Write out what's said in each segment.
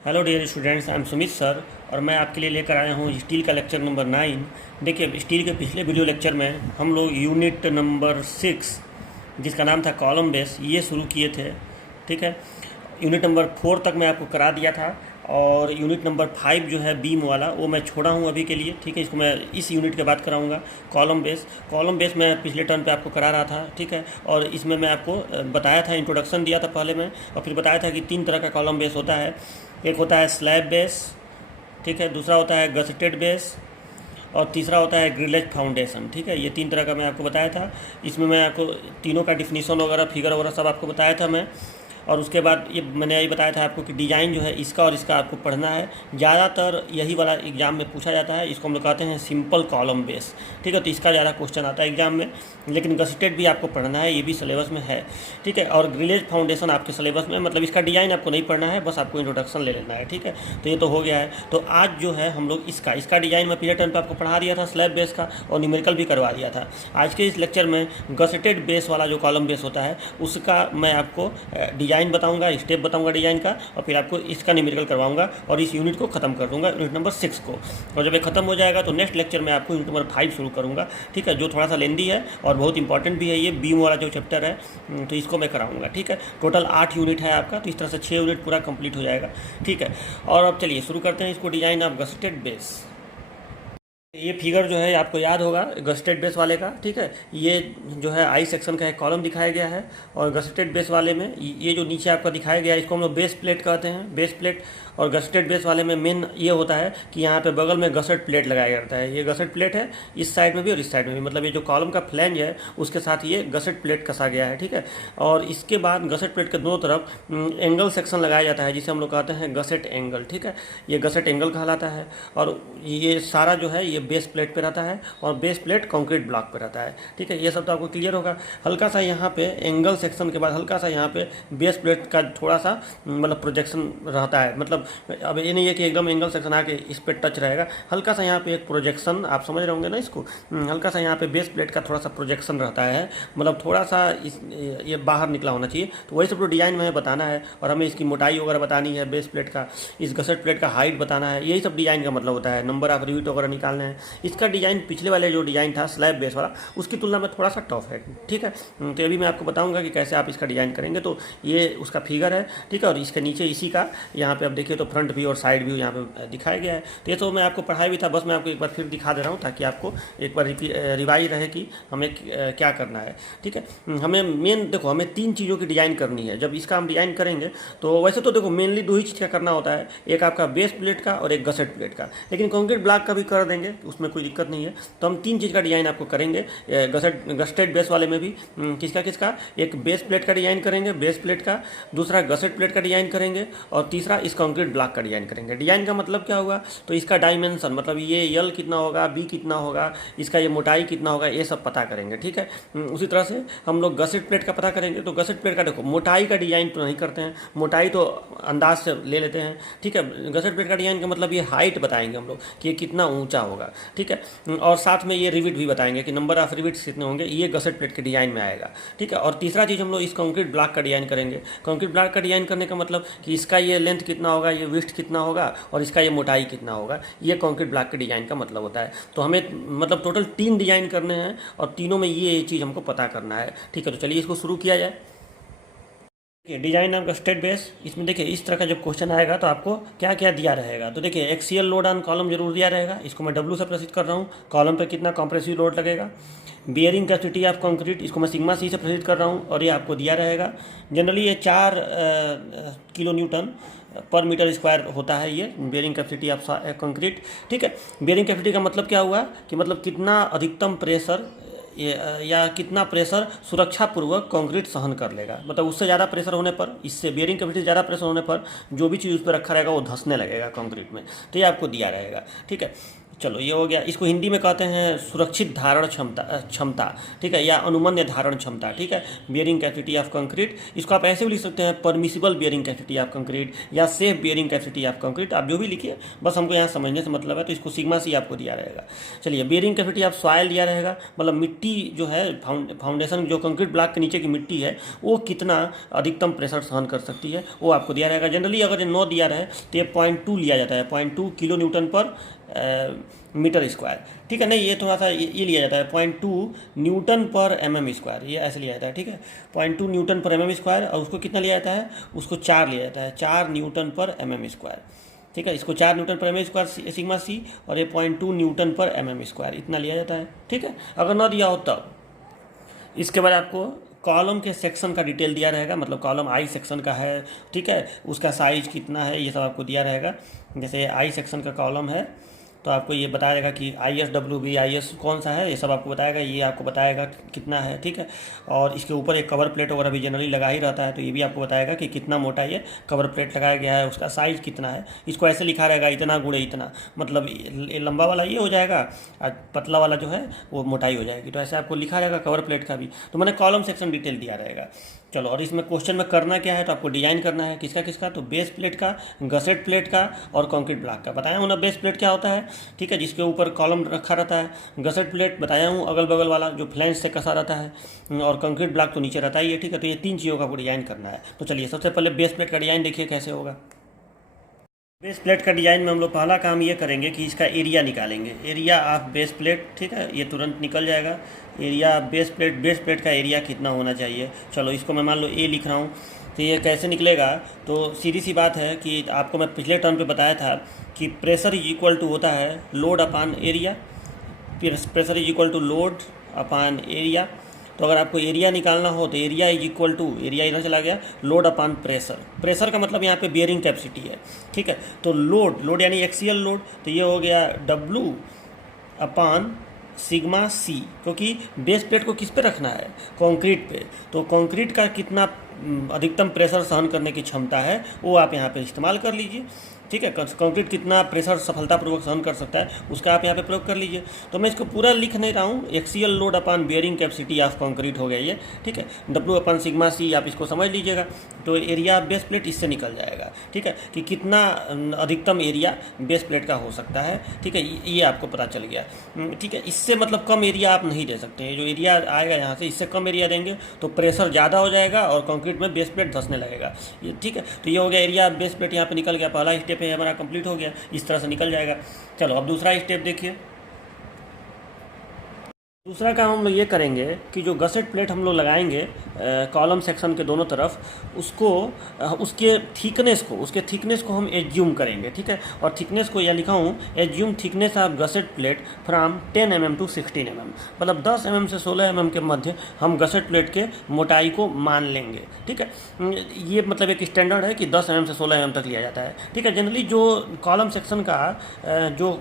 Hello dear students, I am Sumit sir और मैं आपके लिए लेकर आया हूँ स्टील का लेक्चर नंबर 9। देखिए, स्टील के पिछले वीडियो लेक्चर में हम लोग यूनिट नंबर 6 जिसका नाम था कॉलम बेस ये शुरू किए थे। ठीक है, यूनिट नंबर 4 तक मैं आपको करा दिया था और यूनिट नंबर 5 जो है बीम वाला वो मैं छोड़ा हूँ अभी के लिए। ठीक है, इसको मैं इस यूनिट के बाद कराऊंगा। कॉलम बेस मैं पिछले टर्न पे आपको करा रहा था। ठीक है, और इसमें मैं आपको बताया था, इंट्रोडक्शन दिया था पहले में, और फिर बताया था कि 3 तरह का कॉलम बेस होता है। एक होता है स्लैब बेस, ठीक है, दूसरा होता है गसेटेड बेस और तीसरा होता है ग्रिलेज फाउंडेशन। ठीक है, ये 3 तरह का मैं आपको बताया था। इसमें मैं आपको तीनों का डिफिनीशन वगैरह, फिगर वगैरह सब आपको बताया था मैं। और उसके बाद ये मैंने यही बताया था आपको कि डिज़ाइन जो है इसका और इसका आपको पढ़ना है। ज़्यादातर यही वाला एग्ज़ाम में पूछा जाता है। इसको हम लोग कहते हैं सिंपल कॉलम बेस। ठीक है, तो इसका ज़्यादा क्वेश्चन आता है एग्जाम में, लेकिन गसेटेड भी आपको पढ़ना है, ये भी सिलेबस में है। ठीक है, और ग्रिलेज फाउंडेशन आपके सिलेबस में, मतलब इसका डिज़ाइन आपको नहीं पढ़ना है, बस आपको इंट्रोडक्शन ले लेना है। ठीक है, तो ये तो हो गया है। तो आज जो है हम लोग इसका डिज़ाइन मैं पीरियड टर्न पर आपको पढ़ा दिया था, स्लैब बेस का, और न्यूमेरिकल भी करवा दिया था। आज के इस लेक्चर में गसेटेड बेस वाला जो कॉलम बेस होता है उसका मैं आपको डिज़ाइन बताऊँगा, स्टेप बताऊंगा डिज़ाइन का, और फिर आपको इसका न्यूमेरिकल करवाऊंगा और इस यूनिट को खत्म कर दूंगा, यूनिट नंबर 6 को। और जब ये खत्म हो जाएगा तो नेक्स्ट लेक्चर में आपको यूनिट नंबर 5 शुरू करूंगा। ठीक है, जो थोड़ा सा लेंदी है और बहुत इंपॉर्टेंट भी है, ये बीम वाला जो चैप्टर है, तो इसको मैं कराऊंगा। ठीक है, टोटल 8 यूनिट है आपका, तो इस तरह से 6 यूनिट पूरा कंप्लीट हो जाएगा। ठीक है, और अब चलिए शुरू करते हैं इसको, डिज़ाइन ऑफ गसेटेड बेस। ये फिगर जो है आपको याद होगा गसेटेड बेस वाले का। ठीक है, ये जो है आई सेक्शन का एक कॉलम दिखाया गया है, और गसेटेड बेस वाले में ये जो नीचे आपका दिखाया गया है इसको हम लोग बेस प्लेट कहते हैं, बेस प्लेट। और गसेटेड बेस वाले में मेन ये होता है कि यहाँ पे बगल में गसेट प्लेट लगाया जाता है। ये गसेट प्लेट है इस साइड में भी और इस साइड में भी, मतलब ये जो कॉलम का फ्लैंज है उसके साथ ये गसेट प्लेट कसा गया है। ठीक है, और इसके बाद गसेट प्लेट के दोनों तरफ एंगल सेक्शन लगाया जाता है जिसे हम लोग कहते हैं गसेट एंगल। ठीक है, ये गसेट एंगल कहलाता है। और ये सारा जो है ये बेस प्लेट पे रहता है, और बेस प्लेट कंक्रीट ब्लॉक पे रहता है। ठीक है, ये सब तो आपको क्लियर होगा। हल्का सा यहाँ पे एंगल सेक्शन के बाद हल्का सा यहाँ पे बेस प्लेट का थोड़ा सा मतलब प्रोजेक्शन रहता है। मतलब अब ये नहीं है कि एकदम एंगल सेक्शन आके इस पे टच रहेगा, हल्का सा यहाँ पे एक प्रोजेक्शन, आप समझ रहे होंगे ना इसको, हल्का सा यहाँ पे बेस प्लेट का थोड़ा सा प्रोजेक्शन रहता है, मतलब थोड़ा सा ये बाहर निकला होना चाहिए। तो वही सब जो डिज़ाइन में बताना है, और हमें इसकी मोटाई वगैरह बतानी है, बेस प्लेट का, इस गसेट प्लेट का हाइट बताना है, यही सब डिज़ाइन का मतलब होता है। नंबर ऑफ रिविट वगैरह निकालने हैं। इसका डिज़ाइन पिछले वाले जो डिज़ाइन था स्लैब बेस वाला उसकी तुलना में थोड़ा सा टफ है। ठीक है, तो अभी मैं आपको बताऊंगा कि कैसे आप इसका डिज़ाइन करेंगे। तो ये उसका फिगर है। ठीक है, और इसके नीचे इसी का यहाँ पे आप देखिए तो फ्रंट व्यू और साइड व्यू यहाँ पे दिखाया गया है। तो ये तो मैं आपको पढ़ाया भी था, बस मैं आपको एक बार फिर दिखा दे रहा हूँ ताकि आपको एक बार रिवाइज रहे कि हमें क्या करना है। ठीक है, हमें मेन देखो, हमें 3 चीज़ों की डिज़ाइन करनी है। जब इसका हम डिज़ाइन करेंगे तो वैसे तो देखो मेनली 2 ही चीज़ का करना होता है, एक आपका बेस प्लेट का और एक गसेट प्लेट का, लेकिन कंक्रीट ब्लॉक का भी कर देंगे, उसमें कोई दिक्कत नहीं है। तो हम 3 चीज़ का डिज़ाइन आपको करेंगे गसेटेड बेस वाले में भी। किसका किसका, एक बेस प्लेट का डिज़ाइन करेंगे, बेस प्लेट का, दूसरा गसेट प्लेट का डिज़ाइन करेंगे, और तीसरा इस कंक्रीट ब्लॉक का डिज़ाइन करेंगे। डिज़ाइन का मतलब क्या होगा, तो इसका डायमेंशन, मतलब ये यल कितना होगा, बी कितना होगा, इसका ये मोटाई कितना होगा, ये सब पता करेंगे। ठीक है, उसी तरह से हम लोग गसेट प्लेट का पता करेंगे। तो गसेट प्लेट का देखो, मोटाई का डिज़ाइन तो नहीं करते हैं, मोटाई तो अंदाज से ले लेते हैं। ठीक है, गसेट प्लेट का डिज़ाइन का मतलब ये हाइट बताएंगे हम लोग कि ये कितना ऊंचा होगा। ठीक है, और साथ में ये रिविट भी बताएंगे कि नंबर ऑफ रिविट्स कितने होंगे, ये गसेट प्लेट के डिज़ाइन में आएगा। ठीक है, और तीसरा चीज़ हम लोग इस कंक्रीट ब्लॉक का डिज़ाइन करेंगे। कंक्रीट ब्लॉक का डिज़ाइन करने का मतलब कि इसका ये लेंथ कितना होगा, ये विड्थ कितना होगा, और इसका ये मोटाई कितना होगा, ये कंक्रीट ब्लॉक के डिज़ाइन का मतलब होता है। तो हमें मतलब टोटल 3 डिज़ाइन करने हैं और तीनों में ये चीज़ हमको पता करना है। ठीक है, तो चलिए इसको शुरू किया जाए। डिजाइन ऑफ गसेटेड बेस, इसमें देखिए इस तरह का जब क्वेश्चन आएगा तो आपको क्या क्या दिया रहेगा। तो देखिए एक्सियल लोड ऑन कॉलम जरूर दिया रहेगा, इसको मैं डब्ल्यू से प्रस्तुत कर रहा हूँ। कॉलम पे कितना कंप्रेसिव लोड लगेगा। बियरिंग कैपेसिटी ऑफ कंक्रीट, इसको मैं सिग्मा सी से प्रस्तुत कर रहा हूँ और ये आपको दिया रहेगा। जनरली ये 4 किलो न्यूटन पर मीटर स्क्वायर होता है, ये बियरिंग कैपेसिटी ऑफ कंक्रीट। ठीक है, बियरिंग कैपेसिटी का मतलब क्या हुआ कि मतलब कितना अधिकतम प्रेशर या कितना प्रेशर सुरक्षापूर्वक कंक्रीट सहन कर लेगा। मतलब उससे ज़्यादा प्रेशर होने पर, इससे बियरिंग कैपेसिटी ज़्यादा प्रेशर होने पर जो भी चीज़ उस पर रखा रहेगा वो धंसने लगेगा कंक्रीट में। तो ये आपको दिया रहेगा। ठीक है, चलो ये हो गया। इसको हिंदी में कहते हैं सुरक्षित धारण क्षमता, ठीक है, या अनुमन्य धारण क्षमता, ठीक है, बियरिंग कैपेसिटी ऑफ कंक्रीट। इसको आप ऐसे भी लिख सकते हैं permissible bearing capacity of concrete या safe bearing capacity of concrete, आप जो भी लिखिए, बस हमको यहाँ समझने से मतलब है। तो इसको सिग्मा सी आपको दिया रहेगा। चलिए, बियरिंग कैपेसिटी ऑफ सॉइल दिया रहेगा, मतलब मिट्टी जो है फाउंडेशन जो कंक्रीट ब्लॉक के नीचे की मिट्टी है वो कितना अधिकतम प्रेशर सहन कर सकती है, वो आपको दिया रहेगा। जनरली अगर ये 9 दिया रहे तो ये 0.2 लिया जाता है, 0.2 किलो न्यूटन पर मीटर स्क्वायर, ठीक है। नहीं, ये थोड़ा सा ये लिया जाता है 0.2 न्यूटन पर mm स्क्वायर, ये ऐसे लिया जाता है, ठीक है, 0.2 न्यूटन पर mm स्क्वायर। और उसको कितना लिया जाता है, उसको 4 लिया जाता है, 4 न्यूटन पर mm स्क्वायर, ठीक है। इसको 4 न्यूटन पर mm स्क्वायर सिग्मा सी, और ये 0.2 न्यूटन पर mm स्क्वायर इतना लिया जाता है, ठीक है। अगर ना दिया हो तब इसके बाद आपको कॉलम के सेक्शन का डिटेल दिया रहेगा, मतलब कॉलम आई सेक्शन का है, ठीक है, उसका साइज कितना है ये सब आपको दिया रहेगा। जैसे आई सेक्शन का कॉलम है तो आपको ये बताएगा कि ISWB IS कौन सा है, ये सब आपको बताएगा, ये आपको बताएगा कितना है, ठीक है। और इसके ऊपर एक कवर प्लेट वगैरह भी जनरली लगा ही रहता है, तो ये भी आपको बताएगा कि कितना मोटा ये कवर प्लेट लगाया गया है, उसका साइज़ कितना है। इसको ऐसे लिखा रहेगा इतना गुणे इतना, मतलब लंबा वाला ये हो जाएगा और पतला वाला जो है वो मोटाई हो जाएगी। तो ऐसे आपको लिखा रहेगा कवर प्लेट का भी। तो मैंने कॉलम सेक्शन डिटेल दिया रहेगा। चलो, और इसमें क्वेश्चन में करना क्या है, तो आपको डिजाइन करना है किसका किसका, तो बेस प्लेट का, गसेट प्लेट का और कंक्रीट ब्लॉक का। बताया हूँ ना बेस प्लेट क्या होता है, ठीक है, जिसके ऊपर कॉलम रखा रहता है। गसेट प्लेट बताया हूँ अगल बगल वाला जो फ्लैंज से कसा रहता है, और कंक्रीट ब्लॉक तो नीचे रहता ही है, ठीक है। तो ये 3 चीज़ों का आपको डिजाइन करना है। तो चलिए, सबसे पहले बेस प्लेट का डिजाइन देखिए कैसे होगा। बेस प्लेट का डिजाइन में हम लोग पहला काम ये करेंगे कि इसका एरिया निकालेंगे, एरिया ऑफ बेस प्लेट, ठीक है, ये तुरंत निकल जाएगा। एरिया बेस प्लेट का एरिया कितना होना चाहिए। चलो, इसको मैं मान लो ए लिख रहा हूँ, तो ये कैसे निकलेगा, तो सीधी सी बात है कि आपको मैं पिछले टर्म पे बताया था कि प्रेशर इज इक्वल टू होता है load upon area, pressure is equal to load upon area. तो अगर आपको एरिया निकालना हो तो area is equal to, area इधर चला गया, लोड अपान प्रेशर। प्रेशर का मतलब यहाँ पे बियरिंग कैपेसिटी है, ठीक है। तो लोड यानी एक्सियल लोड, तो ये हो गया W अपान सिग्मा सी, क्योंकि बेस प्लेट को किस पे रखना है, कंक्रीट पे। तो कंक्रीट का कितना अधिकतम प्रेशर सहन करने की क्षमता है वो आप यहाँ पे इस्तेमाल कर लीजिए, ठीक है। कंक्रीट कितना प्रेशर सफलतापूर्वक सहन कर सकता है उसका आप यहाँ पे प्रयोग कर लीजिए। तो मैं इसको पूरा लिख नहीं रहा हूँ, axial load upon bearing capacity of concrete हो गया ये, ठीक है। W अपान सिग्मा सी आप इसको समझ लीजिएगा। तो एरिया ऑफ बेस प्लेट इससे निकल जाएगा, ठीक है, कि कितना अधिकतम एरिया बेस प्लेट का हो सकता है, ठीक है, ये आपको पता चल गया, ठीक है। इससे मतलब कम एरिया आप नहीं दे सकते हैं, जो एरिया आएगा यहाँ से इससे कम एरिया देंगे तो प्रेशर ज़्यादा हो जाएगा और कंक्रीट में बेस प्लेट धंसने लगेगा, ये ठीक है। तो ये हो गया एरिया ऑफ बेस प्लेट, यहाँ पे निकल गया, पहला स्टेप है हमारा कंप्लीट हो गया, इस तरह से निकल जाएगा। चलो, अब दूसरा स्टेप देखिए। दूसरा काम हम लोग ये करेंगे कि जो गसेट प्लेट हम लोग लगाएंगे कॉलम सेक्शन के दोनों तरफ, उसको उसके थिकनेस को हम एज्यूम करेंगे, ठीक है। और थिकनेस को यह लिखा हूँ, assume thickness of gusset plate from 10 mm to 16 mm, मतलब 10 mm से 16 mm के मध्य हम गसेट प्लेट के मोटाई को मान लेंगे, ठीक है। ये मतलब एक स्टैंडर्ड है कि 10 mm से 16 mm तक लिया जाता है, ठीक है। जनरली जो कॉलम सेक्शन का जो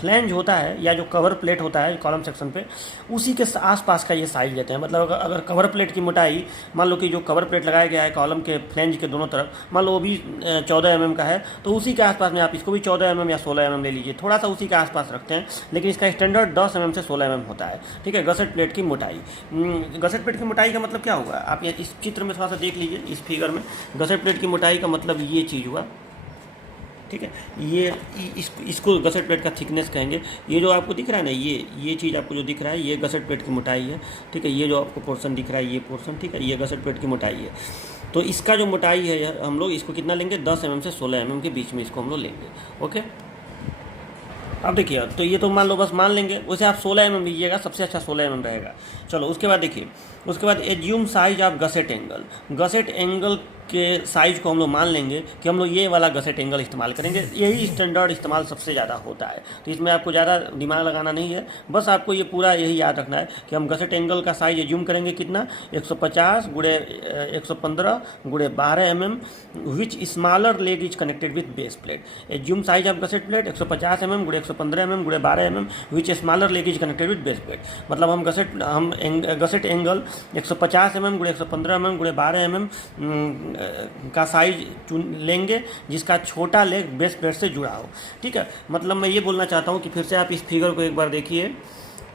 फ्लैंज होता है या जो कवर प्लेट होता है कॉलम सेक्शन पे, उसी के आसपास का ये साइज लेते हैं। मतलब अगर कवर प्लेट की मोटाई, मान लो कि जो कवर प्लेट लगाया गया है कॉलम के फ्लैंज के दोनों तरफ, मान लो वो भी 14 mm का है, तो उसी के आसपास में आप इसको भी 14 mm या 16 mm ले लीजिए, थोड़ा सा उसी के आसपास रखते हैं, लेकिन इसका स्टैंडर्ड 10 mm से 16 mm होता है, ठीक है। गसेट प्लेट की मोटाई, गसेट प्लेट की मोटाई का मतलब क्या हुआ, आप ये इस चित्र में थोड़ा सा देख लीजिए, इस फिगर में गसेट प्लेट की मोटाई का मतलब ये चीज़ हुआ, ठीक है। ये इसको गसेट प्लेट का थिकनेस कहेंगे। ये जो आपको दिख रहा है ना, ये चीज़ आपको जो दिख रहा है ये गसेट प्लेट की मोटाई है, ठीक है। ये जो आपको पोर्शन दिख रहा है ये पोर्शन, ठीक है, ये गसेट प्लेट की मोटाई है। तो इसका जो मोटाई है हम लोग इसको कितना लेंगे, 10 mm से 16 mm के बीच में इसको हम लोग लेंगे, ओके। अब देखिए, तो ये तो मान लो बस मान लेंगे, वैसे आप 16 mm लीजिएगा, सबसे अच्छा 16 mm रहेगा। चलो, उसके बाद देखिए, उसके बाद assume size of gusset angle. Gusset angle के साइज को हम लोग मान लेंगे कि हम लोग ये वाला गसेट एंगल इस्तेमाल करेंगे, यही स्टैंडर्ड इस्तेमाल सबसे ज़्यादा होता है। तो इसमें आपको ज़्यादा दिमाग लगाना नहीं है, बस आपको ये पूरा यही याद रखना है कि हम गसेट एंगल का साइज एज्यूम करेंगे कितना, 150 गुणे 115 गुणे 12 mm, which smaller leg is connected with base plate. Assume size of gusset plate 150 mm गुणे 115 mm गुणे 12 mm, which smaller leg is connected with base plate. मतलब हम गसेट एंगल 150 mm गुणे 115 mm गुणे 12 mm का साइज चुन लेंगे जिसका छोटा लेग बेस प्लेट से जुड़ा हो। ठीक है, मतलब मैं ये बोलना चाहता हूँ कि फिर से आप इस फिगर को एक बार देखिए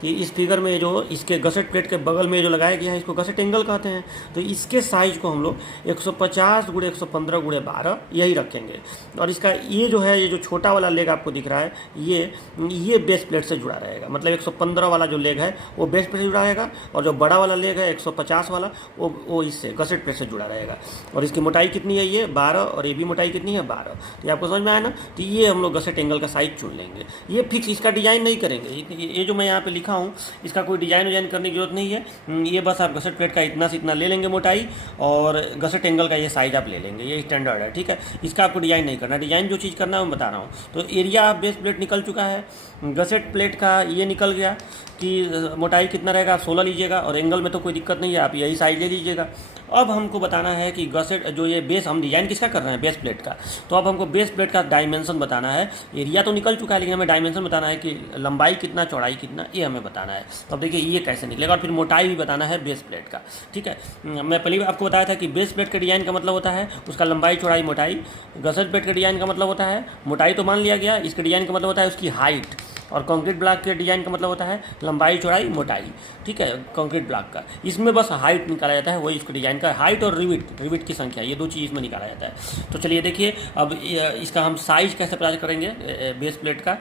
कि इस फिगर में जो इसके गसेट प्लेट के बगल में जो लगाया गया है इसको गसेट एंगल कहते हैं। तो इसके साइज को हम लोग 150 गुणे 115 गुणे 12 यही रखेंगे। और इसका ये जो है, ये जो छोटा वाला लेग आपको दिख रहा है, ये बेस प्लेट से जुड़ा रहेगा। मतलब 115 वाला जो लेग है वो बेस प्लेट से जुड़ा रहेगा, और जो बड़ा वाला लेग है 150 वाला वो इससे गसेट प्लेट से जुड़ा रहेगा। और इसकी मोटाई कितनी है, ये 12, और ये भी मोटाई कितनी है 12। तो ये आपको समझ में आया ना। तो ये हम लोग गसेट एंगल का साइज चुन लेंगे। ये फिक्स, इसका डिजाइन नहीं करेंगे। ये जो मैं यहाँ पे लिखा हूँ इसका कोई डिजाइन विजाइन करने की जरूरत नहीं है। ये बस आप गसेट प्लेट का इतना से इतना ले लेंगे मोटाई, और गसेट एंगल का ये साइज आप ले लेंगे। ये स्टैंडर्ड है। ठीक है, इसका आपको डिजाइन नहीं करना। डिजाइन जो चीज़ करना है मैं बता रहा हूँ। तो एरिया बेस प्लेट निकल चुका है, गसेट प्लेट का ये निकल गया कि मोटाई कितना रहेगा, आप 16 लीजिएगा, और एंगल में तो कोई दिक्कत नहीं है, आप यही साइज ले लीजिएगा। अब हमको बताना है कि गसेट जो ये बेस, हम डिजाइन किसका कर रहे हैं, बेस प्लेट का। तो अब हमको बेस प्लेट का डायमेंशन बताना है। एरिया तो निकल चुका है, लेकिन हमें डायमेंशन बताना है कि लंबाई कितना, चौड़ाई कितना, ये हमें बताना है। तो अब देखिए ये कैसे निकलेगा, और फिर मोटाई भी बताना है बेस प्लेट का। ठीक है, मैं पहले भी आपको बताया था कि बेस प्लेट के डिजाइन का मतलब होता है उसका लंबाई, चौड़ाई, मोटाई। गसेट प्लेट के डिजाइन का मतलब होता है मोटाई तो मान लिया गया, इसके डिजाइन का मतलब होता है उसकी हाइट। और कंक्रीट ब्लॉक के डिजाइन का मतलब होता है लंबाई, चौड़ाई, मोटाई। ठीक है, कंक्रीट ब्लॉक का इसमें बस हाइट निकाला जाता है, वही इसके डिजाइन का हाइट, और रिविट की संख्या, ये दो चीज़ इसमें निकाला जाता है। तो चलिए देखिए अब इसका हम साइज कैसे पता करेंगे बेस प्लेट का।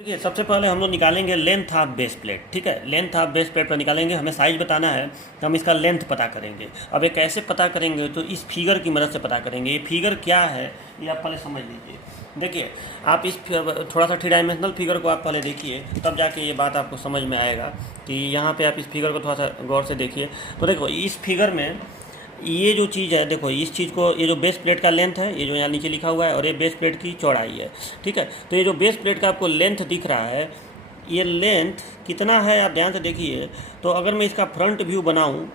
देखिए सबसे पहले हम लोग निकालेंगे लेंथ ऑफ बेस प्लेट। ठीक है, लेंथ ऑफ बेस प्लेट पर निकालेंगे, हमें साइज बताना है तो हम इसका लेंथ पता करेंगे। अब ये कैसे पता करेंगे, तो इस फिगर की मदद से पता करेंगे। ये फिगर क्या है ये आप पहले समझ लीजिए। देखिए आप इस थोड़ा सा 3 डायमेंशनल फिगर को आप पहले देखिए, तब जाके ये बात आपको समझ में आएगा। कि यहाँ पे आप इस फिगर को थोड़ा सा गौर से देखिए। तो देखो इस फिगर में ये जो चीज़ है, देखो इस चीज़ को, ये जो बेस प्लेट का लेंथ है, ये जो यहाँ नीचे लिखा हुआ है, और ये बेस प्लेट की चौड़ाई है। ठीक है, तो ये जो बेस प्लेट का आपको लेंथ दिख रहा है, ये लेंथ कितना है आप ध्यान से देखिए। तो अगर मैं इसका फ्रंट व्यू बनाऊं,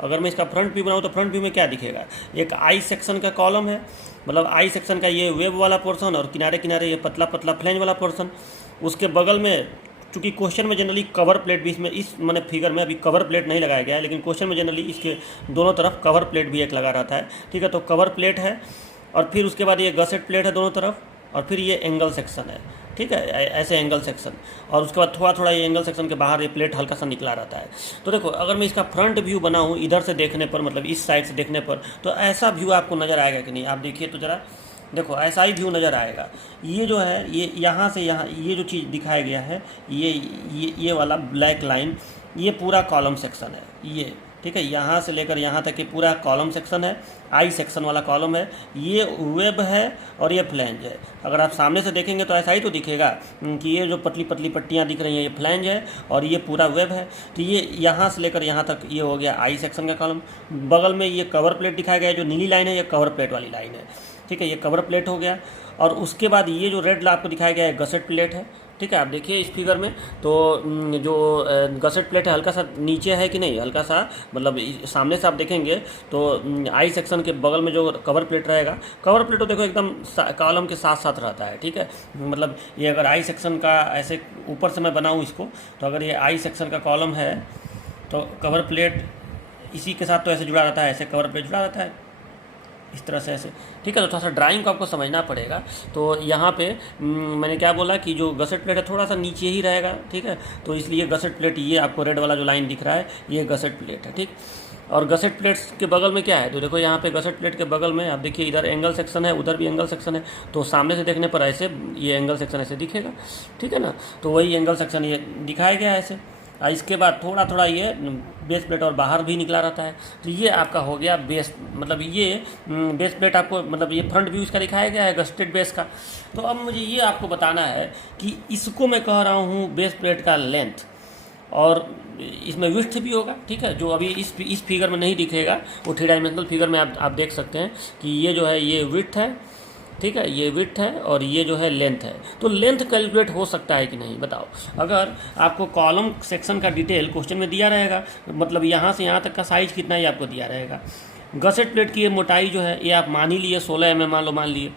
तो फ्रंट व्यू में क्या दिखेगा, एक आई सेक्शन का कॉलम है, मतलब आई सेक्शन का ये वेब वाला पोर्शन, और किनारे किनारे ये पतला पतला फ्लैंज वाला पोर्शन। उसके बगल में, चूँकि क्वेश्चन में जनरली कवर प्लेट भी इसमें, इस मैंने फिगर में अभी कवर प्लेट नहीं लगाया गया है, लेकिन क्वेश्चन में जनरली इसके दोनों तरफ कवर प्लेट भी एक लगा रहता है। ठीक है, तो कवर प्लेट है, और फिर उसके बाद ये गसेट प्लेट है दोनों तरफ, और फिर ये एंगल सेक्शन है। ठीक है, ऐसे एंगल सेक्शन, और उसके बाद थोड़ा थोड़ा ये एंगल सेक्शन के बाहर ये प्लेट हल्का सा निकला रहता है। तो देखो अगर मैं इसका फ्रंट व्यू बनाऊँ इधर से देखने पर, मतलब इस साइड से देखने पर, तो ऐसा व्यू आपको नज़र आएगा कि नहीं, आप देखिए तो ज़रा, देखो ऐसा ही व्यू नज़र आएगा। ये जो है, ये यहाँ से यहाँ, ये जो चीज़ दिखाया गया है, ये वाला ब्लैक लाइन, ये पूरा कॉलम सेक्शन है ये। ठीक है, यहाँ से लेकर यहाँ तक ये पूरा कॉलम सेक्शन है, आई सेक्शन वाला कॉलम है। ये वेब है और ये फ्लैंज है। अगर आप सामने से देखेंगे तो ऐसा ही तो दिखेगा कि ये जो पतली पतली पट्टियाँ दिख रही हैं ये फ्लैंज है, और ये पूरा वेब है। तो ये यहाँ से लेकर यहाँ तक ये हो गया आई सेक्शन का कॉलम। बगल में ये कवर प्लेट दिखाया गया है, जो नीली लाइन है ये कवर प्लेट वाली लाइन है। ठीक है, ये कवर प्लेट हो गया, और उसके बाद ये जो रेड आपको दिखाया गया है गसेट प्लेट है। ठीक है, आप देखिए इस फिगर में, तो जो गसेट प्लेट है हल्का सा नीचे है कि नहीं, हल्का सा, मतलब सामने से आप देखेंगे तो आई सेक्शन के बगल में जो कवर प्लेट रहेगा, कवर प्लेट तो देखो एकदम कॉलम के साथ साथ रहता है। ठीक है, मतलब ये अगर आई सेक्शन का ऐसे ऊपर से मैं बनाऊँ इसको, तो अगर ये आई सेक्शन का कॉलम है तो कवर प्लेट इसी के साथ तो ऐसे जुड़ा रहता है, ऐसे कवर प्लेट जुड़ा रहता है इस तरह से ऐसे। ठीक है, तो थोड़ा सा ड्राइंग को आपको समझना पड़ेगा। तो यहाँ पे मैंने क्या बोला कि जो गसेट प्लेट है थोड़ा सा नीचे ही रहेगा। ठीक है, तो इसलिए गसेट प्लेट, ये आपको रेड वाला जो लाइन दिख रहा है ये गसेट प्लेट है। ठीक, और गसेट प्लेट्स के बगल में क्या है, तो देखो यहाँ पे गसेट प्लेट के बगल में आप देखिए इधर एंगल सेक्शन है, उधर भी एंगल सेक्शन है। तो सामने से देखने पर ऐसे ये एंगल सेक्शन ऐसे दिखेगा। ठीक है ना, तो वही एंगल सेक्शन ये दिखाया गया है ऐसे। इसके बाद थोड़ा थोड़ा ये बेस प्लेट और बाहर भी निकला रहता है। तो ये आपका हो गया बेस, मतलब ये बेस प्लेट आपको, मतलब ये फ्रंट व्यू इसका दिखाया गया है गस्टेड बेस का। तो अब मुझे ये आपको बताना है कि इसको मैं कह रहा हूँ बेस प्लेट का लेंथ, और इसमें विड्थ भी होगा। ठीक है, जो अभी इस फिगर में नहीं दिखेगा, वो 3 डायमेंशनल फिगर में आप देख सकते हैं कि ये जो है ये विड्थ है। ठीक है, ये विड्थ है और ये जो है लेंथ है। तो लेंथ कैलकुलेट हो सकता है कि नहीं बताओ। अगर आपको कॉलम सेक्शन का डिटेल क्वेश्चन में दिया रहेगा, मतलब यहाँ से यहाँ तक का साइज कितना ही आपको दिया रहेगा। गसेट प्लेट की ये मोटाई जो है ये आप मान ही लिए 16 mm मान लिए।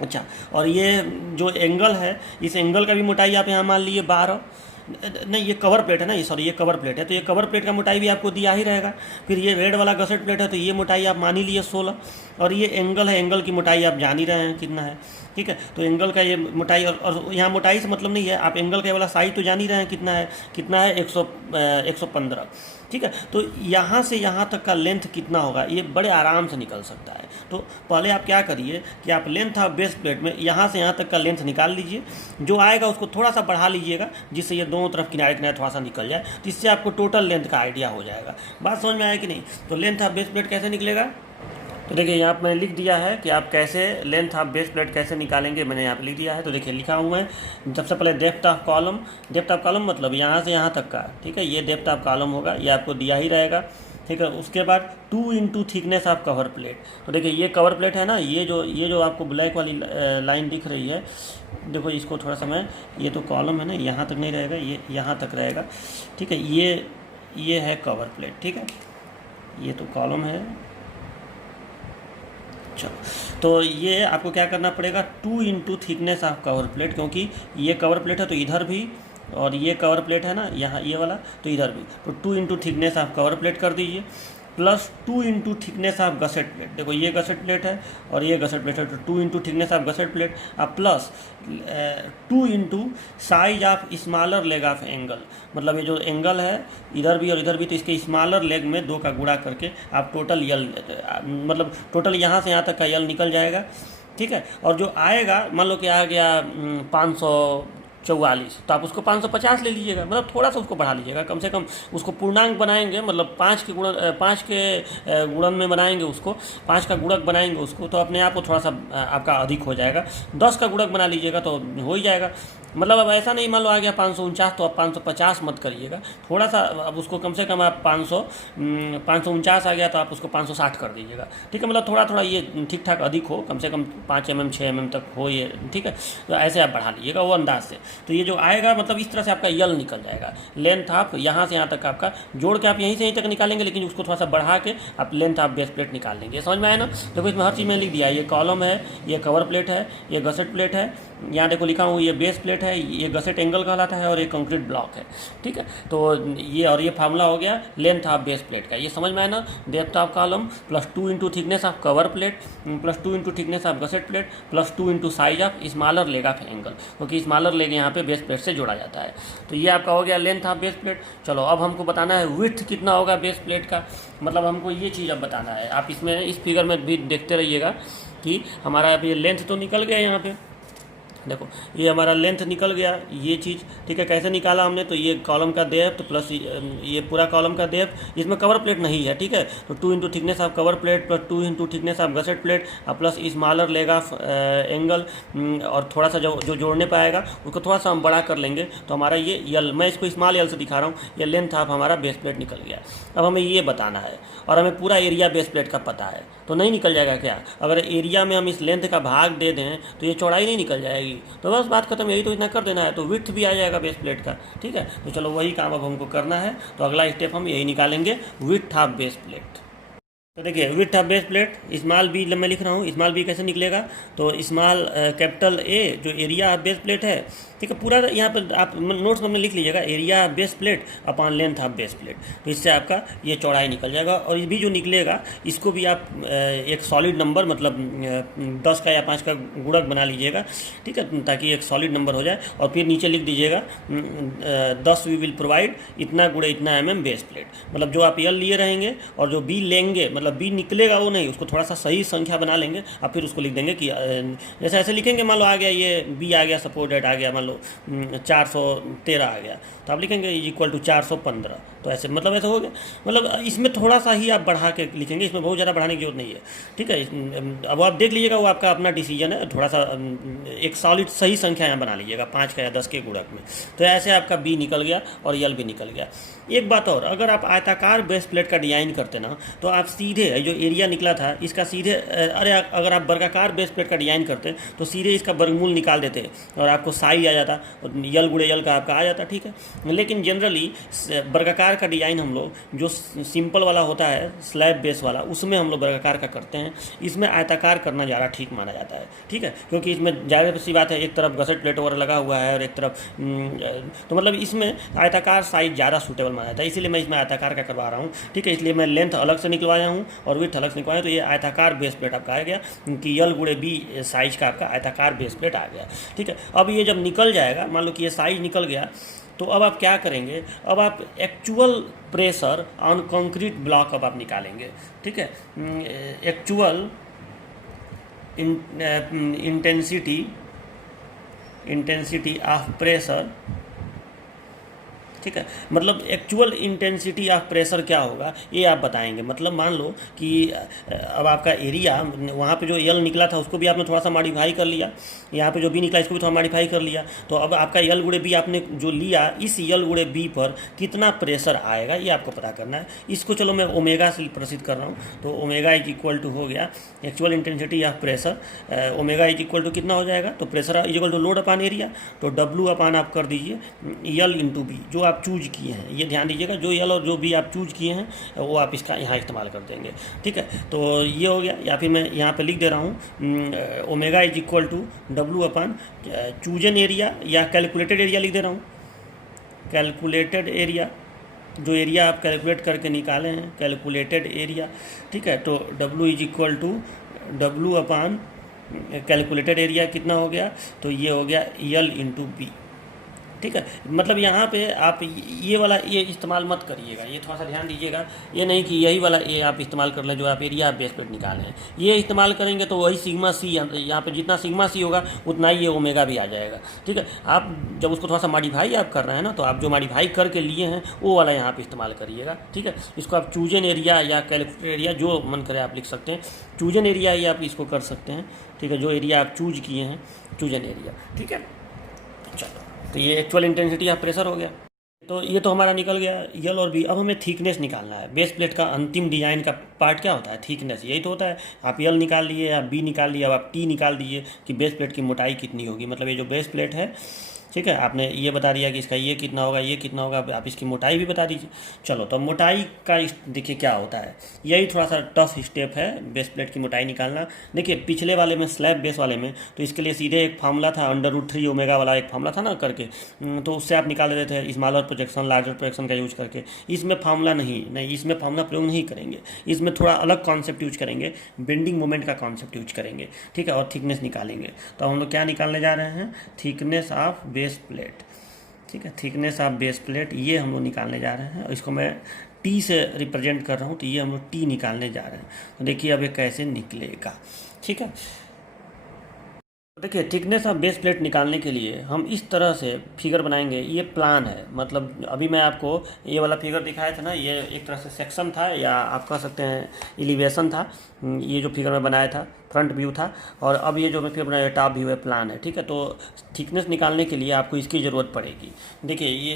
अच्छा, और ये जो एंगल है, इस एंगल का भी मोटाई आप यहाँ मान लिए 12। नहीं, ये कवर प्लेट है ना, ये सॉरी ये कवर प्लेट है, तो ये कवर प्लेट का मोटाई भी आपको दिया ही रहेगा। फिर ये रेड वाला गसेट प्लेट है, तो ये मोटाई आप मान ही लिए 16, और ये एंगल है, एंगल की मोटाई आप जान ही रहे हैं कितना है, ठीक है। तो एंगल का ये मोटाई, और यहाँ मोटाई से मतलब नहीं है, आप एंगल का वाला साइज तो जान ही रहे हैं कितना है 115, ठीक है। तो यहाँ से यहाँ तक का लेंथ कितना होगा, ये बड़े आराम से निकल सकता है। तो पहले आप क्या करिए कि आप लेंथ ऑफ बेस प्लेट में यहाँ से यहाँ तक का लेंथ निकाल लीजिए, जो आएगा उसको थोड़ा सा बढ़ा लीजिएगा, जिससे ये दोनों तरफ किनारे किनारे थोड़ा सा निकल जाए, तो इससे आपको टोटल लेंथ का आइडिया हो जाएगा। बात समझ में आया कि नहीं? तो लेंथ ऑफ बेस प्लेट कैसे निकलेगा, तो देखिए यहाँ पर मैंने लिख दिया है कि आप कैसे लेंथ ऑफ बेस प्लेट कैसे निकालेंगे, मैंने यहाँ पे लिख दिया है। तो देखिए लिखा हूँ मैं, सबसे पहले डेप्थ ऑफ कॉलम मतलब यहाँ से यहाँ तक का, ठीक है, ये डेप्थ ऑफ कॉलम होगा, ये आपको दिया ही रहेगा, ठीक है। उसके बाद 2 into thickness of cover plate. तो देखिए ये कवर प्लेट है ना, ये जो आपको ब्लैक वाली लाइन दिख रही है, देखो इसको थोड़ा सा मैं, ये तो कॉलम है ना, यहाँ तक नहीं रहेगा, ये यहाँ तक रहेगा, ठीक है। ये है कवर प्लेट, ठीक है, ये तो कॉलम है। चलो, तो ये आपको क्या करना पड़ेगा, 2 into thickness of cover plate, क्योंकि ये कवर प्लेट है तो इधर भी, और ये कवर प्लेट है ना यहाँ ये वाला, तो इधर भी, तो 2 into thickness of cover plate कर दीजिए, plus 2 into thickness of gusset plate. देखो ये गसेट प्लेट है और ये गसेट प्लेट है, तो 2 into thickness of gusset plate, अब plus 2 into size of smaller leg of angle. मतलब ये जो एंगल है इधर भी और इधर भी, तो इसके स्मॉलर लेग में 2 का गुणा करके आप टोटल यल, मतलब टोटल यहाँ से यहाँ तक का यल निकल जाएगा, ठीक है। और जो आएगा, मान लो कि आ गया 544, तो आप उसको 550 ले लीजिएगा, मतलब थोड़ा सा उसको बढ़ा लीजिएगा, कम से कम उसको पूर्णांक बनाएंगे, मतलब 5 के गुणन में बनाएंगे उसको, 5 का गुणक बनाएंगे उसको, तो अपने आप को थोड़ा सा आपका अधिक हो जाएगा। 10 का गुणक बना लीजिएगा तो हो ही जाएगा। मतलब अब ऐसा नहीं, मान लो आ गया 549, तो आप 550 मत करिएगा, थोड़ा सा अब उसको कम से कम आप 549 आ गया तो आप उसको 560 कर दीजिएगा, ठीक है। मतलब थोड़ा थोड़ा ये ठीक ठाक अधिक हो, कम से कम 5 mm 6 mm तक हो ये, ठीक है। तो ऐसे आप बढ़ा लीजिएगा वो अंदाज से। तो ये जो आएगा, मतलब इस तरह से आपका यल निकल जाएगा। लेंथ आप यहाँ से यहाँ तक आपका जोड़ के आप यहीं से यहीं तक निकालेंगे, लेकिन उसको थोड़ा सा बढ़ा के आप लेंथ ऑफ बेस प्लेट निकाल लेंगे। समझ में आया ना? देखो इसमें हर चीज़ में लिख दिया है, ये कॉलम है, ये कवर प्लेट है, ये गसेट प्लेट है, यहाँ देखो लिखा हूँ ये बेस प्लेट है, ये गसेट एंगल कहलाता है, और ये कंक्रीट ब्लॉक है, ठीक है। तो ये और ये फार्मूला हो गया लेंथ ऑफ बेस प्लेट का। ये समझ में आया ना? Depth of column plus 2 into thickness of cover plate plus 2 into thickness of gusset plate plus 2 into size of smaller leg of angle, क्योंकि स्मॉलर लेग यहाँ पे बेस प्लेट से जोड़ा जाता है। तो ये आपका हो गया लेंथ ऑफ बेस प्लेट। चलो अब हमको बताना है विड्थ कितना होगा बेस प्लेट का, मतलब हमको ये चीज़ अब बताना है। आप इसमें इस फिगर में भी देखते रहिएगा कि हमारा अब ये लेंथ तो निकल गया यहाँ पे, देखो ये हमारा लेंथ निकल गया, ये चीज़, ठीक है। कैसे निकाला हमने, तो ये कॉलम का डेप्थ प्लस ये पूरा कॉलम का डेप्थ, इसमें कवर प्लेट नहीं है, ठीक है। तो 2 into thickness of cover plate plus 2 into thickness of gusset plate plus smaller leg of angle, और थोड़ा सा जो जोड़ने पाएगा उसको थोड़ा सा हम बड़ा कर लेंगे, तो हमारा ये यल, मैं इसको स्मॉल यल से दिखा रहा हूँ, ये लेंथ ऑफ हमारा बेस प्लेट निकल गया। अब हमें ये बताना है, और हमें पूरा एरिया बेस प्लेट का पता है, तो नहीं निकल जाएगा क्या? अगर एरिया में हम इस लेंथ का भाग दे दें तो ये चौड़ाई नहीं निकल जाएगी, तो बस बात खत्म, यही तो इतना कर देना है, तो विड्थ भी आ जाएगा बेस प्लेट का, ठीक है। तो चलो वही काम अब हमको करना है, तो अगला स्टेप हम यही निकालेंगे, विड्थ ऑफ बेस प्लेट। तो देखिए width of base plate, small B मैं लिख रहा हूँ, स्मॉल बी कैसे निकलेगा, तो स्मॉल कैपिटल ए जो एरिया ऑफ बेस प्लेट है, ठीक है, पूरा यहाँ पर आप नोट्स में लिख लीजिएगा, area of base plate upon length of base plate, तो इससे आपका ये चौड़ाई निकल जाएगा। और ये भी जो निकलेगा इसको भी आप एक सॉलिड नंबर, मतलब 10 का या 5 का गुणक बना लीजिएगा, ठीक है, ताकि एक सॉलिड नंबर हो जाए। और फिर नीचे लिख दीजिएगा 10 वी विल प्रोवाइड इतना गुणे इतना mm बेस प्लेट, मतलब जो आप यल लिए रहेंगे और जो बी लेंगे, मतलब बी निकलेगा वो नहीं, उसको थोड़ा सा सही संख्या बना लेंगे, और फिर उसको लिख देंगे कि जैसे ऐसे लिखेंगे, मान लो आ गया ये बी आ गया, सपोर्ट डेट आ गया, मान लो 413 आ गया, तो आप लिखेंगे इज इक्वल टू 415, तो ऐसे मतलब ऐसा हो गया। मतलब इसमें थोड़ा सा ही आप बढ़ा के लिखेंगे, इसमें बहुत ज़्यादा बढ़ाने की जरूरत नहीं है, ठीक है। अब आप देख लीजिएगा, वो आपका अपना डिसीजन है, थोड़ा सा एक सॉलिड सही संख्या यहाँ बना लीजिएगा, 5 का या 10 के गुणक में, तो ऐसे आपका बी निकल गया और यल भी निकल गया। एक बात और, अगर आप आयताकार बेस प्लेट का डिज़ाइन करते ना, तो आप सीधे जो एरिया निकला था इसका सीधे अरे अगर आप वर्गाकार बेस प्लेट का डिज़ाइन करते तो सीधे इसका वर्गमूल निकाल देते और आपको साई आ जाता और यल गुणे यल का आपका आ जाता, ठीक है। लेकिन जनरली वर्गाकार का डिज़ाइन हम लोग जो सिंपल वाला होता है स्लैब बेस वाला उसमें हम लोग वर्गाकार का करते हैं, इसमें आयताकार करना ज़्यादा ठीक माना जाता है, ठीक है, क्योंकि इसमें ज़्यादा सी बात है एक तरफ गसेट प्लेट वगैरह लगा हुआ है और एक तरफ तो मतलब इसमें आयताकार साइज ज़्यादा सूटेबल माना जाता है, इसीलिए मैं इसमें आयताकार का करवा रहा हूँ, ठीक है। इसलिए मैं लेंथ अलग से निकलवाया हूँ और विड्थ अलग से निकलवाया, तो ये आयताकार बेस प्लेट आपका आ गया कि यल गुणे बी साइज का आपका आयताकार बेस प्लेट आ गया, ठीक है। अब ये जब निकल जाएगा, मान लो कि ये साइज निकल गया, तो अब आप क्या करेंगे, अब आप actual pressure on concrete block अब आप निकालेंगे, ठीक है। एक्चुअल इंटेंसिटी ऑफ प्रेशर, ठीक है, मतलब एक्चुअल इंटेंसिटी ऑफ प्रेशर क्या होगा ये आप बताएंगे। मतलब मान लो कि अब आपका एरिया वहाँ पे जो यल निकला था उसको भी आपने थोड़ा सा मॉडिफाई कर लिया, यहाँ पे जो बी निकला इसको भी थोड़ा मॉडिफाई कर लिया, तो अब आपका यल गुणे बी आपने जो लिया, इस यल गुणे बी पर कितना प्रेशर आएगा ये आपको पता करना है। इसको चलो मैं ओमेगा से प्रसिद्ध कर रहा हूँ, तो ओमेगा इज इक्वल टू हो गया actual intensity of pressure, omega is equal to कितना हो जाएगा, तो pressure is equal to load upon area, तो डब्ल्यू अपान आप कर दीजिए यल इंटू बी जो आप चूज किए हैं, ये ध्यान दीजिएगा जो यल और जो बी आप चूज किए हैं वो आप इसका यहाँ इस्तेमाल कर देंगे, ठीक है। तो ये हो गया, या फिर मैं यहाँ पे लिख दे रहा हूँ omega is equal to W upon chosen area या कैलकुलेटेड एरिया लिख दे रहा हूँ, कैलकुलेटेड एरिया जो एरिया आप कैलकुलेट करके निकाले हैं कैलकुलेटेड एरिया, ठीक है। तो W is equal to W upon calculated area कितना हो गया, तो ये हो गया यल इंटू बी, ठीक है। मतलब यहाँ पे आप ये वाला ये इस्तेमाल मत करिएगा, ये थोड़ा सा ध्यान दीजिएगा, ये नहीं कि यही वाला ये आप इस्तेमाल कर लें जो आप एरिया बेस प्लेट निकाले हैं, ये इस्तेमाल करेंगे तो वही सिग्मा सी यहाँ पे जितना सिग्मा सी होगा उतना ही ये ओमेगा भी आ जाएगा, ठीक है। आप जब उसको थोड़ा सा मॉडिफाई आप कर रहे हैं ना, तो आप जो मॉडिफाई करके लिए हैं वो वाला यहाँ पर इस्तेमाल करिएगा, ठीक है। इसको आप चूजन एरिया या कैलकुलेटेड एरिया जो मन करे आप लिख सकते हैं, चूजन एरिया ही आप इसको कर सकते हैं, ठीक है, जो एरिया आप चूज किए हैं चूजन एरिया, ठीक है। चलो, तो ये एक्चुअल इंटेंसिटी ऑफ प्रेशर हो गया, तो ये तो हमारा निकल गया यल और बी। अब हमें थिकनेस निकालना है। बेस प्लेट का अंतिम डिजाइन का पार्ट क्या होता है, थिकनेस, यही तो होता है। आप यल निकाल लिए या बी निकाल लिया, अब आप टी निकाल दीजिए कि बेस प्लेट की मोटाई कितनी होगी। मतलब ये जो बेस प्लेट है, ठीक है, आपने ये बता दिया कि इसका ये कितना होगा, ये कितना होगा, आप इसकी मोटाई भी बता दीजिए। चलो, तो मोटाई का देखिए क्या होता है, यही थोड़ा सा टफ स्टेप है बेस प्लेट की मोटाई निकालना। देखिए पिछले वाले में स्लैब बेस वाले में तो इसके लिए सीधे एक फार्मूला था, √3 ओमेगा वाला एक फार्मूला था ना करके, तो उससे आप निकाल देते थे स्मॉलर प्रोजेक्शन लार्जर प्रोजेक्शन का यूज करके। इसमें फार्मूला नहीं, इसमें फार्मूला प्रयोग नहीं करेंगे, इसमें थोड़ा अलग कॉन्सेप्ट यूज करेंगे, बेंडिंग मोमेंट का कॉन्सेप्ट यूज करेंगे, ठीक है, और थिकनेस निकालेंगे। तो हम लोग क्या निकालने जा रहे हैं, थिकनेस ऑफ बेस प्लेट, ठीक है, थिकनेस ऑफ बेस प्लेट ये हम लोग निकालने जा रहे हैं। इसको मैं टी से रिप्रेजेंट कर रहा हूँ, तो ये हम लोग टी निकालने जा रहे हैं। तो देखिए अब ये कैसे निकलेगा, ठीक है। देखिए थिकनेस ऑफ बेस प्लेट निकालने के लिए हम इस तरह से फिगर बनाएंगे। ये प्लान है, मतलब अभी मैं आपको ये वाला फिगर दिखाया था ना, ये एक तरह से सेक्शन था या आप कह सकते हैं एलिवेशन था। ये जो फिगर मैं बनाया था फ्रंट व्यू था, और अब ये जो मैं फिगर बनाया टॉप व्यू है, प्लान है, ठीक है। तो थिकनेस निकालने के लिए आपको इसकी ज़रूरत पड़ेगी। देखिए ये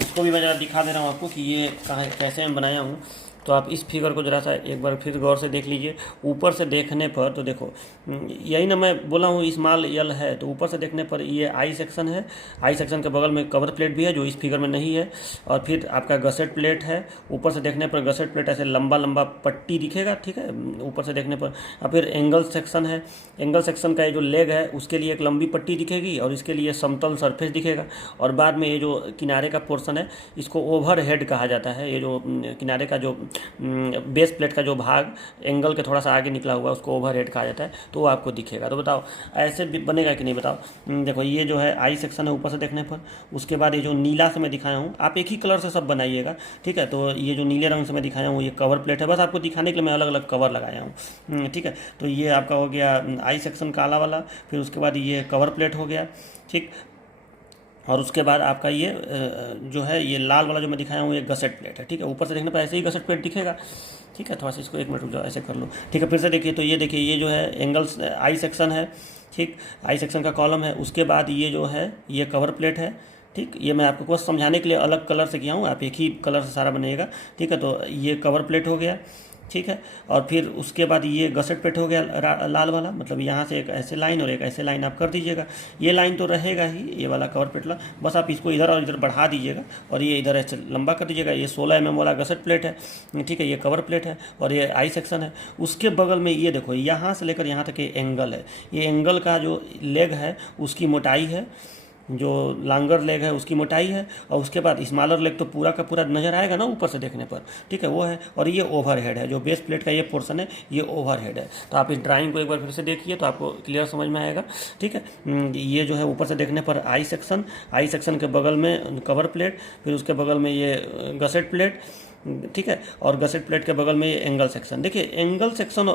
इसको भी मैं ज़रा दिखा दे रहा हूँ आपको कि ये कहाँ कैसे मैं बनाया हूँ। तो आप इस फिगर को ज़रा सा एक बार फिर गौर से देख लीजिए। ऊपर से देखने पर तो देखो यही ना मैं बोला हूँ स्मॉल यल है, तो ऊपर से देखने पर ये आई सेक्शन है, आई सेक्शन के बगल में कवर प्लेट भी है जो इस फिगर में नहीं है, और फिर आपका गसेट प्लेट है। ऊपर से देखने पर गसेट प्लेट ऐसे लंबा लंबा पट्टी दिखेगा, ठीक है, ऊपर से देखने पर। और फिर एंगल सेक्शन है, एंगल सेक्शन का ये जो लेग है उसके लिए एक लंबी पट्टी दिखेगी और इसके लिए समतल सरफेस दिखेगा। और बाद में ये जो किनारे का पोर्शन है इसको ओवर हेड कहा जाता है। ये जो किनारे का जो बेस प्लेट का जो भाग एंगल के थोड़ा सा आगे निकला हुआ उसको ओवर हेड कहा जाता है, तो वो आपको दिखेगा। तो बताओ ऐसे बनेगा कि नहीं, बताओ। देखो ये जो है आई सेक्शन है ऊपर से देखने पर, उसके बाद ये जो नीला से मैं दिखाया हूँ, आप एक ही कलर से सब बनाइएगा, ठीक है। तो ये जो नीले रंग से मैं दिखाया हूँ ये कवर प्लेट है, बस आपको दिखाने के लिए मैं अलग अलग कवर लगाया हूँ, ठीक है। तो ये आपका हो गया आई सेक्शन काला वाला, फिर उसके बाद ये कवर प्लेट हो गया, ठीक। और उसके बाद आपका ये जो है ये लाल वाला जो मैं दिखाया हूँ ये गसेट प्लेट है, ठीक है। ऊपर से देखने पर ऐसे ही गसेट प्लेट दिखेगा, ठीक है। थोड़ा सा इसको एक मिनट रुक जाओ, ऐसे कर लो, ठीक है। फिर से देखिए, तो ये देखिए ये जो है एंगल्स आई सेक्शन है, ठीक, आई सेक्शन का कॉलम है। उसके बाद ये जो है ये कवर प्लेट है, ठीक। ये मैं आपको बस समझाने के लिए अलग कलर से किया हूँ, आप एक ही कलर से सारा बनेगा, ठीक है। तो ये कवर प्लेट हो गया, ठीक है। और फिर उसके बाद ये गसेट प्लेट हो गया लाल वाला, मतलब यहाँ से एक ऐसे लाइन और एक ऐसे लाइन आप कर दीजिएगा। ये लाइन तो रहेगा ही, ये वाला कवर प्लेट ला, बस आप इसको इधर और इधर बढ़ा दीजिएगा और ये इधर ऐसे लंबा कर दीजिएगा। ये 16 mm वाला गसेट प्लेट है, ठीक है, ये कवर प्लेट है और ये आई सेक्शन है। उसके बगल में ये देखो, यहाँ से लेकर यहाँ तक ये एंगल है। ये एंगल का जो लेग है उसकी मोटाई है, जो लॉन्गर लेग है उसकी मोटाई है, और उसके बाद स्मॉलर लेग तो पूरा का पूरा नज़र आएगा ना ऊपर से देखने पर, ठीक है, वो है। और ये ओवरहेड है, जो बेस प्लेट का ये पोर्शन है ये ओवरहेड है। तो आप इस ड्राइंग को एक बार फिर से देखिए तो आपको क्लियर समझ में आएगा, ठीक है। ये जो है ऊपर से देखने पर आई सेक्शन के बगल में कवर प्लेट, फिर उसके बगल में ये गसेट प्लेट, ठीक है, और गसेट प्लेट के बगल में ये एंगल सेक्शन। देखिए एंगल सेक्शन,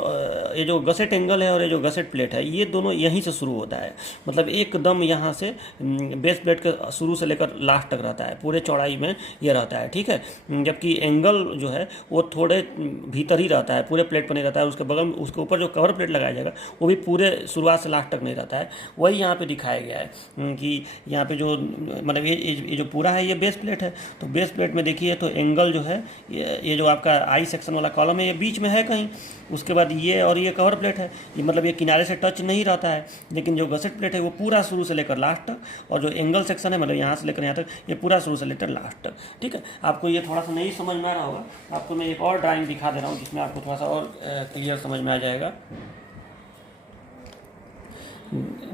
ये जो गसेट एंगल है और ये जो गसेट प्लेट है ये दोनों यहीं से शुरू होता है, मतलब एकदम यहाँ से बेस प्लेट के शुरू से लेकर लास्ट तक रहता है, पूरे चौड़ाई में ये रहता है, ठीक है। जबकि एंगल जो है वो थोड़े भीतर ही रहता है, पूरे प्लेट पर नहीं रहता है। उसके बगल में उसके ऊपर जो कवर प्लेट लगाया जाएगा वो भी पूरे शुरुआत से लास्ट तक नहीं रहता है। वही यहाँ पे दिखाया गया है कि यहाँ पे जो मतलब ये जो पूरा है ये बेस प्लेट है। तो बेस प्लेट में देखिए तो एंगल जो है ये जो आपका आई सेक्शन वाला कॉलम है ये बीच में है कहीं। उसके बाद ये और ये कवर प्लेट है, ये मतलब ये किनारे से टच नहीं रहता है। लेकिन जो गसेट प्लेट है वो पूरा शुरू से लेकर लास्ट तक, और जो एंगल सेक्शन है मतलब यहाँ से लेकर यहाँ तक ये पूरा शुरू से लेकर लास्ट तक, ठीक है। आपको ये थोड़ा सा नहीं समझ में आ रहा होगा, आपको मैं एक और ड्राइंग दिखा दे रहा हूँ जिसमें आपको थोड़ा सा और क्लियर समझ में आ जाएगा।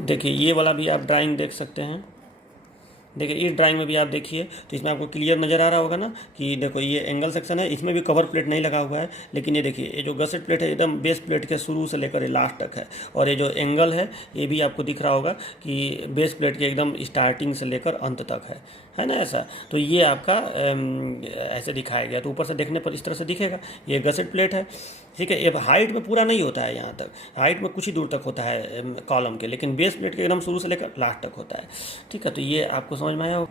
देखिए ये वाला भी आप ड्राइंग देख सकते हैं। देखिए इस ड्राइंग में भी आप देखिए तो इसमें आपको क्लियर नज़र आ रहा होगा ना कि देखो ये एंगल सेक्शन है, इसमें भी कवर प्लेट नहीं लगा हुआ है। लेकिन ये देखिए ये जो गसेट प्लेट है एकदम बेस प्लेट के शुरू से लेकर लास्ट तक है, और ये जो एंगल है ये भी आपको दिख रहा होगा कि बेस प्लेट के एकदम स्टार्टिंग से लेकर अंत तक है ना ऐसा। तो ये आपका ऐसे दिखाया गया, तो ऊपर से देखने पर इस तरह से दिखेगा। ये गसेट प्लेट है, ठीक है। ये हाइट में पूरा नहीं होता है, यहाँ तक हाइट में कुछ ही दूर तक होता है कॉलम के, लेकिन बेस प्लेट के एकदम शुरू से लेकर लास्ट तक होता है, ठीक है। तो ये आपको समझ में आया हो।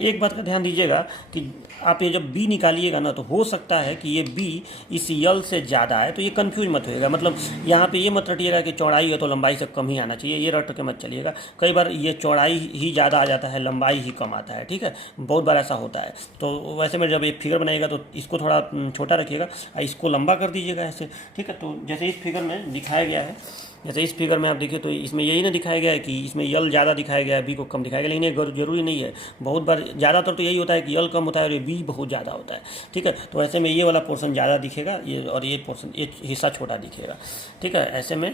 एक बात का ध्यान दीजिएगा कि आप ये जब बी निकालिएगा ना तो हो सकता है कि ये बी इस यल से ज़्यादा है, तो ये कंफ्यूज मत होइएगा। मतलब यहाँ पे ये मत रटिएगा कि चौड़ाई है तो लंबाई से कम ही आना चाहिए, ये रट के मत चलिएगा। कई बार ये चौड़ाई ही ज़्यादा आ जाता है, लंबाई ही कम आता है, ठीक है, बहुत बार ऐसा होता है। तो वैसे में जब एक फिगर बनाइएगा तो इसको थोड़ा छोटा रखिएगा, इसको लंबा कर दीजिएगा ऐसे, ठीक है। तो जैसे इस फिगर में दिखाया गया है, जैसे इस फिगर में आप देखिए तो इसमें यही ना दिखाया गया है कि इसमें यल ज़्यादा दिखाया गया है, बी को कम दिखाया गया, लेकिन ये जरूरी नहीं है। बहुत बार ज़्यादातर तो यही होता है कि यल कम होता है और ये बी बहुत ज़्यादा होता है, ठीक है। तो ऐसे में ये वाला पोर्शन ज़्यादा दिखेगा, ये और ये पोर्शन ये हिस्सा छोटा दिखेगा, ठीक है। ऐसे में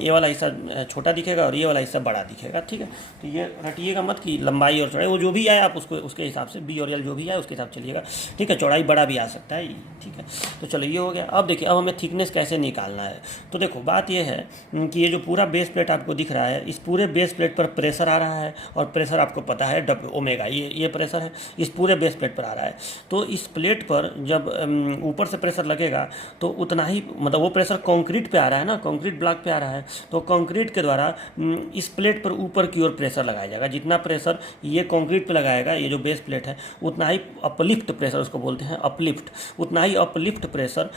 ये वाला हिस्सा छोटा दिखेगा और ये वाला हिस्सा बड़ा दिखेगा, ठीक है। तो ये रटिएगा मत कि लंबाई और चौड़ाई वो जो भी आए आप उसको उसके हिसाब से बी और यल जो भी आए उसके हिसाब से चलिएगा, ठीक है। चौड़ाई बड़ा भी आ सकता है, ठीक है। तो चलो ये हो गया। अब देखिए अब हमें थिकनेस कैसे निकालना है। तो देखो बात ये है कि ये जो पूरा बेस प्लेट आपको दिख रहा है, इस पूरे बेस प्लेट पर प्रेशर आ रहा है, और प्रेशर आपको पता है ओमेगा, ये प्रेशर है इस पूरे बेस प्लेट पर आ रहा है। तो इस प्लेट पर जब ऊपर से प्रेशर लगेगा तो उतना ही, मतलब वो प्रेशर कंक्रीट पे आ रहा है ना, कंक्रीट ब्लॉक पे आ रहा है, तो कंक्रीट के द्वारा इस प्लेट पर ऊपर की ओर प्रेशर लगाया जाएगा। जितना प्रेशर ये कंक्रीट पे लगाएगा, ये जो बेस प्लेट है, उतना ही अपलिफ्ट प्रेशर उसको बोलते हैं, अपलिफ्ट, उतना ही अपलिफ्ट प्रेशर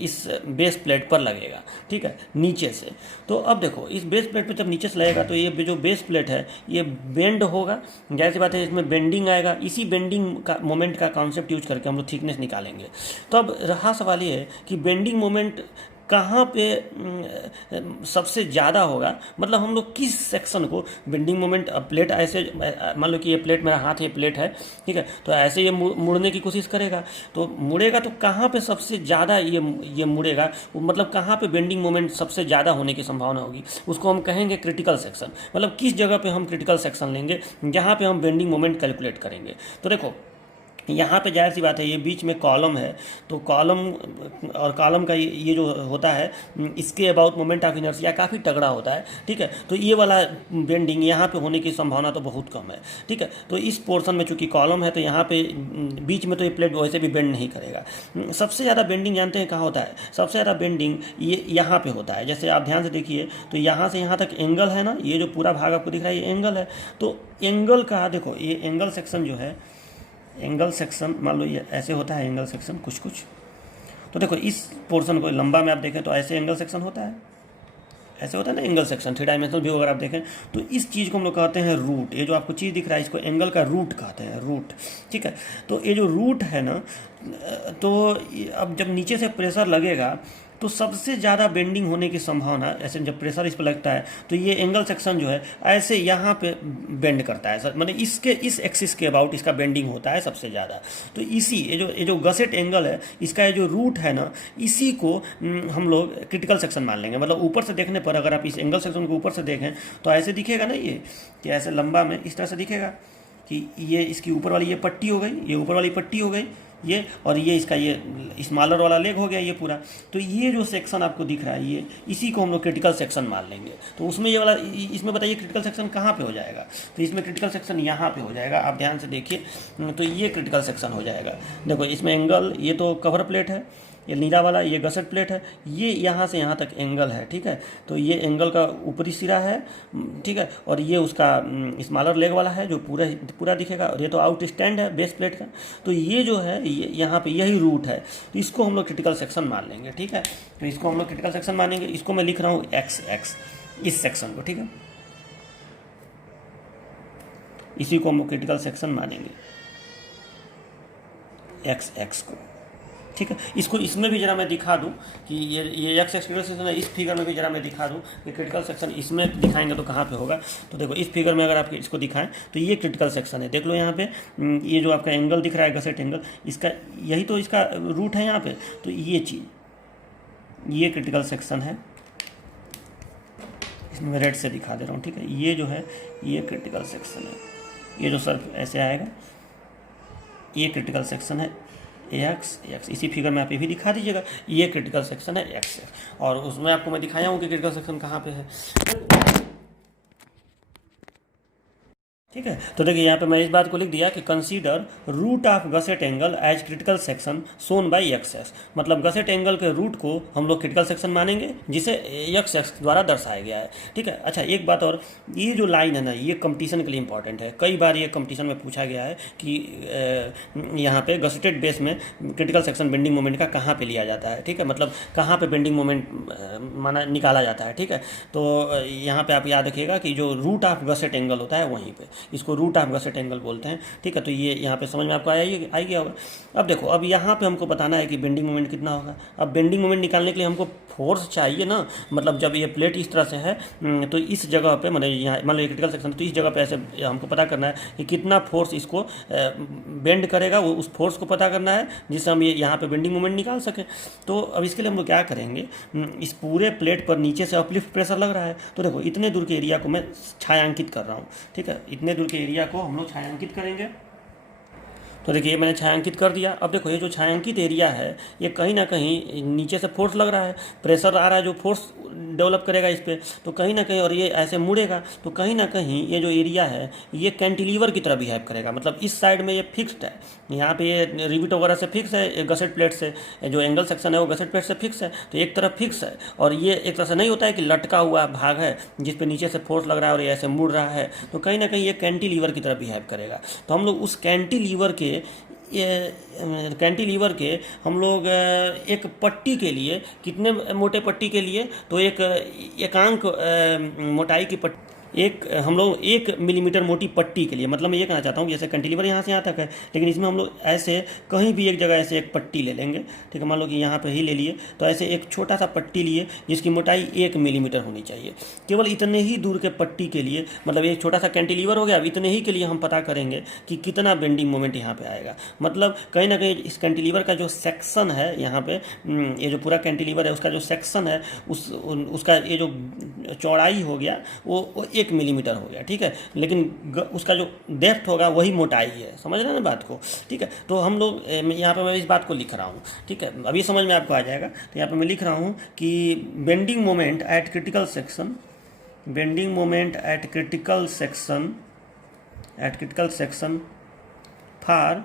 इस बेस प्लेट पर लगेगा, ठीक है, नीचे से। तो अब देखो इस बेस प्लेट पे जब नीचे से लगेगा तो ये जो बेस प्लेट है ये बेंड होगा, जाहिर सी बात है इसमें बेंडिंग आएगा। इसी बेंडिंग का मोमेंट का कॉन्सेप्ट यूज करके हम लोग थिकनेस निकालेंगे। तो अब रहा सवाल ये है कि बेंडिंग मोमेंट कहाँ पे सबसे ज़्यादा होगा, मतलब हम लोग किस सेक्शन को बेंडिंग मोमेंट, प्लेट ऐसे मान लो कि ये प्लेट, मेरा हाथ ये प्लेट है, ठीक है, तो ऐसे ये मुड़ने की कोशिश करेगा, तो मुड़ेगा तो कहाँ पे सबसे ज़्यादा ये मुड़ेगा, मतलब कहाँ पे बेंडिंग मोमेंट सबसे ज़्यादा होने की संभावना होगी, उसको हम कहेंगे क्रिटिकल सेक्शन। मतलब किस जगह पे हम क्रिटिकल सेक्शन लेंगे जहाँ पे हम बेंडिंग मोमेंट कैलकुलेट करेंगे। तो देखो यहाँ पे जाहिर सी बात है ये बीच में कॉलम है, तो कॉलम और कॉलम का ये जो होता है इसके अबाउट मोमेंट ऑफ इनर्शिया काफ़ी तगड़ा होता है, ठीक है। तो ये वाला बेंडिंग यहाँ पे होने की संभावना तो बहुत कम है, ठीक है। तो इस पोर्शन में चूंकि कॉलम है तो यहाँ पे बीच में तो ये प्लेट वैसे भी बेंड नहीं करेगा। सबसे ज़्यादा बेंडिंग जानते हैं कहाँ होता है? सबसे ज़्यादा बेंडिंग ये यहाँ पर होता है। जैसे आप ध्यान से देखिए तो यहाँ से यहाँ तक एंगल है ना, ये जो पूरा भाग आपको दिख रहा है ये एंगल है। तो एंगल का देखो ये एंगल सेक्शन जो है, एंगल सेक्शन मान लो ये ऐसे होता है एंगल सेक्शन कुछ, तो देखो इस पोर्शन को लंबा में आप देखें तो ऐसे एंगल सेक्शन होता ऐसे होता है ना एंगल सेक्शन, 3 डायमेंशनल व्यू अगर आप देखें तो इस चीज़ को हम लोग कहते हैं रूट। ये जो आपको चीज़ दिख रहा है इसको एंगल का रूट कहते हैं, रूट। ठीक है, तो ये जो रूट है ना, तो अब जब नीचे से प्रेशर लगेगा तो सबसे ज़्यादा बेंडिंग होने की संभावना, ऐसे जब प्रेशर इस पर लगता है तो ये एंगल सेक्शन जो है ऐसे यहाँ पे बेंड करता है, मतलब इसके इस एक्सिस के अबाउट इसका बेंडिंग होता है सबसे ज़्यादा। तो इसी ये जो गसेट एंगल है, इसका ये जो रूट है ना, इसी को हम लोग क्रिटिकल सेक्शन मान लेंगे। मतलब ऊपर से देखने पर अगर आप इस एंगल सेक्शन को ऊपर से देखें तो ऐसे दिखेगा ना, ये कि ऐसे लंबा में इस तरह से दिखेगा कि ये इसकी ऊपर वाली ये पट्टी हो गई, ये ऊपर वाली पट्टी हो गई ये, और ये इसका ये स्मॉलर वाला लेग हो गया ये पूरा। तो ये जो सेक्शन आपको दिख रहा है ये, इसी को हम लोग क्रिटिकल सेक्शन मान लेंगे। तो उसमें ये वाला, इसमें बताइए क्रिटिकल सेक्शन कहाँ पे हो जाएगा? तो इसमें क्रिटिकल सेक्शन यहाँ पे हो जाएगा। आप ध्यान से देखिए, तो ये क्रिटिकल सेक्शन हो जाएगा। देखो इसमें एंगल, ये तो कवर प्लेट है, ये नीला वाला ये गसेट प्लेट है, ये यहाँ से यहाँ तक एंगल है। ठीक है, तो ये एंगल का ऊपरी सिरा है। ठीक है, और ये उसका स्मॉलर लेग वाला है जो पूरा पूरा दिखेगा, और ये तो आउट स्टैंड है बेस प्लेट का। तो ये जो है ये यहाँ पे यही रूट है, तो इसको हम लोग क्रिटिकल सेक्शन मान लेंगे। ठीक है, तो इसको हम लोग क्रिटिकल सेक्शन मानेंगे। इसको मैं लिख रहा हूँ एक्स एक्स, इस सेक्शन को। ठीक है, इसी को हम लोग क्रिटिकल सेक्शन मानेंगे, एक्स एक्स को। ठीक है, इसको इसमें भी जरा मैं दिखा दूं कि ये एक्स एक्स क्रिटिकल सेक्शन है। इस फिगर में भी जरा मैं दिखा दूं कि क्रिटिकल सेक्शन इसमें दिखाएंगे तो कहाँ पे होगा। तो देखो इस फिगर में अगर आप इसको दिखाएं तो ये क्रिटिकल सेक्शन है। देख लो यहाँ पे ये जो आपका एंगल दिख रहा है गसेट एंगल, इसका यही तो इसका रूट है यहाँ पे। तो ये चीज़ ये क्रिटिकल सेक्शन है, इसमें मैं रेड से दिखा दे रहा हूँ। ठीक है, ये जो है ये क्रिटिकल सेक्शन है। ये जो सर्फ ऐसे आएगा ये क्रिटिकल सेक्शन है एक्स एक्स। इसी फिगर में आप ये भी दिखा दीजिएगा, ये क्रिटिकल सेक्शन है एक्स। और उसमें आपको मैं दिखाया हूँ कि क्रिटिकल सेक्शन कहाँ पे है। ठीक है, तो देखिए यहाँ पे मैं इस बात को लिख दिया कि consider root of gusset angle as critical section shown by X X. मतलब गसेट एंगल के रूट को हम लोग क्रिटिकल सेक्शन मानेंगे जिसे एक्स एक्स द्वारा दर्शाया गया है। ठीक है, अच्छा एक बात और, ये जो लाइन है ना ये कंपटीशन के लिए इंपॉर्टेंट है। कई बार ये कंपटीशन में पूछा गया है कि यहाँ पे गसेटेड बेस में क्रिटिकल सेक्शन बेंडिंग मोमेंट का कहाँ पे लिया जाता है। ठीक है, मतलब कहाँ पे बेंडिंग मोमेंट माना निकाला जाता है। ठीक है, तो यहाँ पे आप याद रखिएगा कि जो रूट ऑफ गसेट एंगल होता है वहीं पे, इसको रूट ऑफ गसेट एंगल बोलते हैं। ठीक है, तो ये यहाँ पे समझ में आपको आ गया होगा। अब देखो, अब यहाँ पे हमको बताना है कि बेंडिंग मोमेंट कितना होगा। अब बेंडिंग मोमेंट निकालने के लिए हमको फोर्स चाहिए ना, मतलब जब ये प्लेट इस तरह से है तो इस जगह पे, मतलब यहाँ मान लो क्रिटिकल सेक्शन, तो इस जगह पे ऐसे हमको पता करना है कि कितना फोर्स इसको बेंड करेगा, वो उस फोर्स को पता करना है जिससे हम ये यहाँ पे बेंडिंग मोमेंट निकाल सकें। तो अब इसके लिए हम लोग क्या करेंगे, इस पूरे प्लेट पर नीचे से अपलिफ्ट प्रेशर लग रहा है। तो देखो इतने दूर के एरिया को मैं छायांकित कर रहा हूँ। ठीक है, इतने दूर के एरिया को हम लोग छायांकित करेंगे। तो देखिए मैंने छायांकित कर दिया। अब देखो ये जो छायांकित एरिया है ये कहीं ना कहीं नीचे से फोर्स लग रहा है, प्रेशर आ रहा है जो फोर्स डेवलप करेगा इस पर, तो कहीं ना कहीं, और ये ऐसे मुड़ेगा तो कहीं ना कहीं ये जो एरिया है ये कैंटिलीवर की तरह बिहेव करेगा। मतलब इस साइड में ये फिक्स्ड है, यहाँ पे ये रिविट वगैरह से फिक्स है, गसेट प्लेट से जो एंगल सेक्शन है वो गसेट प्लेट से फिक्स है, तो एक तरफ फिक्स है। और ये एक तरह से नहीं होता है कि लटका हुआ भाग है जिस पे नीचे से फोर्स लग रहा है और ये ऐसे मुड़ रहा है, तो कहीं ना कहीं ये कैंटिलीवर की तरह बिहेव करेगा। तो हम लोग उस कैंटिलीवर के हम लोग एक पट्टी के लिए, कितने मोटे पट्टी के लिए, तो एक एकांक मोटाई की पट्टी, हम लोग 1 मिलीमीटर मोटी पट्टी के लिए, मतलब मैं ये कहना चाहता हूँ जैसे कैंटिलीवर यहाँ से यहाँ तक है, लेकिन इसमें हम लोग ऐसे कहीं भी एक जगह ऐसे एक पट्टी ले लेंगे। ठीक है, मान लो कि यहाँ पे ही ले लिए, तो ऐसे एक छोटा सा पट्टी लिए जिसकी मोटाई 1 मिलीमीटर होनी चाहिए। केवल इतने ही दूर के पट्टी के लिए, मतलब एक छोटा सा कैंटिलीवर हो गया, अब इतने ही के लिए हम पता करेंगे कि कितना बेंडिंग मोमेंट यहाँ पे आएगा। मतलब कहीं ना कहीं इस कैंटिलीवर का जो सेक्शन है यहाँ पे, ये जो पूरा कैंटिलीवर है उसका जो सेक्शन है उसका ये जो चौड़ाई हो गया वो 1 मिलीमीटर हो गया। ठीक है, लेकिन उसका जो डेप्थ होगा वही मोटाई है। समझ रहे हैं ना बात को? ठीक है, तो हम लोग यहाँ पे मैं इस बात को लिख रहा हूँ। ठीक है, अभी समझ में आपको आ जाएगा। तो यहाँ पे मैं लिख रहा हूँ कि bending moment at critical section, bending moment at critical section for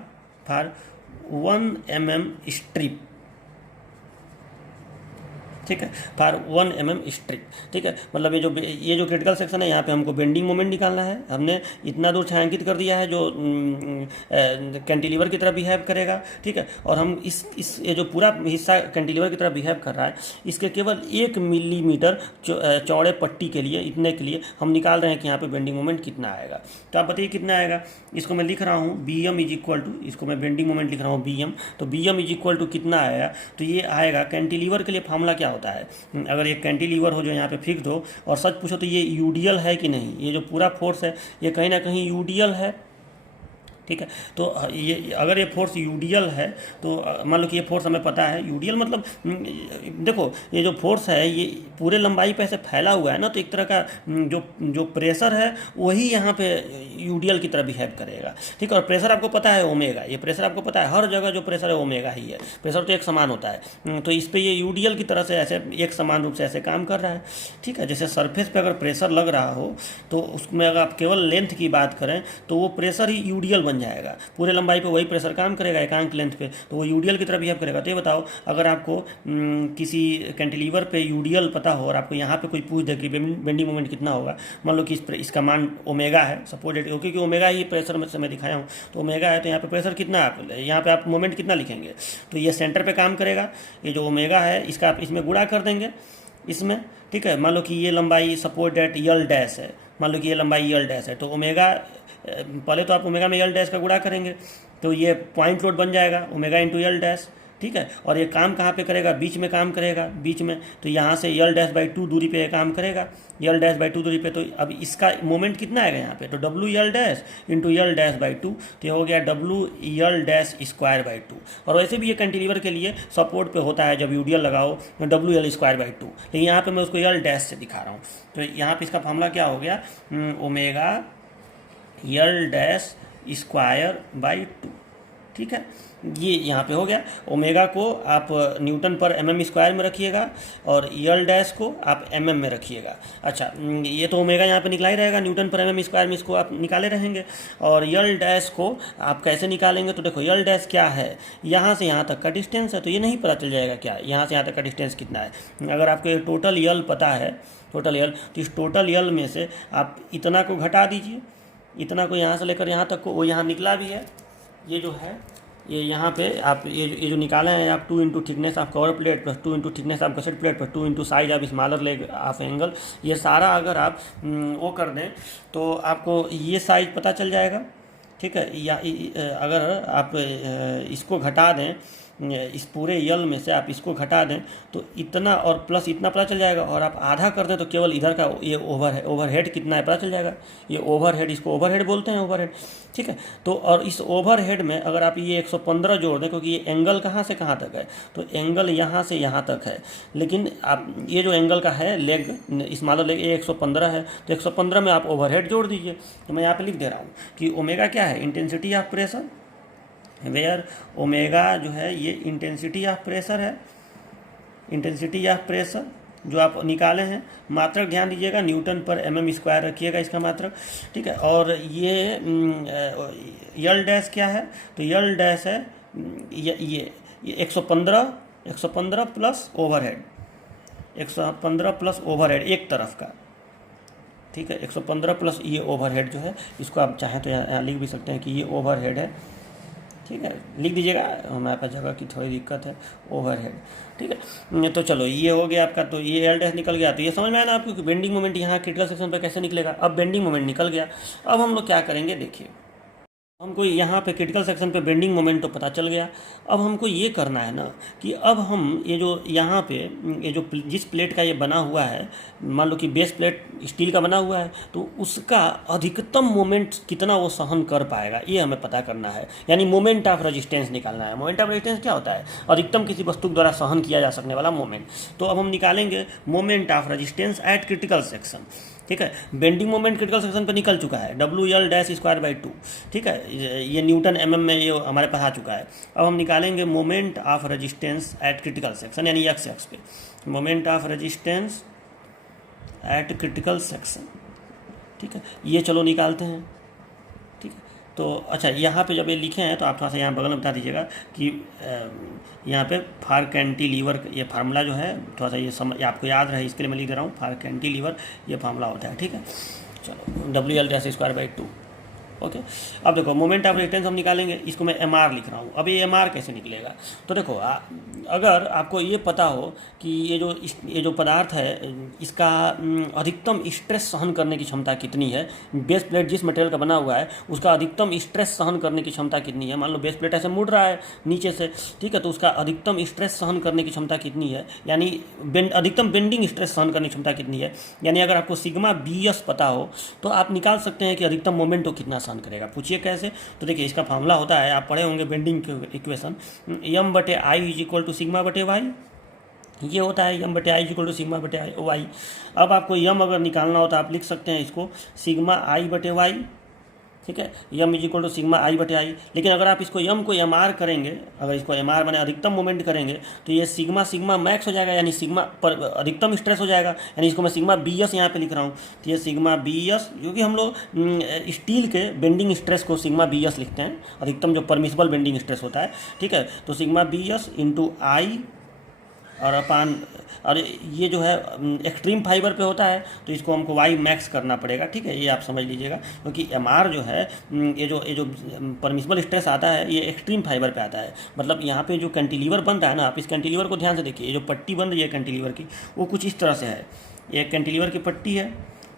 1 mm strip, ठीक है, फॉर 1 mm स्ट्रिक। ठीक है, मतलब ये जो क्रिटिकल सेक्शन है, यहाँ पे हमको बेंडिंग मोमेंट निकालना है। हमने इतना दूर छायांकित कर दिया है जो कैंटिलीवर की तरह बिहेव करेगा। ठीक है, और हम इस ये जो पूरा हिस्सा कैंटिलीवर की तरह बिहेव कर रहा है, इसके केवल 1 मिलीमीटर चौड़े पट्टी के लिए, इतने के लिए हम निकाल रहे हैं कि यहाँ पे बेंडिंग मोमेंट कितना आएगा। तो आप बताइए कितना आएगा। इसको मैं लिख रहा हूँ B M is equal to, इसको मैं बेंडिंग मोमेंट लिख रहा हूँ बी एम, तो B M is equal to कितना आएगा, तो ये आएगा कैंटिलीवर के लिए फार्मूला क्या होता है, अगर एक कैंटिलीवर हो जो यहाँ पे फिक्स्ड हो, और सच पूछो तो ये यूडीएल है कि नहीं, ये जो पूरा फोर्स है ये कहीं ना कहीं यूडीएल है। ठीक है, तो ये अगर ये फोर्स यूडीएल है तो मान लो कि ये फोर्स हमें पता है यूडीएल मतलब देखो ये जो फोर्स है ये पूरे लंबाई पे ऐसे फैला हुआ है ना, तो एक तरह का जो प्रेशर है वही यहाँ पे यूडीएल की तरह बिहेव करेगा। ठीक है, और प्रेशर आपको पता है ओमेगा, ये प्रेशर आपको पता है हर जगह जो प्रेशर है ओमेगा ही है, प्रेशर तो एक समान होता है। तो इस पर ये यूडीएल की तरह से ऐसे एक समान रूप से ऐसे काम कर रहा है। ठीक है, जैसे सरफेस पे अगर प्रेशर लग रहा हो तो उसमें अगर आप केवल लेंथ की बात करें तो वो प्रेशर ही यूडीएल बन जाएगा, पूरे लंबाई पे वही प्रेशर काम करेगा एकांक लेंथ पे, तो वो यूडीएल की तरह बिहेव करेगा। तो ये बताओ अगर आपको किसी कैंटिलीवर पे यूडीएल पता हो और आपको यहाँ पे कोई पूछ दे कि बेंडिंग मोमेंट कितना होगा, मान लो कि इसका मान ओमेगा है सपोज, क्योंकि ओमेगा ही प्रेशर में से मैं दिखाया हूँ, तो ओमेगा है तो यहाँ पे प्रेशर कितना है, यहाँ पे आप मोमेंट कितना लिखेंगे, तो ये सेंटर पे काम करेगा, ये जो ओमेगा है इसका आप इसमें गुणा कर देंगे इसमें। ठीक है, मान लो कि ये लंबाई सपोज डेट यल डैश है, मान लो कि ये लंबाई यल डैश है, तो ओमेगा पहले तो आप ओमेगा में यल डैश का गुणा करेंगे तो ये पॉइंट लोड बन जाएगा ओमेगा इंटू यल डैश। ठीक है, और ये काम कहाँ पे करेगा, बीच में काम करेगा, बीच में, तो यहाँ से यल डैश बाई 2 दूरी पे ये काम करेगा, यल डैश बाई 2 दूरी पे। तो अब इसका मोमेंट कितना आएगा यहाँ पे, तो W L dash into L dash by 2, तो ये हो गया W L dash square by 2। और वैसे भी ये कैंटिलीवर के लिए सपोर्ट पे होता है जब यूडीएल लगाओ डब्ल्यू यल स्क्वायर बाई 2, लेकिन यहाँ पे मैं उसको यल डैश से दिखा रहा हूँ। तो यहाँ पे इसका फार्मूला क्या हो गया, omega L dash square by 2। ठीक है, ये यहाँ पे हो गया। ओमेगा को आप न्यूटन पर एमएम स्क्वायर में रखिएगा और यल डैश को आप एमएम में रखिएगा। अच्छा, ये तो ओमेगा यहाँ पे निकला ही रहेगा, न्यूटन पर एमएम स्क्वायर में इसको आप निकाले रहेंगे। और यल डैश को आप कैसे निकालेंगे, तो देखो यल डैश क्या है, यहाँ से यहाँ तक का डिस्टेंस है, तो ये नहीं पता चल जाएगा क्या यहाँ से यहाँ तक का डिस्टेंस कितना है। अगर आपको ये टोटल यल पता है, टोटल यल, तो इस टोटल यल में से आप इतना को घटा दीजिए, इतना को यहाँ से लेकर यहाँ तक को, वो यहाँ निकला भी है, ये जो है ये यहाँ पे आप ये जो निकाले हैं आप 2 into thickness of cover plate plus 2 into thickness of gusset plate plus 2 into size of smaller leg of angle, ये सारा अगर आप वो कर दें तो आपको ये साइज पता चल जाएगा। ठीक है, या अगर आप इसको घटा दें, इस पूरे यल में से आप इसको घटा दें तो इतना और प्लस इतना पता चल जाएगा, और आप आधा कर दें तो केवल इधर का ये ओवरहेड कितना है पता चल जाएगा। ये ओवरहेड, इसको ओवरहेड बोलते हैं, ओवरहेड। ठीक है, तो और इस ओवरहेड में अगर आप ये 115 जोड़ दें, क्योंकि ये एंगल कहाँ से कहाँ तक है, तो एंगल यहाँ से यहाँ तक है, लेकिन आप ये जो एंगल का है लेग स्मॉलर लेग ये 115 है, तो 115 में आप ओवरहेड जोड़ दीजिए। तो मैं यहाँ पे लिख दे रहा हूँ कि ओमेगा क्या है, intensity of pressure, where omega जो है ये इंटेंसिटी ऑफ प्रेशर है, इंटेंसिटी ऑफ प्रेशर जो आप निकाले हैं। मात्रक ध्यान दीजिएगा न्यूटन पर एमएम स्क्वायर रखिएगा इसका मात्रक। ठीक है, और ये यल डैश क्या है, तो यल डैश है ये 115 प्लस ओवरहेड, 115 प्लस ओवरहेड एक तरफ का। ठीक है, 115 प्लस ये ओवरहेड जो है, इसको आप चाहें तो यहाँ लिख भी सकते हैं कि ये ओवरहेड है। ठीक है, लिख दीजिएगा, हमारे पास जगह की थोड़ी दिक्कत है, ओवरहेड। ठीक है, तो चलो ये हो गया आपका, तो ये एल डैश निकल गया। तो ये समझ में आया ना आपको कि बेंडिंग मोमेंट यहाँ क्रिटिकल सेक्शन पर कैसे निकलेगा। अब बेंडिंग मोमेंट निकल गया, अब हम लोग क्या करेंगे, देखिए हमको यहाँ पे क्रिटिकल सेक्शन पे बेंडिंग मोमेंट तो पता चल गया। अब हमको ये करना है ना कि अब हम ये जो यहाँ पे ये जो जिस प्लेट का ये बना हुआ है, मान लो कि बेस प्लेट स्टील का बना हुआ है, तो उसका अधिकतम मोमेंट कितना वो सहन कर पाएगा ये हमें पता करना है, यानी मोमेंट ऑफ रेजिस्टेंस निकालना है। मोमेंट ऑफ रेजिस्टेंस क्या होता है, अधिकतम किसी वस्तु के द्वारा सहन किया जा सकने वाला मोमेंट। तो अब हम निकालेंगे moment of resistance at critical section. ठीक है, बेंडिंग मोमेंट क्रिटिकल सेक्शन पे निकल चुका है, W L dash square by 2। ठीक है, ये न्यूटन एमएम में ये हमारे पास आ चुका है। अब हम निकालेंगे moment of resistance at critical section, यानी एक्स एक्स पे moment of resistance at critical section. ठीक है, ये चलो निकालते हैं। ठीक है, तो अच्छा, यहाँ पे जब ये लिखे हैं तो आप थोड़ा सा यहाँ बगल में बता दीजिएगा कि यहाँ पे फार कैंटिलीवर ये फार्मूला जो है थोड़ा सा ये आपको याद रहे, इसके लिए मैं लिख दे रहा हूँ। फार कैंटिलीवर ये फार्मूला होता है, ठीक है। चलो, WL-2 ओके। अब देखो मोमेंट ऑफ रेजिस्टेंस हम निकालेंगे, इसको मैं एम आर लिख रहा हूँ। अब ये एम आर कैसे निकलेगा? तो देखो अगर आपको ये पता हो कि ये जो पदार्थ है इसका अधिकतम स्ट्रेस सहन करने की क्षमता कितनी है, बेस प्लेट जिस मटेरियल का बना हुआ है उसका अधिकतम स्ट्रेस सहन करने की क्षमता कितनी है। मान लो बेस प्लेट ऐसे मुड़ रहा है नीचे से, ठीक है, तो उसका अधिकतम स्ट्रेस सहन करने की क्षमता कितनी है, यानी अधिकतम बेंडिंग स्ट्रेस सहन करने की क्षमता कितनी है। यानी अगर आपको सिग्मा BS पता हो तो आप निकाल सकते हैं कि अधिकतम मोमेंट को कितना सहन करेगा। पूछिए कैसे? तो देखिए इसका फार्मूला होता है, आप पढ़े होंगे बेंडिंग इक्वेशन, M/I = सिग्मा/y। ये होता है M/I = सिग्मा/y। अब आपको M अगर निकालना हो तो आप लिख सकते हैं इसको सिग्मा I/y, ठीक है, M = सिग्मा I/y। लेकिन अगर आप इसको M को MR करेंगे, अगर इसको MR माने अधिकतम मोमेंट करेंगे तो ये सिग्मा मैक्स हो जाएगा, यानी सिग्मा पर अधिकतम स्ट्रेस हो जाएगा। यानी इसको मैं सिग्मा BS यहाँ पे लिख रहा हूँ, तो ये सिग्मा BS, क्योंकि हम लोग स्टील के बेंडिंग स्ट्रेस को सिग्मा BS लिखते हैं, अधिकतम जो परमिसिबल बेंडिंग स्ट्रेस होता है, ठीक है। तो सिग्मा BS × I और अपान, और ये जो है एक्सट्रीम फाइबर पे होता है तो इसको हमको वाई मैक्स करना पड़ेगा, ठीक है। ये आप समझ लीजिएगा, क्योंकि MR जो है ये जो परमिसिबल स्ट्रेस आता है ये एक्सट्रीम फाइबर पे आता है। मतलब यहाँ पे जो कैंटिलीवर बन रहा है ना, आप इस कैंटिलीवर को ध्यान से देखिए, ये जो पट्टी बन रही है कैंटिलीवर की वो कुछ इस तरह से है। ये कैंटिलीवर की पट्टी है,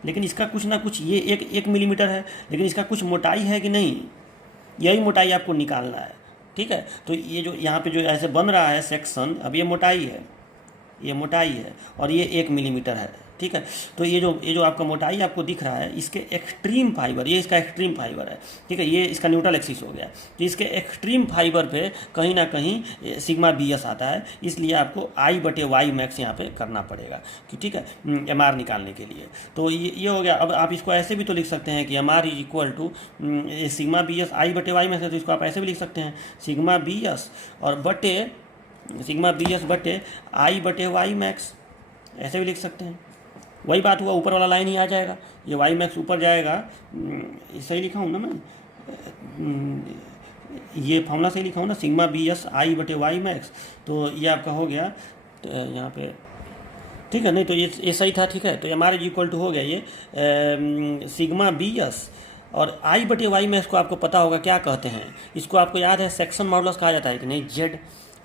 लेकिन इसका कुछ ना कुछ ये 1 मिलीमीटर है, लेकिन इसका कुछ मोटाई है कि नहीं, यही मोटाई आपको निकालना है, ठीक है। तो ये जो यहाँ पे जो ऐसे बन रहा है सेक्शन, अब ये मोटाई है, ये मोटाई है और ये 1 मिलीमीटर है, ठीक है। तो ये जो आपका मोटाई आपको दिख रहा है इसके एक्सट्रीम फाइबर, ये इसका एक्सट्रीम फाइबर है, ठीक है। ये इसका न्यूट्रल एक्सिस हो गया, तो इसके एक्सट्रीम फाइबर पे कहीं ना कहीं सिग्मा BS आता है, इसलिए आपको I/y मैक्स यहाँ पे करना पड़ेगा, ठीक है, MR निकालने के लिए। तो ये हो गया। अब आप इसको ऐसे भी तो लिख सकते हैं कि MR = sigma BS I/y max है, तो इसको आप ऐसे भी लिख सकते हैं सिग्मा BS और सिग्मा BS बटे I/y मैक्स, ऐसे भी लिख सकते हैं। वही बात हुआ, ऊपर वाला लाइन ही आ जाएगा, ये y मैक्स ऊपर जाएगा। सही लिखा हूँ ना मैं? ये फॉर्मूला सही लिखा हूँ ना, सिग्मा BS I/y मैक्स, तो ये आपका हो गया तो यहाँ पे, ठीक है। नहीं तो ये सही था, ठीक है। तो MR = हो गया ये सिग्मा BS और I/y मैक्स को आपको पता होगा क्या कहते हैं, इसको आपको याद है सेक्शन मॉडुलस कहा जाता है कि नहीं, Z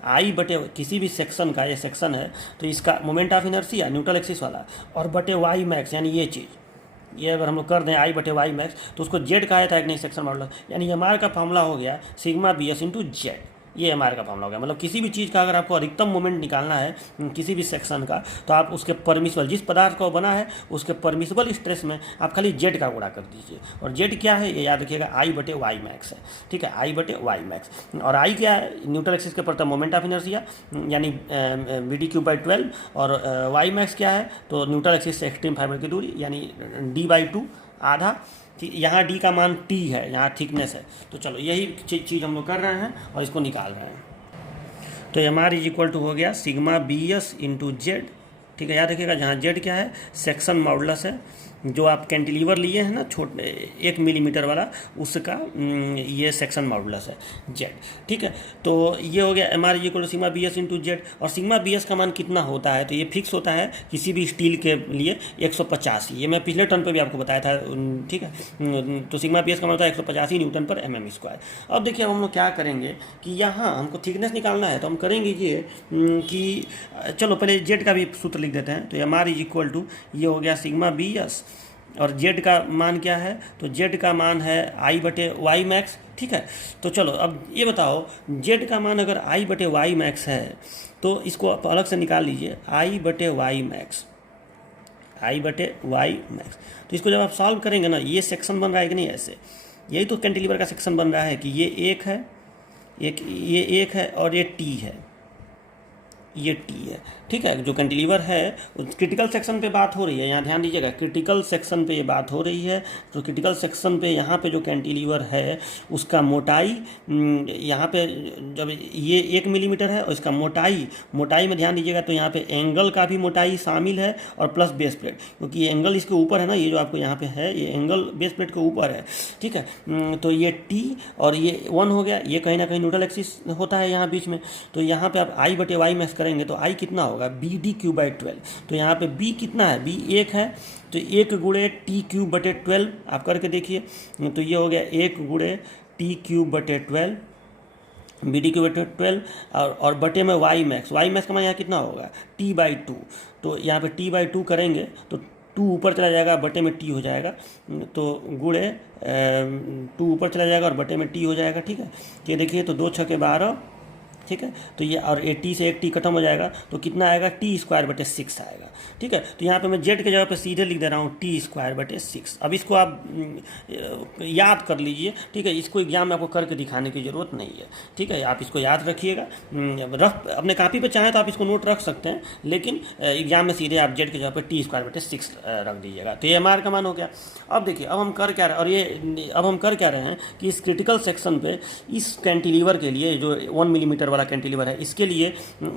I/, किसी भी सेक्शन का, ये सेक्शन है तो इसका moment of inertia neutral axis वाला और बटे y मैक्स, यानी ये चीज़, ये अगर हम लोग कर दें I/y मैक्स तो उसको Z कहा जाता है कि नहीं, सेक्शन मॉडुलस। यानी MR का फॉर्मूला हो गया सिग्मा BS × Z, ये MR का फॉर्मूला हो गया। मतलब किसी भी चीज़ का अगर आपको अधिकतम मोमेंट निकालना है किसी भी सेक्शन का, तो आप उसके परमिसिबल, जिस पदार्थ का वो बना है उसके परमिसिबल स्ट्रेस में आप खाली Z का गुणा कर दीजिए। और Z क्या है ये याद रखिएगा, I/y मैक्स है, ठीक है, I/y मैक्स। और I क्या है, न्यूट्रल एक्सिस के प्रति मोमेंट ऑफ इनर्शिया, यानी Vd3/12, और y मैक्स क्या है, तो न्यूट्रल एक्सिस से एक्सट्रीम फाइबर की दूरी, यानी D/2 आधा। यहाँ D का मान T है, यहाँ थिकनेस है। तो चलो यही चीज़ हम लोग कर रहे हैं और इसको निकाल रहे हैं। तो MR = हो गया सिग्मा BS × Z, ठीक है। याद रखिएगा, जहाँ Z क्या है, सेक्शन मॉडुलस है, जो आप कैंटिलीवर लिए हैं ना छोटे 1 मिलीमीटर वाला, उसका ये सेक्शन मॉडुलस है Z, ठीक है। तो ये हो गया MR = सिग्मा BS × Z। और सिग्मा BS का मान कितना होता है, तो ये फिक्स होता है किसी भी स्टील के लिए 185, ये मैं पिछले टर्न पे भी आपको बताया था, ठीक है। तो सिग्मा BS का मान होता है 185 Nm/mm²। अब देखिए अब हम लोग क्या करेंगे कि यहाँ हमको थिकनेस निकालना है, तो हम करेंगे ये कि चलो पहले Z का भी सूत्र लिख देते हैं। तो MR = ये हो गया सिग्मा BS और Z का मान क्या है, तो Z का मान है I/y मैक्स, ठीक है। तो चलो अब ये बताओ, Z का मान अगर I/y मैक्स है तो इसको आप अलग से निकाल लीजिए, I/y मैक्स, I/y मैक्स। तो इसको जब आप सॉल्व करेंगे ना, ये सेक्शन बन रहा है कि नहीं, ऐसे, यही तो कैंटिलीवर का सेक्शन बन रहा है कि ये एक है, ये एक है और ये T है, ये टी है, ठीक है। जो कैंटिलीवर है क्रिटिकल सेक्शन पे बात हो रही है, यहाँ ध्यान दीजिएगा, क्रिटिकल सेक्शन पे ये बात हो रही है। तो क्रिटिकल सेक्शन पे यहाँ पे जो कैंटिलीवर है उसका मोटाई, यहाँ पे जब ये 1 मिलीमीटर है और इसका मोटाई में ध्यान दीजिएगा तो यहाँ पे एंगल का भी मोटाई शामिल है और प्लस बेस प्लेट, क्योंकि ये एंगल इसके ऊपर है ना, ये जो आपको यहाँ पे है ये एंगल बेस प्लेट के ऊपर है, ठीक है। तो ये टी और ये 1 हो गया, ये कहीं ना कहीं न्यूट्रल एक्सिस होता है यहाँ बीच में। तो यहाँ पे आप आई बटे वाई मैक्स करेंगे तो आई कितना होगा, बी डी क्यू बाई 12। तो यहाँ पे बी कितना है, बी 1 है, तो 1 गुणे टी क्यू बटे 12 आप करके देखिए। तो ये हो गया 1 गुणे टी क्यू बटे 12, बी डी क्यू बटे 12 और बटे में वाई मैक्स का मान यहाँ कितना होगा, टी बाई 2। तो यहाँ पे टी बाई 2 करेंगे तो 2 ऊपर चला जाएगा, बटे में टी हो जाएगा, तो गुणे 2 ऊपर चला जाएगा और बटे में टी हो जाएगा, ठीक है। ये देखिए तो 2 छके 12, ठीक है। तो ये और 80 से 1 टी खत्म हो जाएगा तो कितना आएगा, टी स्क्वायर बटे 6 आएगा, ठीक है। तो यहाँ पे मैं जेड के जगह पे सीधे लिख दे रहा हूँ टी स्क्वायर बटे 6। अब इसको आप याद कर लीजिए, ठीक है। इसको एग्जाम में आपको करके दिखाने की ज़रूरत नहीं है, ठीक है। आप इसको याद रखिएगा, रफ अपने कापी पे चाहें तो आप इसको नोट रख सकते हैं, लेकिन एग्जाम में सीधे आप जेड के जगह पे टी स्क्वायर बटे 6 रख दीजिएगा। तो ये एम आर का मान हो गया। अब देखिए अब हम कर क्या रहे, और ये अब हम कर क्या रहे हैं कि इस क्रिटिकल सेक्शन पे इस कैंटिलीवर के लिए जो 1 मिलीमीटर वाला कैंटिलीवर है, इसके लिए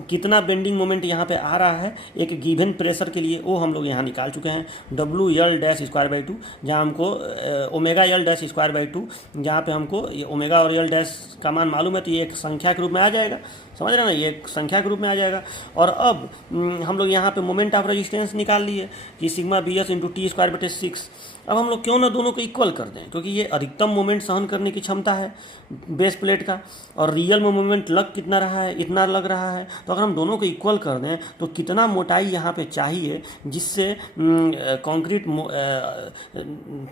कितना बेंडिंग मोमेंट यहाँ पे आ रहा है एक गिवन प्रेशर के लिए, वो हम लोग यहाँ निकाल चुके हैं। W L dash square by 2, जहाँ हमको omega L dash square by 2, जहाँ पे हमको ये ओमेगा और एल डैश का मान मालूम है, तो ये एक संख्या के रूप में आ जाएगा, समझ रहे हैं ना, ये एक संख्या के रूप में आ जाएगा। और अब हम लोग यहाँ पे मोमेंट ऑफ रेजिस्टेंस निकाल लिए कि sigma B S into T square बटे 6। अब हम लोग क्यों ना दोनों को इक्वल कर दें, क्योंकि ये अधिकतम मोमेंट सहन करने की क्षमता है बेस प्लेट का, और रियल में मोमेंट लग कितना रहा है, इतना लग रहा है। तो अगर हम दोनों को इक्वल कर दें तो कितना मोटाई यहाँ पे चाहिए जिससे कंक्रीट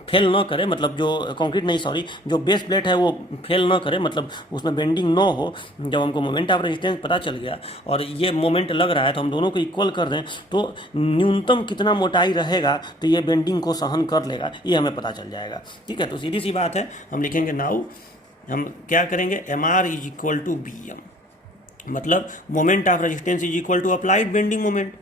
फेल ना करे, मतलब जो कंक्रीट नहीं सॉरी जो बेस प्लेट है वो फेल ना करे, मतलब उसमें बेंडिंग ना हो। जब हमको मोमेंट ऑफ रेजिस्टेंस पता चल गया और ये मोमेंट लग रहा है तो हम दोनों को इक्वल कर दें तो न्यूनतम कितना मोटाई रहेगा तो ये बेंडिंग को सहन कर लेगा, ये हमें पता चल जाएगा, ठीक है। तो सीधी सी बात है, हम लिखेंगे नाउ हम क्या करेंगे, M R is equal to B M, मतलब moment of resistance is equal to applied bending moment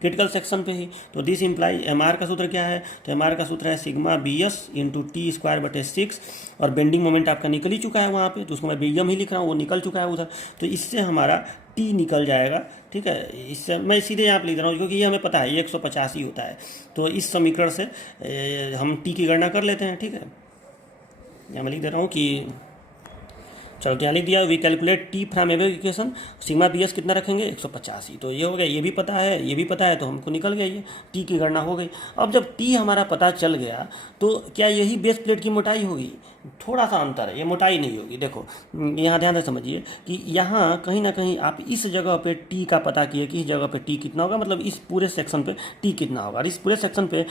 critical section पे ही। तो दिस इम्प्लाई एम आर का सूत्र क्या है, तो एम आर का सूत्र है sigma B S into T square बटे 6, और बेंडिंग मोमेंट आपका निकल ही चुका है वहाँ पे, तो उसको मैं बी एम ही लिख रहा हूँ, वो निकल चुका है उधर। तो इससे हमारा टी निकल जाएगा, ठीक है। इससे मैं सीधे यहाँ पर लिख रहा हूँ क्योंकि ये हमें पता है 185 होता है। तो इस समीकरण से हम टी की गणना कर लेते हैं, ठीक है। यहाँ मैं लिख दे रहा हूँ कि चलो क्या लिख दिया, we calculate T from above equation, sigma B S कितना रखेंगे 185। तो ये हो गया, ये भी पता है ये भी पता है, तो हमको निकल गया, ये टी की गणना हो गई। अब जब टी हमारा पता चल गया तो क्या यही बेस प्लेट की मोटाई होगी, थोड़ा सा अंतर है, ये मोटाई नहीं होगी। देखो यहाँ ध्यान से समझिए कि यहाँ कहीं ना कहीं आप इस जगह पे टी का पता किए कि इस जगह पे टी कितना होगा, मतलब इस पूरे सेक्शन पे टी कितना होगा, और इस पूरे सेक्शन पे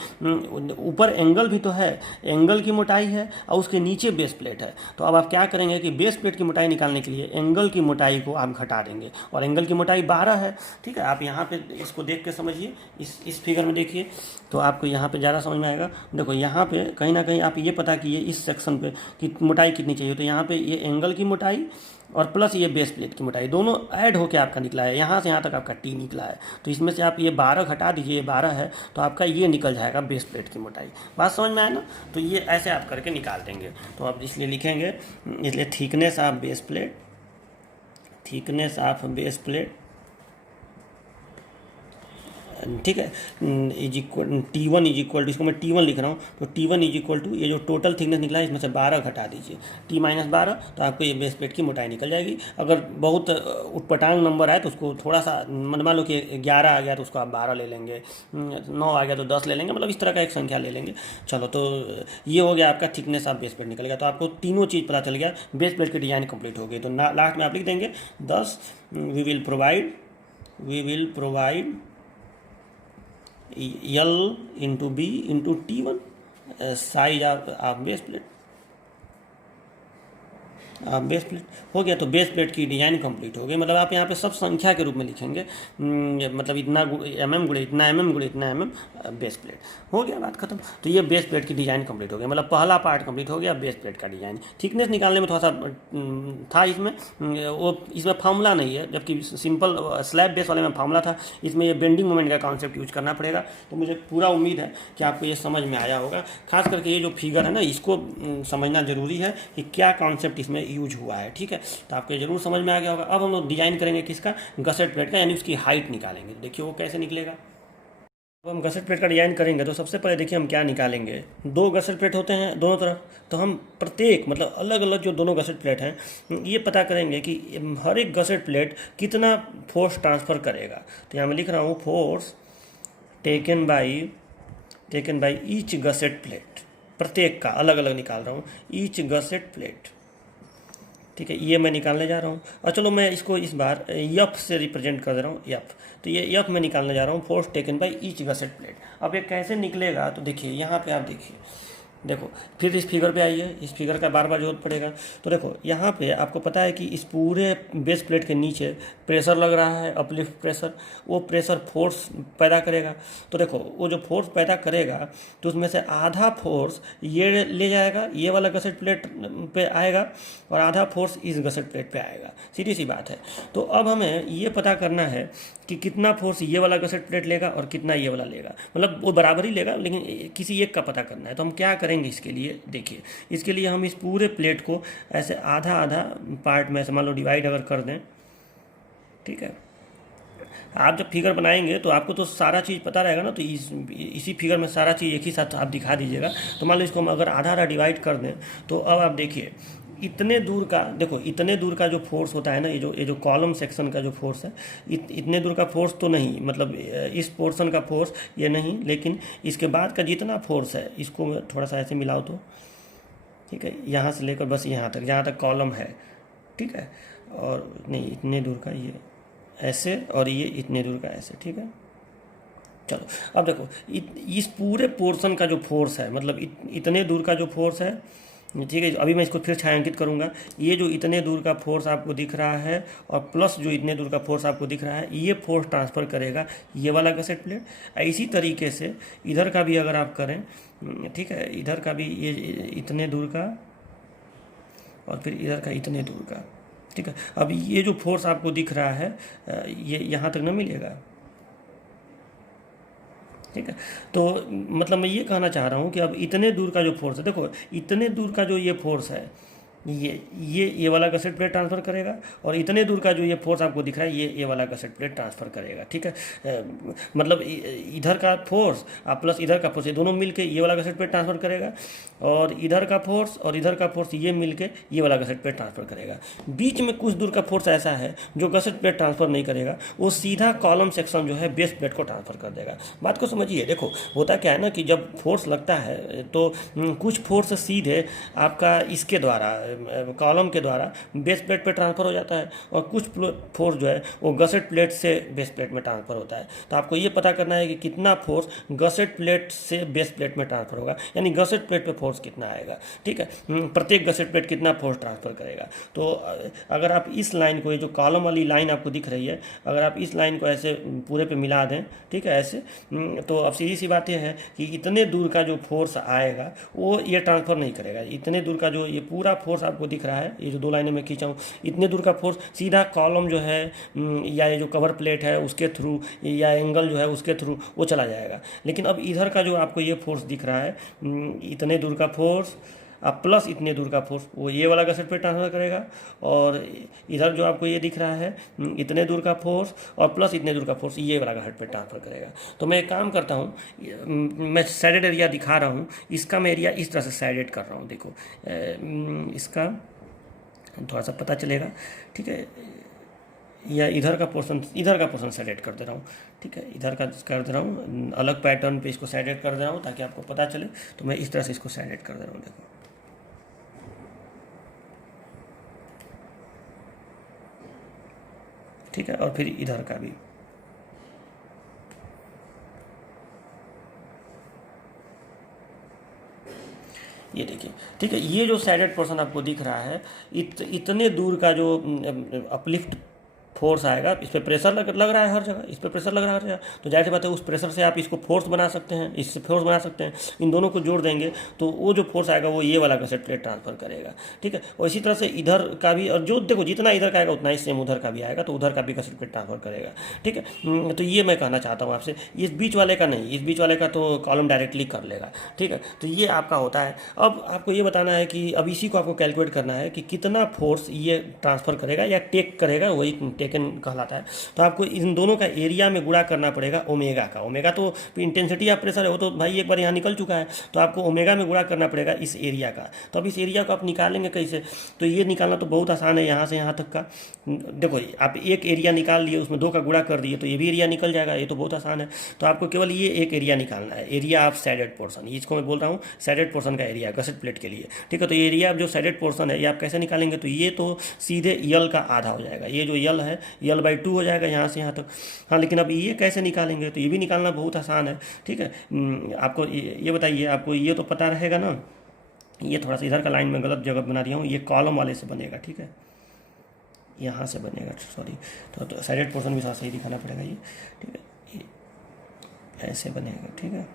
ऊपर एंगल भी तो है, एंगल की मोटाई है और उसके नीचे बेस प्लेट है। तो अब आप क्या करेंगे कि बेस प्लेट की मोटाई निकालने के लिए एंगल की मोटाई को आप घटा देंगे, और एंगल की मोटाई 12 है, ठीक है। आप यहाँ पे इसको देख के समझिए, इस फिगर में देखिए तो आपको यहाँ पे ज़्यादा समझ में आएगा। देखो यहाँ पे कहीं ना कहीं आप ये पता कीजिए इस सेक्शन पे कि मोटाई कितनी चाहिए, तो यहाँ पे ये एंगल की मोटाई और प्लस ये बेस प्लेट की मोटाई दोनों ऐड होकर आपका निकला है, यहाँ से यहाँ तक आपका टी निकला है। तो इसमें से आप ये 12 घटा दीजिए, ये 12 है तो आपका ये निकल जाएगा बेस प्लेट की मोटाई। बात समझ में आया ना, तो ये ऐसे आप करके निकाल देंगे। तो आप इसलिए लिखेंगे, इसलिए thickness of base plate, thickness of base plate, ठीक है, is equal T1 is equal to, इसको मैं T1 लिख रहा हूँ, तो T1 इज इक्वल टू ये जो टोटल थिकनेस निकला है इसमें से 12 घटा दीजिए, T माइनस 12, तो आपको ये बेस प्लेट की मोटाई निकल जाएगी। अगर बहुत उटपटांग नंबर आए तो उसको थोड़ा सा मान लो कि 11 आ गया तो उसको आप 12 ले लेंगे, 9 आ गया तो 10 ले लेंगे, मतलब इस तरह का एक संख्या ले लेंगे। चलो तो ये हो गया आपका थिकनेस ऑफ बेस प्लेट निकल गया। तो आपको तीनों चीज़ पता चल गया, बेस प्लेट की डिजाइन कंप्लीट हो गई। तो लास्ट में आप लिख देंगे 10 we will provide L into B into T1 size of base plate, base plate हो गया, तो बेस प्लेट की डिज़ाइन कंप्लीट हो गई। मतलब आप यहाँ पे सब संख्या के रूप में लिखेंगे, मतलब इतना mm गुणे इतना mm गुणे इतना mm बेस प्लेट हो गया, बात खत्म। तो ये बेस प्लेट की डिज़ाइन कंप्लीट हो गई, मतलब पहला पार्ट कंप्लीट हो गया बेस प्लेट का डिज़ाइन। थिकनेस निकालने में थोड़ा सा था इसमें, वो इसमें फार्मूला नहीं है, जबकि सिंपल स्लैब बेस वाले में फार्मूला था। इसमें ये बेंडिंग मोमेंट का कॉन्सेप्ट यूज करना पड़ेगा। तो मुझे पूरा उम्मीद है कि आपको ये समझ में आया होगा। खास करके ये जो फिगर है ना, इसको समझना जरूरी है कि क्या कॉन्सेप्ट इसमें यूज हुआ है, ठीक है। तो आपको जरूर समझ में आ गया होगा। अब हम लोग डिजाइन करेंगे किसका, गसेट प्लेट का, यानी उसकी हाइट निकालेंगे। देखिए वो कैसे निकलेगा। अब हम गसेट प्लेट का डिजाइन करेंगे तो सबसे पहले देखिए हम क्या निकालेंगे। दो गसेट प्लेट होते हैं दोनों तरफ, तो हम प्रत्येक मतलब अलग अलग जो दोनों गसेट प्लेट हैं ये पता करेंगे कि हर एक गसेट प्लेट कितना फोर्स ट्रांसफ़र करेगा। तो यहाँ मैं लिख रहा हूँ force taken by each gusset plate, प्रत्येक का अलग अलग निकाल रहा हूँ, ईच गसेट प्लेट, ठीक है। ये मैं निकालने जा रहा हूँ। और चलो मैं इसको इस बार यफ से रिप्रेजेंट कर दे रहा हूँ, यफ। तो ये यफ में निकालने जा रहा हूँ, force taken by each gusset plate. अब ये कैसे निकलेगा, तो देखिए यहाँ पे आप देखिए, देखो फिर इस फिगर पे आइए, इस फिगर का बार बार जरूरत पड़ेगा। तो देखो यहाँ पे आपको पता है कि इस पूरे बेस प्लेट के नीचे प्रेशर लग रहा है, अपलिफ्ट प्रेशर। वो प्रेशर फोर्स पैदा करेगा। तो देखो वो जो फोर्स पैदा करेगा तो उसमें से आधा फोर्स ये ले जाएगा, ये वाला गसेट प्लेट पे आएगा, और आधा फोर्स इस गसेट प्लेट पे आएगा। सीधी सी बात है। तो अब हमें ये पता करना है कि कितना फोर्स ये वाला गसेट प्लेट लेगा और कितना ये वाला लेगा, मतलब वो बराबर ही लेगा, लेकिन किसी एक का पता करना है। तो हम क्या करेंगे इसके लिए, देखिए इसके लिए हम इस पूरे प्लेट को ऐसे आधा आधा पार्ट में ऐसे मान लो डिवाइड अगर कर दें, ठीक है। आप जब फिगर बनाएंगे तो आपको तो सारा चीज़ पता रहेगा ना, तो इसी फिगर में सारा चीज़ एक ही साथ आप दिखा दीजिएगा। तो मान लो इसको हम अगर आधा आधा डिवाइड कर दें, तो अब आप देखिए इतने दूर का, देखो इतने दूर का जो फोर्स होता है ना, ये जो कॉलम सेक्शन का जो फोर्स है, इतने दूर का फोर्स तो नहीं, मतलब इस पोर्शन का फोर्स ये नहीं, लेकिन इसके बाद का जितना फोर्स है, इसको मैं थोड़ा सा ऐसे मिलाओ तो, ठीक है, यहाँ से लेकर बस यहाँ तक, जहाँ तक कॉलम है, ठीक है। और नहीं, इतने दूर का ये ऐसे, और ये इतने दूर का ऐसे, ठीक है। चलो अब देखो इस पूरे पोर्शन का जो फोर्स है, मतलब इतने दूर का जो फोर्स है, ठीक है। अभी मैं इसको फिर छायांकित करूंगा। ये जो इतने दूर का फोर्स आपको दिख रहा है और प्लस जो इतने दूर का फोर्स आपको दिख रहा है, ये फोर्स ट्रांसफ़र करेगा ये वाला गसेट प्लेट। इसी तरीके से इधर का भी अगर आप करें, ठीक है, इधर का भी ये इतने दूर का और फिर इधर का इतने दूर का, ठीक है। अब ये जो फोर्स आपको दिख रहा है ये यहाँ तक ना मिलेगा, ठीक है। तो मतलब मैं ये कहना चाह रहा हूँ कि अब इतने दूर का जो फोर्स है, देखो इतने दूर का जो ये फोर्स है, ये वाला गसेट प्लेट ट्रांसफ़र करेगा, और इतने दूर का जो ये फोर्स आपको दिख रहा है ये वाला गसेट प्लेट ट्रांसफ़र करेगा, ठीक है। मतलब इधर का फोर्स प्लस इधर का फोर्स, ये दोनों मिलके ये वाला गसेट प्लेट ट्रांसफ़र करेगा, और इधर का फोर्स और इधर का फोर्स ये मिलके ये वाला गसेट प्लेट ट्रांसफ़र करेगा। बीच में कुछ दूर का फोर्स ऐसा है जो गसेट प्लेट ट्रांसफ़र नहीं करेगा, वो सीधा कॉलम सेक्शन जो है बेस प्लेट को ट्रांसफ़र कर देगा। बात को समझिए। देखो होता क्या है ना कि जब फोर्स लगता है तो कुछ फोर्स सीधे आपका इसके द्वारा, कॉलम के द्वारा बेस प्लेट पे ट्रांसफ़र हो जाता है, और कुछ फोर्स जो है वो गसेट प्लेट से बेस प्लेट में ट्रांसफ़र होता है। तो आपको ये पता करना है कि कितना फोर्स गसेट प्लेट से बेस प्लेट में ट्रांसफ़र होगा, यानी गसेट प्लेट पे फोर्स कितना आएगा, ठीक है। प्रत्येक गसेट प्लेट कितना फोर्स ट्रांसफ़र करेगा। तो अगर आप इस लाइन को, ये जो कॉलम वाली लाइन आपको दिख रही है, अगर आप इस लाइन को ऐसे पूरे पे मिला दें, ठीक है, ऐसे, तो अब सीधी सी बात यह है कि इतने दूर का जो फोर्स आएगा वो ये ट्रांसफ़र नहीं करेगा। इतने दूर का जो ये पूरा फोर्स आपको दिख रहा है, ये जो दो लाइनें मैं खींचा हूँ, इतने दूर का फोर्स सीधा कॉलम जो है या ये जो कवर प्लेट है उसके थ्रू, या एंगल जो है उसके थ्रू वो चला जाएगा। लेकिन अब इधर का जो आपको ये फोर्स दिख रहा है, इतने दूर का फोर्स प्लस इतने दूर का फोर्स, वो ये वाला गसेट प्लेट ट्रांसफर करेगा, और इधर जो आपको ये दिख रहा है इतने दूर का फोर्स और प्लस इतने दूर का फोर्स ये वाला गसेट प्लेट ट्रांसफर करेगा। तो मैं एक काम करता हूँ, मैं साइडेड एरिया दिखा रहा हूँ, इसका मैं एरिया इस तरह से साइडेड कर रहा हूँ। देखो इसका थोड़ा सा पता चलेगा, ठीक है, या इधर का पोर्शन सेलेक्ट कर दे रहा हूँ, ठीक है, इधर का कर दे रहा हूँ, अलग पैटर्न पे इसको सेलेक्ट कर दे रहा हूँ ताकि आपको पता चले। तो मैं इस तरह से इसको सेलेक्ट कर दे रहा हूँ, देखो, ठीक है, और फिर इधर का भी, ये देखिए, ठीक है, ये जो सैडेड पोर्शन आपको दिख रहा है, इतने दूर का जो अपलिफ्ट फोर्स आएगा, इस पर प्रेशर लग रहा है हर जगह, इस पर प्रेशर लग रहा है हर जगह, तो जाहिर सी बात है उस प्रेशर से आप इसको फोर्स बना सकते हैं, इससे फोर्स बना सकते हैं, इन दोनों को जोड़ देंगे तो वो जो फोर्स आएगा वो ये वाला गसेट प्लेट ट्रांसफर करेगा, ठीक है। और इसी तरह से इधर का भी, और जो देखो जितना इधर का आएगा उतना ही सेम उधर का भी आएगा, तो उधर का भी गसेट प्लेट ट्रांसफर करेगा, ठीक है। तो ये मैं कहना चाहता हूँ आपसे, इस बीच वाले का नहीं, इस बीच वाले का तो कॉलम डायरेक्टली कर लेगा, ठीक है। तो ये आपका होता है। अब आपको ये बताना है कि अब इसी को आपको कैलकुलेट करना है कि कितना फोर्स ये ट्रांसफर करेगा या टेक करेगा, वही टेकन कहलाता है। तो आपको इन दोनों का एरिया में गुणा करना पड़ेगा ओमेगा का। ओमेगा तो इंटेंसिटी ऑफ प्रेशर है, वो तो भाई एक बार यहाँ निकल चुका है, तो आपको ओमेगा में गुणा करना पड़ेगा इस एरिया का। तो अब इस एरिया को आप निकालेंगे कैसे? तो ये निकालना तो बहुत आसान है, यहाँ से यहाँ तक का। देखो आप एक एरिया निकाल लिए, उसमें 2 का गुणा कर दिए, तो ये भी एरिया निकल जाएगा, ये तो बहुत आसान है। तो आपको केवल ये एक एरिया निकालना है, एरिया ऑफ सैडेड पोर्शन, इसको मैं बोल रहा हूँ सैडेड पोर्शन का एरिया गसेट प्लेट के लिए, ठीक है। तो एरिया ऑफ जो सैडेड पोर्शन है ये आप कैसे निकालेंगे? तो ये तो सीधे यल का आधा हो जाएगा, ये जो यल है यल/2 हो जाएगा यहाँ से यहाँ तक। हाँ, लेकिन अब ये कैसे निकालेंगे? तो ये भी निकालना बहुत आसान है, ठीक है। आपको ये बताइए, आपको ये तो पता रहेगा ना। ये थोड़ा सा इधर का लाइन में गलत जगह बना दिया हूँ, ये कॉलम वाले से बनेगा, ठीक है, यहाँ से बनेगा, सॉरी। तो सैडेड पोर्शन भी साथ सही दिखाना पड़ेगा ये, ठीक है, ये ऐसे बनेगा, ठीक है।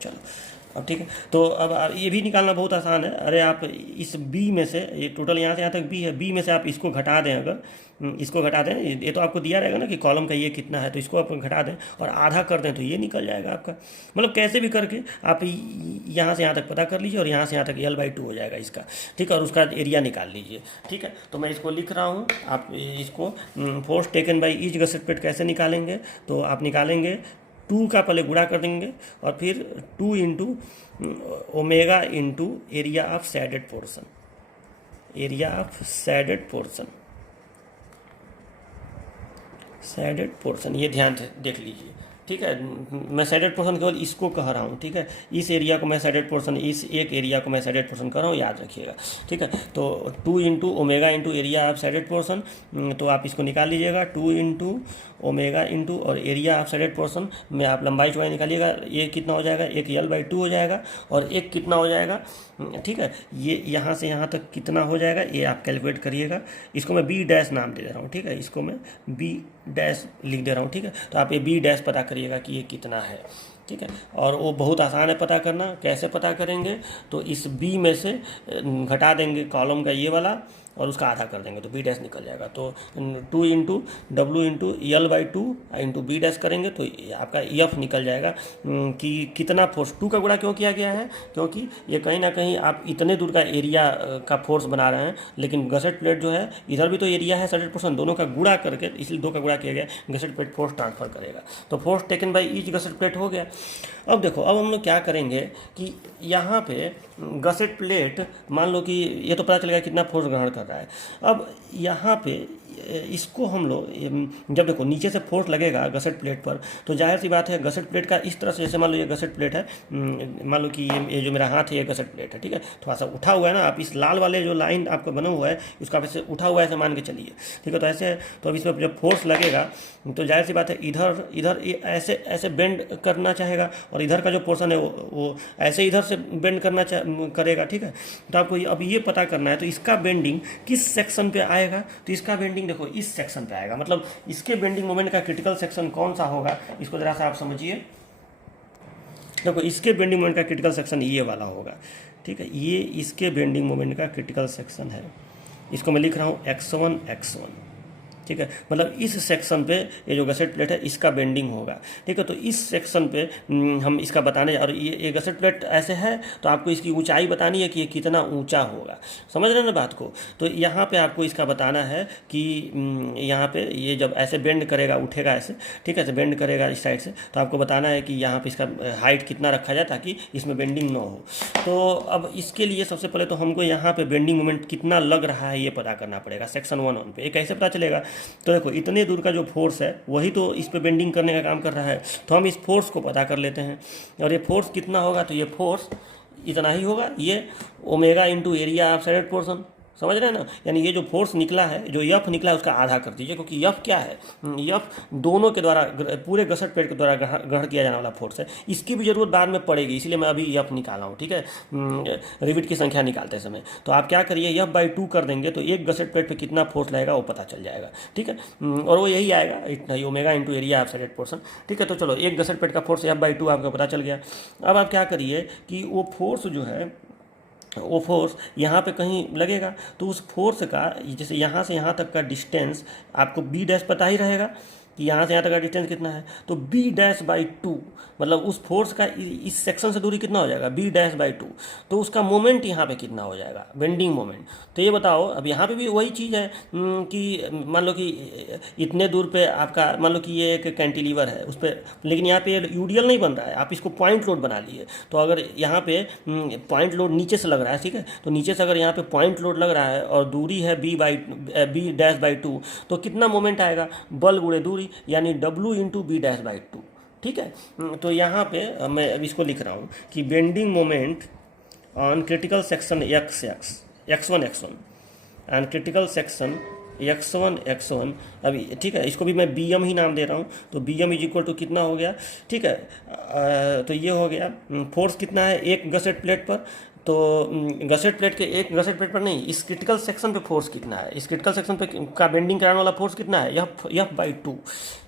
चलो अब ठीक है, तो अब ये भी निकालना बहुत आसान है। अरे आप इस बी में से, ये टोटल यहाँ से यहाँ तक बी है, बी में से आप इसको घटा दें, अगर इसको घटा दें, ये तो आपको दिया रहेगा ना कि कॉलम का ये कितना है, तो इसको आप घटा दें और आधा कर दें तो ये निकल जाएगा आपका। मतलब कैसे भी करके आप यहाँ से यहाँ तक पता कर लीजिए और यहाँ से यहाँ तक L/2 हो जाएगा इसका, ठीक है, और उसका एरिया निकाल लीजिए, ठीक है। तो मैं इसको लिख रहा हूँ, आप इसको force taken by each gusset plate कैसे निकालेंगे? तो आप निकालेंगे 2 का पहले गुणा कर देंगे और फिर 2 into omega into area of shaded portion, area of shaded portion, shaded portion, ये ध्यान से देख लीजिए, ठीक है। मैं सैडेड पोर्शन केवल इसको कह रहा हूँ, ठीक है, इस एरिया को मैं सैडेड पोर्शन, इस एक एरिया को मैं सैडेड पोर्शन कह रहा हूँ, याद रखिएगा, ठीक है। तो 2 into omega into area of shaded portion, तो आप इसको निकाल लीजिएगा, 2 इंटू ओमेगा इंटू और एरिया ऑफ सैडेड पोर्शन में आप लंबाई चौड़ाई निकालिएगा, ये कितना हो जाएगा, एक L/2 हो जाएगा और एक कितना हो जाएगा, ठीक है। ये यहाँ से यहाँ तक कितना हो जाएगा ये आप कैलकुलेट करिएगा। इसको मैं B' नाम दे रहा हूँ, ठीक है, इसको मैं B' लिख दे रहा हूँ, ठीक है। तो आप ये B' पता करिएगा कि ये कितना है, ठीक है। और वो बहुत आसान है पता करना। कैसे पता करेंगे? तो इस B में से घटा देंगे कॉलम का ये वाला और उसका आधा कर देंगे तो B' निकल जाएगा। तो 2 into W into L/2 into B' करेंगे तो आपका F निकल जाएगा कि कितना फोर्स। 2 का गुणा क्यों किया गया है? क्योंकि ये कहीं ना कहीं आप इतने दूर का एरिया का फोर्स बना रहे हैं, लेकिन गसेट प्लेट जो है इधर भी तो एरिया है सैडेड पोर्शन, दोनों का गुणा करके, इसलिए 2 का गुणा किया गया, गसेट प्लेट फोर्स ट्रांसफर करेगा। तो force taken by each gusset plate हो गया। अब देखो, अब हम लोग क्या करेंगे कि यहाँ पे गसेट प्लेट, मान लो कि ये तो पता चलेगा कितना फोर्स ग्रहण कर रहा है। अब यहाँ पे इसको हम लोग जब देखो नीचे से फोर्स लगेगा गसेट प्लेट पर, तो जाहिर सी बात है गसेट प्लेट का इस तरह से, जैसे मान लो ये गसेट प्लेट है, मान लो कि ये जो मेरा हाथ है ये गसेट प्लेट है, ठीक है, थोड़ा सा उठा हुआ है ना, आप इस लाल वाले जो लाइन आपका बना हुआ है इसको आप ऐसे उठा हुआ है ऐसे मान के चलिए, ठीक है। तो ऐसे, तो अब इसमें जब फोर्स लगेगा तो जाहिर सी बात है इधर इधर ऐसे ऐसे बेंड करना चाहेगा और इधर का जो पोर्शन है वो ऐसे इधर से बेंड करना करेगा, ठीक है। तो आपको अब ये पता करना है तो इसका बेंडिंग किस सेक्शन पे आएगा। तो इसका बेंडिंग देखो इस सेक्शन पे आएगा, मतलब इसके बेंडिंग मोमेंट का क्रिटिकल सेक्शन कौन सा होगा, इसको जरा सा आप समझिए। देखो इसके बेंडिंग मोमेंट का क्रिटिकल सेक्शन ये वाला होगा, ठीक है, ये इसके बेंडिंग मोमेंट का क्रिटिकल सेक्शन है। इसको मैं लिख रहा हूँ x1 x1, ठीक है, मतलब इस सेक्शन पे ये जो गसेट प्लेट है इसका बेंडिंग होगा, ठीक है। तो इस सेक्शन पे हम इसका बताने, और ये गसेट प्लेट ऐसे है तो आपको इसकी ऊंचाई बतानी है कि ये कितना ऊंचा होगा, समझ रहे हैं ना बात को। तो यहाँ पे आपको इसका बताना है कि यहाँ पे ये जब ऐसे बेंड करेगा, उठेगा ऐसे, ठीक है, ऐसे बेंड करेगा इस साइड से, तो आपको बताना है कि यहाँ पे इसका हाइट कितना रखा जाए ताकि इसमें बेंडिंग ना हो। तो अब इसके लिए सबसे पहले तो हमको यहाँ पे बेंडिंग मोमेंट कितना लग रहा है ये पता करना पड़ेगा सेक्शन 1 पे। ये कैसे पता चलेगा? तो देखो इतने दूर का जो फोर्स है वही तो इस पे बेंडिंग करने का काम कर रहा है, तो हम इस फोर्स को पता कर लेते हैं। और ये फोर्स कितना होगा? तो ये फोर्स इतना ही होगा, ये omega into area of shaded portion, समझ रहे हैं ना। यानी ये जो फोर्स निकला है, जो यफ निकला है, उसका आधा कर दीजिए, क्योंकि यफ क्या है, यफ दोनों के द्वारा, पूरे गसट प्लेट के द्वारा ग्रहण किया जाने वाला फोर्स है। इसकी भी जरूरत बाद में पड़ेगी, इसलिए मैं अभी यफ निकाला हूँ, ठीक है, रिविट की संख्या निकालते समय। तो आप क्या करिए, यफ बाई 2 कर देंगे तो एक गसट प्लेट पर कितना फोर्स लगेगा वो पता चल जाएगा, ठीक है। और वो यही आएगा, इतना omega into area of shaded portion, ठीक है। तो चलो, एक गसट प्लेट का फोर्स यफ बाई 2 आपको पता चल गया। अब आप क्या करिए कि वो फोर्स जो है, वो फोर्स यहाँ पे कहीं लगेगा, तो उस फोर्स का जैसे यहाँ से यहाँ तक का डिस्टेंस आपको बी डैश पता ही रहेगा कि यहाँ से यहाँ तक का डिस्टेंस कितना है। तो बी डैश बाई 2 मतलब उस फोर्स का इस सेक्शन से दूरी कितना हो जाएगा, बी डैश बाई 2। तो उसका मोमेंट यहाँ पे कितना हो जाएगा, बेंडिंग मोमेंट। तो ये बताओ, अब यहाँ पे भी वही चीज़ है कि मान लो कि इतने दूर पे आपका, मान लो कि ये एक कैंटिलीवर है उस पर, लेकिन यहाँ पे यूडीएल नहीं बन रहा है, आप इसको पॉइंट लोड बना लिए। तो अगर यहाँ पे पॉइंट लोड नीचे से लग रहा है, ठीक है, तो नीचे से अगर यहाँ पे पॉइंट लोड लग रहा है और दूरी है बी डैश बाई 2, तो कितना मोमेंट आएगा, बल गुणे दूरी, यानी W into B dash by 2, ठीक है। तो यहाँ पे मैं अब इसको लिख रहा हूँ कि bending moment on critical section x1 and critical section x1 अभी, ठीक है, इसको भी मैं BM ही नाम दे रहा हूँ। तो BM इज इक्वल टू कितना हो गया, ठीक है। तो ये हो गया, फोर्स कितना है एक गसेट प्लेट पर, तो गसेट प्लेट के एक गसेट प्लेट पर नहीं, इस क्रिटिकल सेक्शन पे फोर्स कितना है, इस क्रिटिकल सेक्शन पे का बेंडिंग कराने वाला फोर्स कितना है, यफ बाई 2,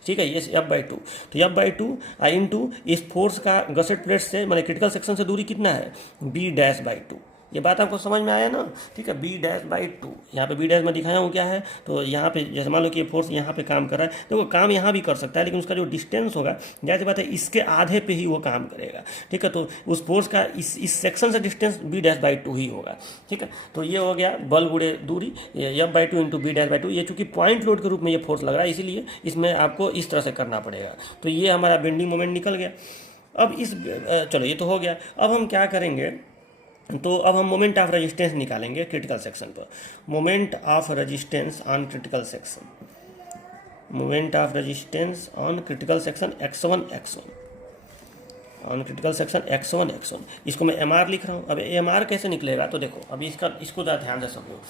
ठीक है, ये एफ बाई 2। तो एफ बाई 2 इंटू इस फोर्स का गसेट प्लेट से, मैंने क्रिटिकल सेक्शन से दूरी कितना है, बी डैश बाई 2। ये बात आपको समझ में आया ना, ठीक है। बी डैश बाई 2, यहाँ पे बी डैश में दिखाया हूँ क्या है। तो यहाँ पे जैसे मान लो कि ये फोर्स यहाँ पे काम कर रहा है, तो वो काम यहाँ भी कर सकता है, लेकिन उसका जो डिस्टेंस होगा, जाहिर सी बात है इसके आधे पे ही वो काम करेगा, ठीक है। तो उस फोर्स का इस सेक्शन से डिस्टेंस बी डैश बाई 2 ही होगा, ठीक है। तो ये हो गया बल गुणे दूरी, F by 2 into B dash by 2। ये चूंकि पॉइंट लोड के रूप में ये फोर्स लग रहा है, इसीलिए इसमें आपको इस तरह से करना पड़ेगा। तो ये हमारा बेंडिंग मोमेंट निकल गया। अब चलो ये तो हो गया। अब हम क्या करेंगे, तो अब हम मोमेंट ऑफ रेजिस्टेंस निकालेंगे क्रिटिकल सेक्शन पर। Moment of resistance on critical section, moment of resistance on critical section x1 on critical section x1। इसको मैं MR लिख रहा हूँ। अब MR कैसे निकलेगा, तो देखो अभी इसको ज़रा ध्यान से समझो।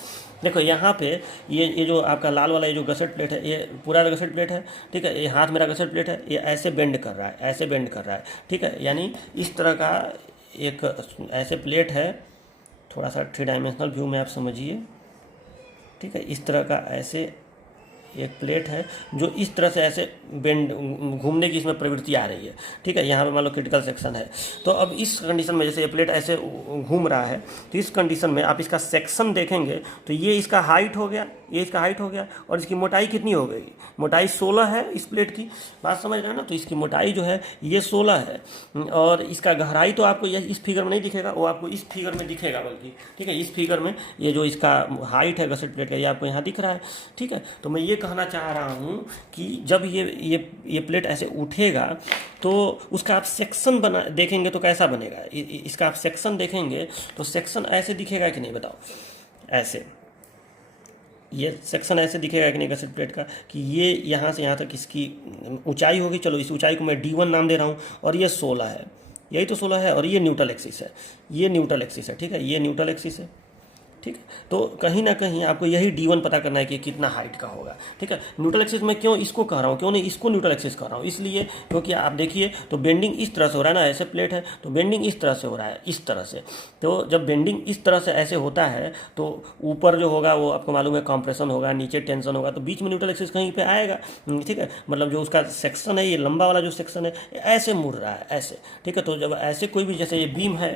देखो यहाँ पे ये जो आपका लाल वाला ये जो गसेट प्लेट है, ये पूरा गसेट प्लेट है, ठीक है। ये हाथ मेरा गसेट प्लेट है, ये ऐसे बेंड कर रहा है, ऐसे बेंड कर रहा है, ठीक है। यानी इस तरह का एक ऐसे प्लेट है, थोड़ा सा 3 डायमेंशनल व्यू में आप समझिए, ठीक है। इस तरह का ऐसे एक प्लेट है जो इस तरह से ऐसे बेंड घूमने की इसमें प्रवृत्ति आ रही है, ठीक है। यहाँ पे मान लो क्रिटिकल सेक्शन है। तो अब इस कंडीशन में जैसे ये प्लेट ऐसे घूम रहा है, तो इस कंडीशन में आप इसका सेक्शन देखेंगे तो ये इसका हाइट हो गया, ये इसका हाइट हो गया, और इसकी मोटाई कितनी हो गई, मोटाई 16 है इस प्लेट की, बात समझ रहे हैं ना। तो इसकी मोटाई जो है ये 16 है, और इसका गहराई तो आपको इस फिगर में नहीं दिखेगा, वो आपको इस फिगर में दिखेगा बल्कि, ठीक है। इस फिगर में ये जो इसका हाइट है गसेट प्लेट का, ये आपको यहाँ दिख रहा है, ठीक है। तो मैं ये कहना चाह रहा हूँ कि जब ये प्लेट ऐसे उठेगा तो उसका आप सेक्शन देखेंगे तो कैसा बनेगा, इसका आप सेक्शन देखेंगे तो सेक्शन ऐसे दिखेगा कि नहीं, बताओ। ऐसे ये सेक्शन ऐसे दिखेगा कि नहीं गसेट प्लेट का, कि ये यहाँ से यहाँ तक इसकी ऊंचाई होगी। चलो इस ऊंचाई को मैं D1 नाम दे रहा हूँ, और ये 16 है, यही तो 16 है, और ये न्यूट्रल एक्सिस है, ये न्यूट्रल एक्सिस है, ठीक है, ये न्यूट्रल एक्सिस है, ठीक है। तो कहीं ना कहीं आपको यही D1 पता करना है कि कितना हाइट का होगा, ठीक है। न्यूट्रल एक्सिस मैं क्यों इसको कह रहा हूँ, क्यों नहीं इसको न्यूट्रल एक्सिस कह रहा हूँ, इसलिए क्योंकि आप देखिए तो बेंडिंग इस तरह से हो रहा है ना, ऐसे प्लेट है तो बेंडिंग इस तरह से हो रहा है, इस तरह से। तो जब बेंडिंग इस तरह से ऐसे होता है तो ऊपर जो होगा वो आपको मालूम है कंप्रेशन होगा, नीचे टेंशन होगा, तो बीच में न्यूट्रल एक्सिस कहीं पर आएगा, ठीक है। मतलब जो उसका सेक्शन है, ये लंबा वाला जो सेक्शन है ऐसे मुड़ रहा है, ऐसे, ठीक है। तो जब ऐसे कोई भी, जैसे ये बीम है,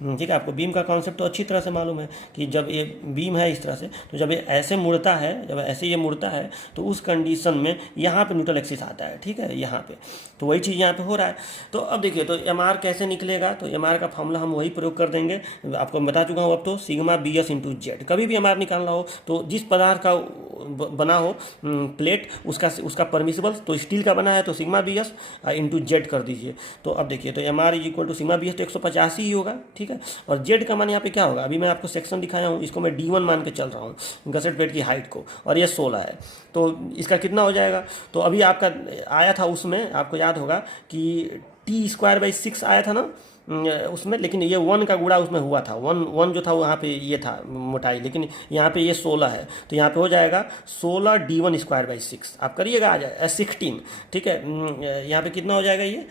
ठीक है, आपको बीम का कॉन्सेप्ट तो अच्छी तरह से मालूम है कि जब ये बीम है इस तरह से, तो जब ये ऐसे मुड़ता है, जब ऐसे ये मुड़ता है तो उस कंडीशन में यहाँ पे न्यूट्रल एक्सिस आता है, ठीक है, यहाँ पे। तो वही चीज़ यहाँ पे हो रहा है। तो अब देखिए तो MR कैसे निकलेगा, तो MR का फॉर्मूला हम वही प्रयोग कर देंगे, आपको बता चुका हूँ अब तो, सिग्मा BS इंटू जेड। कभी भी MR निकालना हो तो जिस पदार्थ का बना हो प्लेट, उसका परमिसिबल, तो स्टील का बना है तो सिग्मा BS इंटू जेड कर दीजिए। तो अब देखिए तो MR is equal to sigma BS तो 185 ही होगा, ठीक है। और जेड का मान यहाँ पे क्या होगा, अभी मैं आपको सेक्शन दिखाया हूँ, इसको मैं D1 मान के चल रहा हूँ गसेट प्लेट की हाइट को, और ये 16 है, तो इसका कितना हो जाएगा। तो अभी आपका आया था उसमें, आपको याद होगा कि T² बाई 6 आया था ना, उसमें, लेकिन ये 1 का गुणा उसमें हुआ था, 1 जो था वहाँ पे ये था मोटाई, लेकिन यहाँ पे ये 16 है, तो यहाँ पे हो जाएगा 16d1²/6। आप करिएगा, आ जाए 16, ठीक है। यहाँ पे कितना हो जाएगा, ये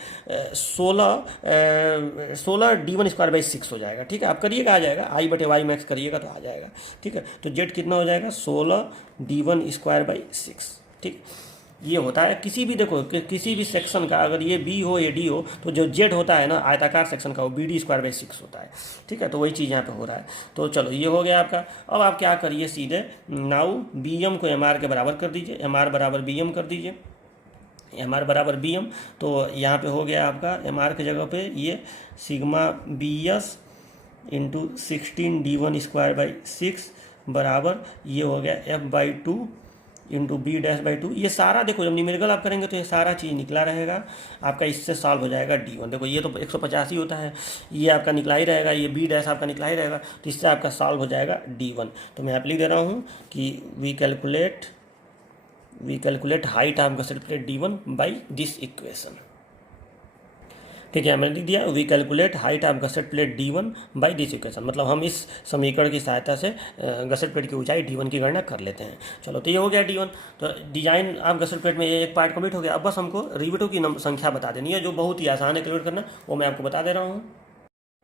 16d1²/6 हो जाएगा, ठीक है। आप करिएगा, आ जाएगा, I/Y मैक्स करिएगा तो आ जाएगा, ठीक है। तो जेड कितना हो जाएगा, 16d1²/6, ठीक। ये होता है किसी भी, देखो किसी भी सेक्शन का, अगर ये बी हो या डी हो, तो जो जेड होता है ना आयताकार सेक्शन का, वो BD²/6 होता है, ठीक है। तो वही चीज़ यहाँ पे हो रहा है। तो चलो ये हो गया आपका। अब आप क्या करिए, सीधे नाउ BM को MR के बराबर कर दीजिए, MR बराबर BM कर दीजिए, MR बराबर BM। तो यहाँ पे हो गया आपका MR की जगह पे ये सिग्मा BS इंटू 16d1²/6 बराबर ये हो गया F/2 इंटू B'/2। ये सारा देखो जब न्यूमेरिकल आप करेंगे तो ये सारा चीज़ निकला रहेगा आपका, इससे सॉल्व हो जाएगा D1। देखो ये तो 150 ही होता है, ये आपका निकला ही रहेगा, ये B' आपका निकला ही रहेगा, तो इससे आपका सॉल्व हो जाएगा D1। तो मैं आप लिख दे रहा हूँ कि we calculate height of gusset plate D1 by this equation, ठीक है। मैंने लिख दिया we calculate height of gusset plate D1 by this equation, मतलब हम इस समीकरण की सहायता से गसेट प्लेट की ऊंचाई D1 की गणना कर लेते हैं। चलो तो ये हो गया D1। तो डिजाइन ऑफ गसेट प्लेट में ये एक पार्ट कंप्लीट हो गया। अब बस हमको रिविटों की संख्या बता देनी है, जो बहुत ही आसान है कैलकुलेट करना, वो मैं आपको बता दे रहा हूँ।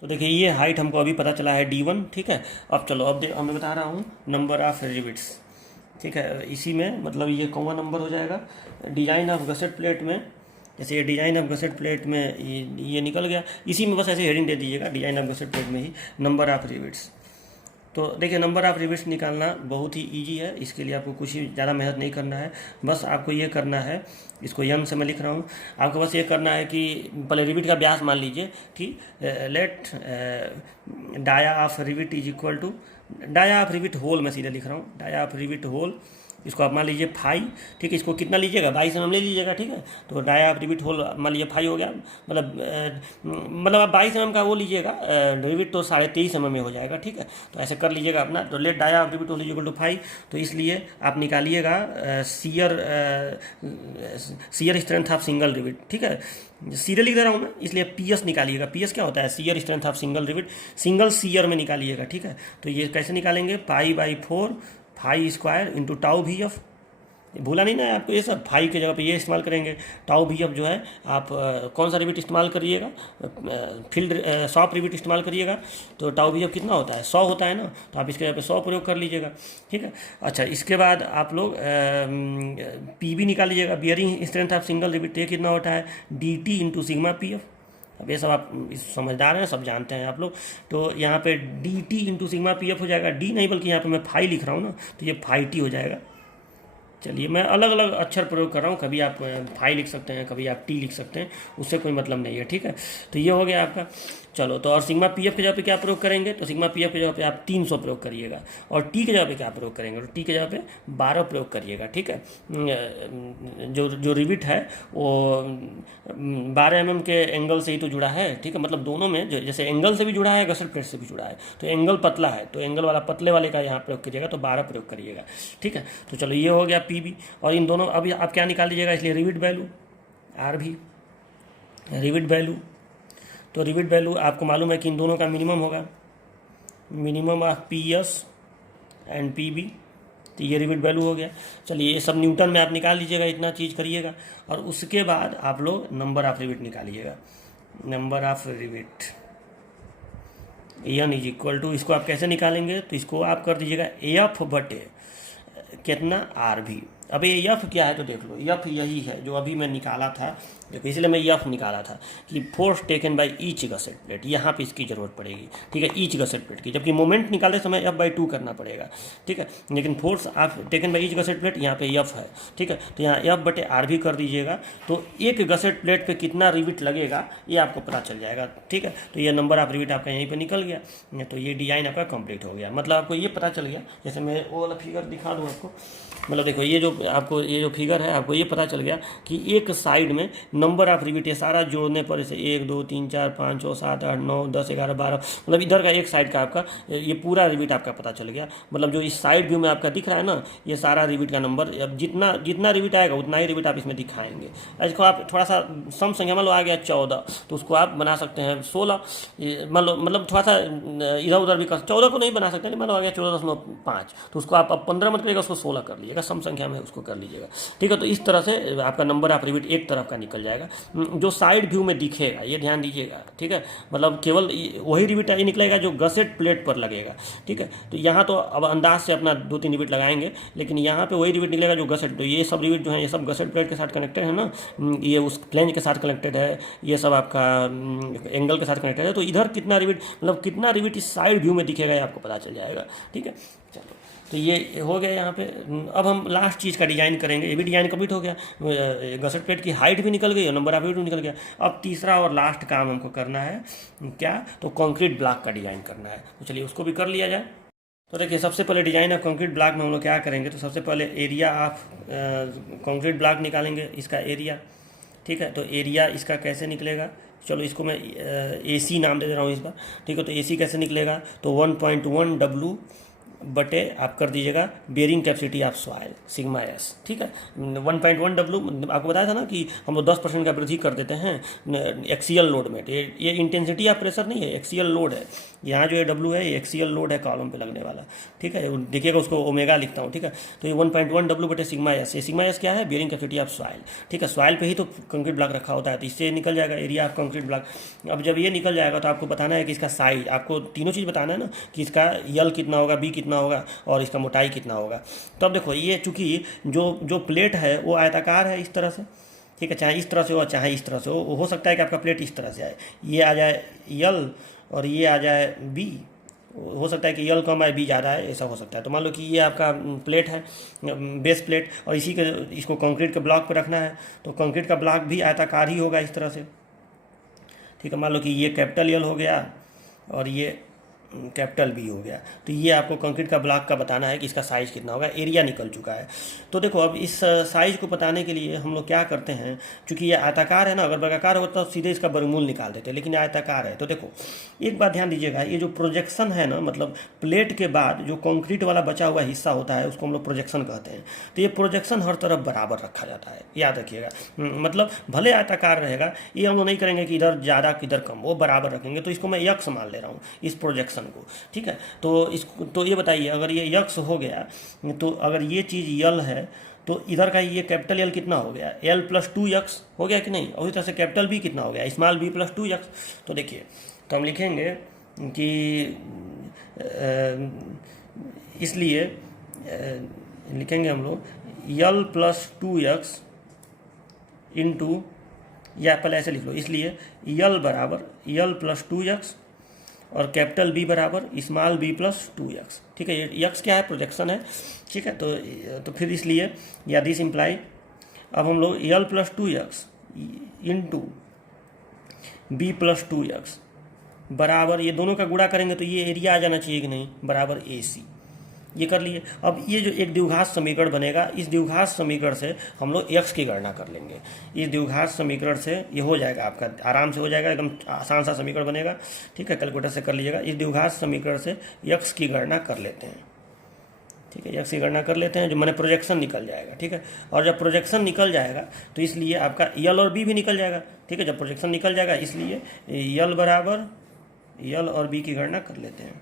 तो देखिए ये हाइट हमको अभी पता चला है D1, ठीक है। अब चलो अब मैं बता रहा हूँ नंबर ऑफ रिविट्स, ठीक है। इसी में मतलब ये कॉमन नंबर हो जाएगा डिजाइन ऑफ गसेट प्लेट में। जैसे ये डिजाइन ऑफ गसेट प्लेट में ये निकल गया, इसी में बस ऐसे हेडिंग दे दीजिएगा डिजाइन ऑफ गसेट प्लेट में ही नंबर ऑफ रिविट्स। तो देखिए नंबर ऑफ रिविट्स निकालना बहुत ही इजी है, इसके लिए आपको कुछ ही ज़्यादा मेहनत नहीं करना है। बस आपको ये करना है, इसको यन से मैं लिख रहा हूँ, आपको बस ये करना है कि पहले रिविट का व्यास मान लीजिए, ठीक। Let dia of rivet is equal to dia of rivet hole, मैं सीधे लिख रहा हूँ डाया ऑफ रिविट होल, इसको आप मान लीजिए फाई, ठीक है। इसको कितना लीजिएगा, 22 mm ले लीजिएगा, ठीक है। तो डाया ऑफ रिविट होल मान लीजिए फाई हो गया, मतलब आप 22 mm का वो लीजिएगा, रिविट तो 23.5 mm में हो जाएगा, ठीक है। तो ऐसे कर लीजिएगा अपना। तो let dia of rivet hole equal to phi, तो इसलिए आप निकालिएगा shear strength of single rivet, ठीक है। सीरियल लिख दे रहा हूँ मैं, इसलिए PS निकालिएगा। PS क्या होता है, shear strength of single rivet, single shear में निकालिएगा, ठीक है। तो ये कैसे निकालेंगे, π/4 φ² इंटू टाउ VF, भूला नहीं ना है आपको, ये सब फाई के जगह पे ये इस्तेमाल करेंगे। टाउ VF जो है आप कौन सा रिविट इस्तेमाल करिएगा, फील्ड सॉफ्ट रिविट इस्तेमाल करिएगा। तो टाउ VF कितना होता है, 100 होता है ना, तो आप इसके जगह पे 100 प्रयोग कर लीजिएगा, ठीक है। अच्छा, इसके बाद आप लोग PB निकाल लीजिएगा, bearing strength of single rivet, ये कितना होता है DT इंटू सिग्मा PF। अब ये सब आप समझदार हैं, सब जानते हैं आप लोग। तो यहाँ पे DT इंटू सिग्मा PF हो जाएगा, D नहीं बल्कि यहाँ पे मैं फाई लिख रहा हूँ ना, तो ये φT हो जाएगा। चलिए मैं अलग अलग अक्षर प्रयोग कर रहा हूँ, कभी आप फाई लिख सकते हैं, कभी आप T लिख सकते हैं, उससे कोई मतलब नहीं है, ठीक है। तो ये हो गया आपका। चलो तो और सिग्मा PF के जगह पे क्या प्रयोग करेंगे, तो सिग्मा PF के जगह पे आप 300 प्रयोग करिएगा, और T के जगह पे क्या प्रयोग करेंगे, तो T के जगह पे 12 प्रयोग करिएगा, ठीक है। जो रिविट है वो 12 mm के एंगल से ही तो जुड़ा है, ठीक है। मतलब दोनों में जैसे एंगल से भी जुड़ा है, गसेट प्लेट से भी जुड़ा है, तो एंगल पतला है तो एंगल वाला पतले वाले का यहाँ प्रयोग करिएगा, तो 12 प्रयोग करिएगा, ठीक है। तो चलो ये हो गया PB, और इन दोनों अभी आप क्या निकाल लीजिएगा, इसलिए rivet value RV, rivet value. तो रिविट वैल्यू आपको मालूम है कि इन दोनों का मिनिमम होगा, minimum of PS and PB, तो ये रिविट वैल्यू हो गया। चलिए ये सब न्यूटन में आप निकाल लीजिएगा, इतना चीज़ करिएगा, और उसके बाद आप लोग नंबर ऑफ रिविट निकालिएगा। Number of rivet N is equal to, इसको आप कैसे निकालेंगे, तो इसको आप कर दीजिएगा F बटे कितना RV। अब ये F क्या है तो देख लो, F यही है जो अभी मैं निकाला था, देखो इसलिए मैं F निकाला था कि force taken by each gusset plate, यहाँ पे इसकी ज़रूरत पड़ेगी, ठीक है, ईच गसेट प्लेट की, जबकि मोमेंट निकालते समय F/2 करना पड़ेगा, ठीक है। लेकिन फोर्स आप taken by each gusset plate यहाँ पे F है, ठीक है। तो यहाँ F बटे RV कर दीजिएगा, तो एक गसेट प्लेट पे कितना रिविट लगेगा ये आपको पता चल जाएगा, ठीक है। तो ये नंबर ऑफ रिविट आपका यहीं पर निकल गया, तो ये डिज़ाइन आपका कंप्लीट हो गया। मतलब आपको ये पता चल गया, जैसे मैं वो वाला फिगर दिखा दूँ आपको, मतलब देखो ये जो आपको ये जो फिगर है आपको ये पता चल गया कि एक साइड में नंबर ऑफ रिविट ये सारा जोड़ने पर जैसे 1 2 3 4 5 6 7 8 9 10 11 12 मतलब इधर का एक साइड का आपका ये पूरा रिविट आपका पता चल गया। मतलब जो इस साइड व्यू में आपका दिख रहा है ना, ये सारा रिविट का नंबर, अब जितना जितना रिविट आएगा उतना ही रिविट आप इसमें दिखाएंगे। इसको आप थोड़ा सा सम संख्या मान लो आ गया 14, तो उसको आप बना सकते हैं 16, मान लो मतलब थोड़ा सा इधर उधर भी कर, 14 को नहीं बना सकते, मान लो आ गया 14.5, तो उसको आप अब 15 मत करिएगा, उसको 16 कर लीजिएगा, सम संख्या में उसको कर लीजिएगा। ठीक है, तो इस तरह से आपका नंबर ऑफ रिविट एक तरफ का निकल जाएगा जो साइड व्यू में दिखेगा, ये ध्यान दीजिएगा। ठीक है, मतलब केवल वही रिविट ये निकलेगा जो गसेट प्लेट पर लगेगा। ठीक है, तो यहाँ तो अब अंदाज से अपना 2-3 रिविट लगाएंगे, लेकिन यहाँ पे वही रिविट निकलेगा जो गसेट, तो ये सब रिविट जो है ये सब गसेट प्लेट के साथ कनेक्टेड है ना, ये उस फ्लेंज के साथ कनेक्टेड है, ये सब आपका एंगल के साथ कनेक्टेड है। तो इधर कितना रिविट मतलब कितना रिविट इस साइड व्यू में दिखेगा ये आपको पता चल जाएगा। ठीक है, चलो तो ये हो गया यहाँ पे। अब हम लास्ट चीज़ का डिज़ाइन करेंगे, ये भी डिज़ाइन कंप्लीट हो गया, गसेट प्लेट की हाइट भी निकल गई और नंबर ऑफ रिविट भी निकल गया। अब तीसरा और लास्ट काम हमको करना है क्या, तो कंक्रीट ब्लॉक का डिज़ाइन करना है। तो चलिए उसको भी कर लिया जाए। तो देखिए सबसे पहले डिज़ाइन ऑफ कंक्रीट ब्लॉक में हम लोग क्या करेंगे, तो सबसे पहले एरिया ऑफ कंक्रीट ब्लॉक निकालेंगे, इसका एरिया। ठीक है, तो एरिया इसका कैसे निकलेगा, चलो इसको मैं AC नाम दे रहा हूँ इस बार। ठीक है, तो AC कैसे निकलेगा, तो 1.1 W बटे आप कर दीजिएगा bearing capacity of soil sigma S। ठीक है, 1.1 W आपको बताया था ना कि हम लोग 10% का वृद्धि कर देते हैं एक्सियल लोड में। ये इंटेंसिटी ऑफ प्रेशर नहीं है, एक्सियल लोड है। यहाँ जो ये W है ये एक्सियल लोड है कॉलम पे लगने वाला। ठीक है, देखिएगा उसको ओमेगा लिखता हूँ। ठीक है, तो ये 1.1 W बटे सिग्मा S, ये सिग्मा S क्या है, बेयरिंग कैपेसिटी ऑफ सॉइल। ठीक है, सॉइल पे ही तो कंक्रीट ब्लॉक रखा होता है, तो इससे निकल जाएगा एरिया ऑफ कंक्रीट ब्लॉक। अब जब ये निकल जाएगा तो आपको बताना है कि इसका साइज, आपको तीनों चीज़ बताना है ना, कि इसका यल कितना होगा, बी कितना होगा और इसका मोटाई कितना होगा। तो अब देखो ये चूँकि जो प्लेट है वो आयताकार है इस तरह से। ठीक है, चाहे इस तरह से हो चाहे इस तरह से हो सकता है कि आपका प्लेट इस तरह से आए, ये आ जाए यल और ये आ जाए बी, हो सकता है कि यल कम आए बी ज़्यादा है, ऐसा हो सकता है। तो मान लो कि ये आपका प्लेट है, बेस प्लेट, और इसी के इसको कंक्रीट के ब्लॉक पे रखना है, तो कंक्रीट का ब्लॉक भी आयताकार ही होगा इस तरह से। ठीक है, मान लो कि ये कैपिटल यल हो गया और ये कैपिटल बी हो गया। तो ये आपको कंक्रीट का ब्लॉक का बताना है कि इसका साइज़ कितना होगा, एरिया निकल चुका है। तो देखो अब इस साइज़ को बताने के लिए हम लोग क्या करते हैं, चूँकि ये आयताकार है ना, अगर वर्गाकार होता तो सीधे इसका वर्गमूल निकाल देते, लेकिन आयताकार है। तो देखो एक बात ध्यान दीजिएगा, ये जो प्रोजेक्शन है ना, मतलब प्लेट के बाद जो कंक्रीट वाला बचा हुआ हिस्सा होता है उसको हम लोग प्रोजेक्शन कहते हैं। तो ये प्रोजेक्शन हर तरफ बराबर रखा जाता है, याद रखिएगा। मतलब भले आयताकार रहेगा, ये हम लोग नहीं करेंगे कि इधर ज़्यादा किधर कम, वो बराबर रखेंगे। तो इसको मैं यक्स मान ले रहा हूँ इस प्रोजेक्शन को। ठीक है, तो ये बताइए अगर ये यक्स हो गया, तो अगर ये चीज़ यल है तो इधर का ये कैपिटल यल कितना हो गया, L + 2x हो गया कि नहीं, और इस तरह से कैपिटल बी कितना हो गया, स्मॉल b + 2x। तो देखिए तो हम लिखेंगे कि इसलिए लिखेंगे हम लोग L + 2x इंटू, या पहले ऐसे लिख लो, इसलिए L बराबर L + 2x और कैपिटल बी बराबर स्मॉल b + 2x। ठीक है, ये यक्स क्या है, प्रोजेक्शन है। ठीक है, तो फिर इसलिए या दिस इम्प्लाई, अब हम लोग L + 2x into b + 2x बराबर, ये दोनों का गुणा करेंगे तो ये एरिया आ जाना चाहिए कि नहीं, बराबर AC। ये कर लिए। अब ये जो एक द्विघात समीकरण बनेगा, इस द्विघात समीकरण से हम लोग x की गणना कर लेंगे। इस द्विघात समीकरण से ये हो जाएगा, आपका आराम से हो जाएगा, एकदम आसान सा समीकरण बनेगा। ठीक है, कैलकुलेटर से कर लीजिएगा। इस द्विघात समीकरण से x की गणना कर लेते हैं। ठीक है, x की गणना कर लेते हैं, जो मैंने प्रोजेक्शन निकल जाएगा। ठीक है, और जब प्रोजेक्शन निकल जाएगा तो इसलिए आपका L और B भी निकल जाएगा। ठीक है, जब प्रोजेक्शन निकल जाएगा इसलिए L बराबर L और B की गणना कर लेते हैं।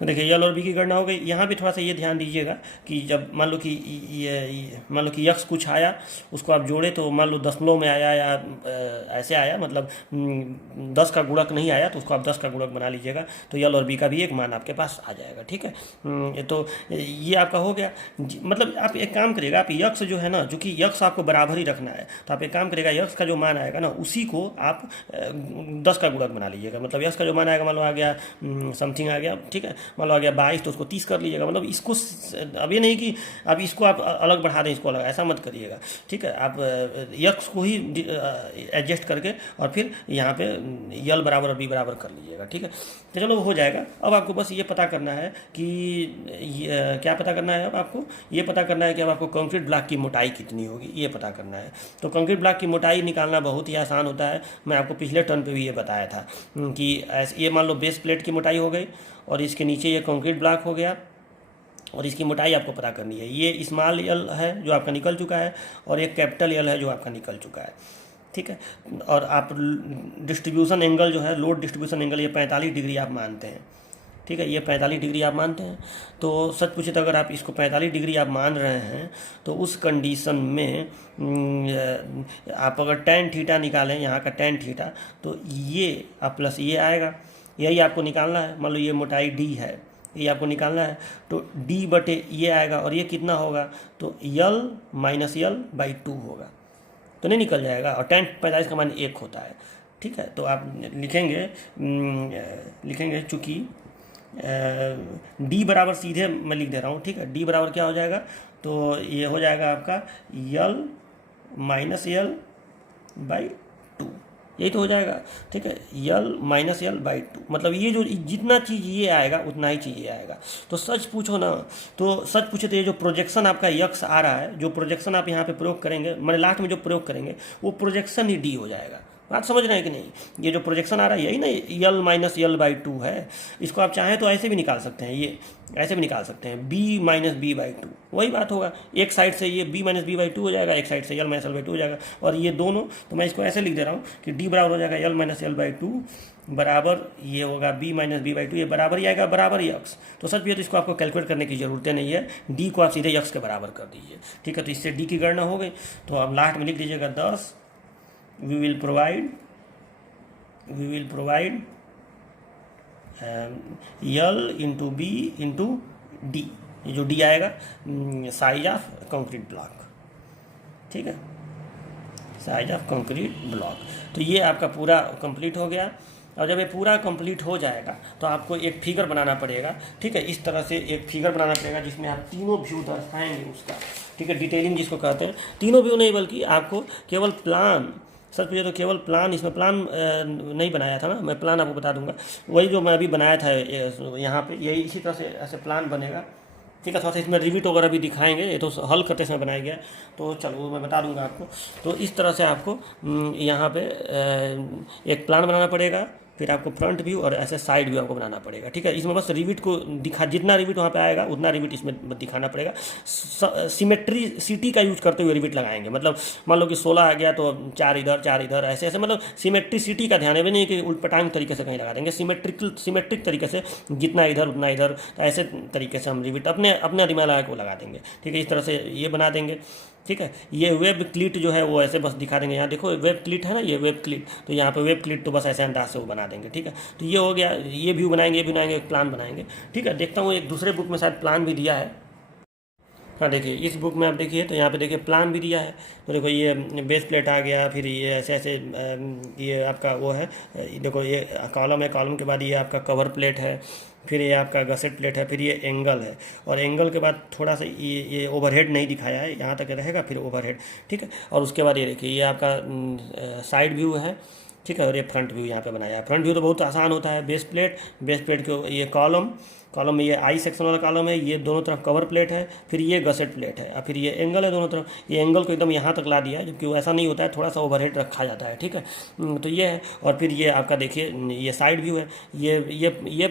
तो देखिए L और B की गणना हो गई। यहाँ भी थोड़ा सा ये ध्यान दीजिएगा कि जब मान लो कि मान लो कि यक्स कुछ आया, उसको आप जोड़े तो मान लो दशमलव में आया या ऐसे आया, मतलब 10 का गुणक नहीं आया, तो उसको आप 10 का गुणक बना लीजिएगा, तो L और B का भी एक मान आपके पास आ जाएगा। ठीक है, तो ये आपका हो गया। मतलब आप एक काम करिएगा, आप यक्स जो है ना, जो कि यक्स आपको बराबर ही रखना है, तो आप एक काम करिएगा, यक्स का जो मान आएगा ना उसी को आप 10 का गुणक बना लीजिएगा। मतलब यक्स का जो मान आएगा, मान लो आ गया समथिंग आ गया। ठीक है, मान लो आ गया 22 तो उसको 30 कर लीजिएगा। मतलब इसको अब ये नहीं कि अब इसको आप अलग बढ़ा दें, इसको अलग, ऐसा मत करिएगा, ठीक है। आप यक्स को ही एडजस्ट करके और फिर यहाँ पे यल बराबर और बी बराबर कर लीजिएगा, ठीक है। तो चलो हो जाएगा। अब आपको बस ये पता करना है कि क्या पता करना है, अब आपको ये पता करना है कि अब आपको कंक्रीट ब्लॉक की मोटाई कितनी होगी, ये पता करना है। तो कंक्रीट ब्लॉक की मोटाई निकालना बहुत ही आसान होता है। मैं आपको पिछले टर्न पे भी ये बताया था कि ये मान लो बेस प्लेट की मोटाई हो गई और इसके नीचे ये कंक्रीट ब्लॉक हो गया और इसकी मोटाई आपको पता करनी है। ये स्मॉल यल है जो आपका निकल चुका है और एक कैपिटल यल है जो आपका निकल चुका है, ठीक है। और आप डिस्ट्रीब्यूशन एंगल जो है, लोड डिस्ट्रीब्यूशन एंगल, ये 45 डिग्री आप मानते हैं, ठीक है। ये 45 डिग्री आप मानते हैं। तो सच पूछे तो अगर आप इसको 45 डिग्री आप मान रहे हैं तो उस कंडीशन में आप अगर tan थीटा निकालें, यहाँ का tan थीटा, तो ये आप प्लस ये आएगा, यही आपको निकालना है। मान लो ये मोटाई d है, ये आपको निकालना है, तो d बटे ये आएगा और ये कितना होगा, तो यल माइनस यल बाई 2 होगा, तो नहीं निकल जाएगा। और tan 45 का मान 1 होता है, ठीक है। तो आप लिखेंगे चूँकि डी बराबर सीधे मैं लिख दे रहा हूँ, ठीक है। डी बराबर क्या हो जाएगा, तो ये हो जाएगा आपका यल माइनस यल बाई 2, यही तो हो जाएगा, ठीक है। यल माइनस यल बाई 2, मतलब ये जो जितना चीज़ ये आएगा उतना ही चीज़ ये आएगा। तो सच पूछो ना, तो सच पूछे तो ये जो प्रोजेक्शन आपका यक्स आ रहा है, जो प्रोजेक्शन आप यहाँ पे प्रयोग करेंगे, मैंने लास्ट में जो प्रयोग करेंगे वो प्रोजेक्शन ही डी हो जाएगा। बात समझ रहे हैं कि नहीं? ये जो प्रोजेक्शन आ रहा है यही ना यल माइनस यल बाई 2 है। इसको आप चाहें तो ऐसे भी निकाल सकते हैं, ये ऐसे भी निकाल सकते हैं, बी माइनस बी बाई 2, वही बात होगा। एक साइड से ये बी माइनस बी बाई 2 हो जाएगा, एक साइड से यल माइनस यल बाई 2 हो जाएगा। और ये दोनों, तो मैं इसको ऐसे लिख दे रहा हूँ कि डी बराबर हो जाएगा यल माइनस यल बाई 2 बराबर ये होगा बी माइनस बी बाई 2, ये बराबर ही आएगा बराबर यक्स। तो सच भी है तो इसको आपको कैलकुलेट करने की ज़रूरत नहीं है, डी को आप सीधे यक्स के बराबर कर दीजिए, ठीक है। तो इससे डी की गणना हो गई। तो आप लास्ट में लिख दीजिएगा 10 we will provide L into B into D, ये जो डी आएगा साइज ऑफ कंक्रीट ब्लॉक, ठीक है, साइज ऑफ कंक्रीट ब्लॉक। तो ये आपका पूरा कंप्लीट हो गया। और जब ये पूरा कंप्लीट हो जाएगा तो आपको एक फिगर बनाना पड़ेगा, ठीक है। इस तरह से एक फिगर बनाना पड़ेगा जिसमें आप तीनों व्यू दर्शाएंगे उसका, ठीक है, डिटेलिंग जिसको कहते हैं। तीनों व्यू नहीं बल्कि आपको केवल प्लान, सच पूछे तो केवल प्लान, इसमें प्लान नहीं बनाया था ना, मैं प्लान आपको बता दूंगा। वही जो मैं अभी बनाया था यहाँ पे, यही इसी तरह से ऐसे प्लान बनेगा, ठीक है। थोड़ा सा इसमें रिविट वगैरह भी दिखाएंगे, ये तो हल करते समय बनाया गया, तो चलो मैं बता दूंगा आपको। तो इस तरह से आपको यहाँ पे एक प्लान बनाना पड़ेगा, फिर आपको फ्रंट व्यू और ऐसे साइड व्यू आपको बनाना पड़ेगा, ठीक है। इसमें बस रिविट को जितना रिविट वहाँ पे आएगा उतना रिविट इसमें दिखाना पड़ेगा। सिमेट्री सिटी का यूज करते हुए रिविट लगाएंगे, मतलब मान लो कि 16 आ गया तो 4 इधर ऐसे ऐसे, मतलब सिमेट्री सिटी का ध्यान है, भी नहीं कि उल्टपटांग तरीके से कहीं लगा देंगे। सिमेट्रिक तरीके से जितना इधर उतना इधर, ऐसे तरीके से हम रिविट अपने दिमाग लगा के लगा देंगे, ठीक है। इस तरह से ये बना देंगे, ठीक है। ये वेब क्लिट जो है वो ऐसे बस दिखा देंगे, यहाँ देखो वेब क्लिट है ना, ये वेब क्लिट, तो यहाँ पे वेब क्लिट तो बस ऐसे अंदाज से वो बना देंगे, ठीक है। तो ये हो गया, ये व्यू बनाएंगे, एक प्लान बनाएंगे, ठीक है। देखता हूँ एक दूसरे बुक में शायद प्लान भी दिया है, हाँ देखिए इस बुक में आप देखिए तो यहाँ पे देखिए प्लान भी दिया है। तो देखो ये बेस प्लेट आ गया, फिर ये ऐसे ऐसे ये आपका वो है, देखो ये कॉलम है, कॉलम के बाद ये आपका कवर प्लेट है, फिर ये आपका गसेट प्लेट है, फिर ये एंगल है, और एंगल के बाद थोड़ा सा ये ओवरहेड नहीं दिखाया है, यहाँ तक रहेगा, फिर ओवरहेड, ठीक है। और उसके बाद ये देखिए ये आपका साइड व्यू है, ठीक है। और ये फ्रंट व्यू यहाँ पे बनाया है। फ्रंट व्यू तो बहुत आसान होता है, बेस प्लेट के ये कॉलम में ये आई सेक्शन वाला कॉलम है, ये दोनों तरफ कवर प्लेट है, फिर ये गसेट प्लेट है, और फिर ये एंगल है दोनों तरफ। ये एंगल को एकदम यहाँ तक ला दिया है, जबकि वो ऐसा नहीं होता है, थोड़ा सा ओवरहेड रखा जाता है, ठीक है। तो ये है, और फिर ये आपका देखिए ये साइड व्यू है, ये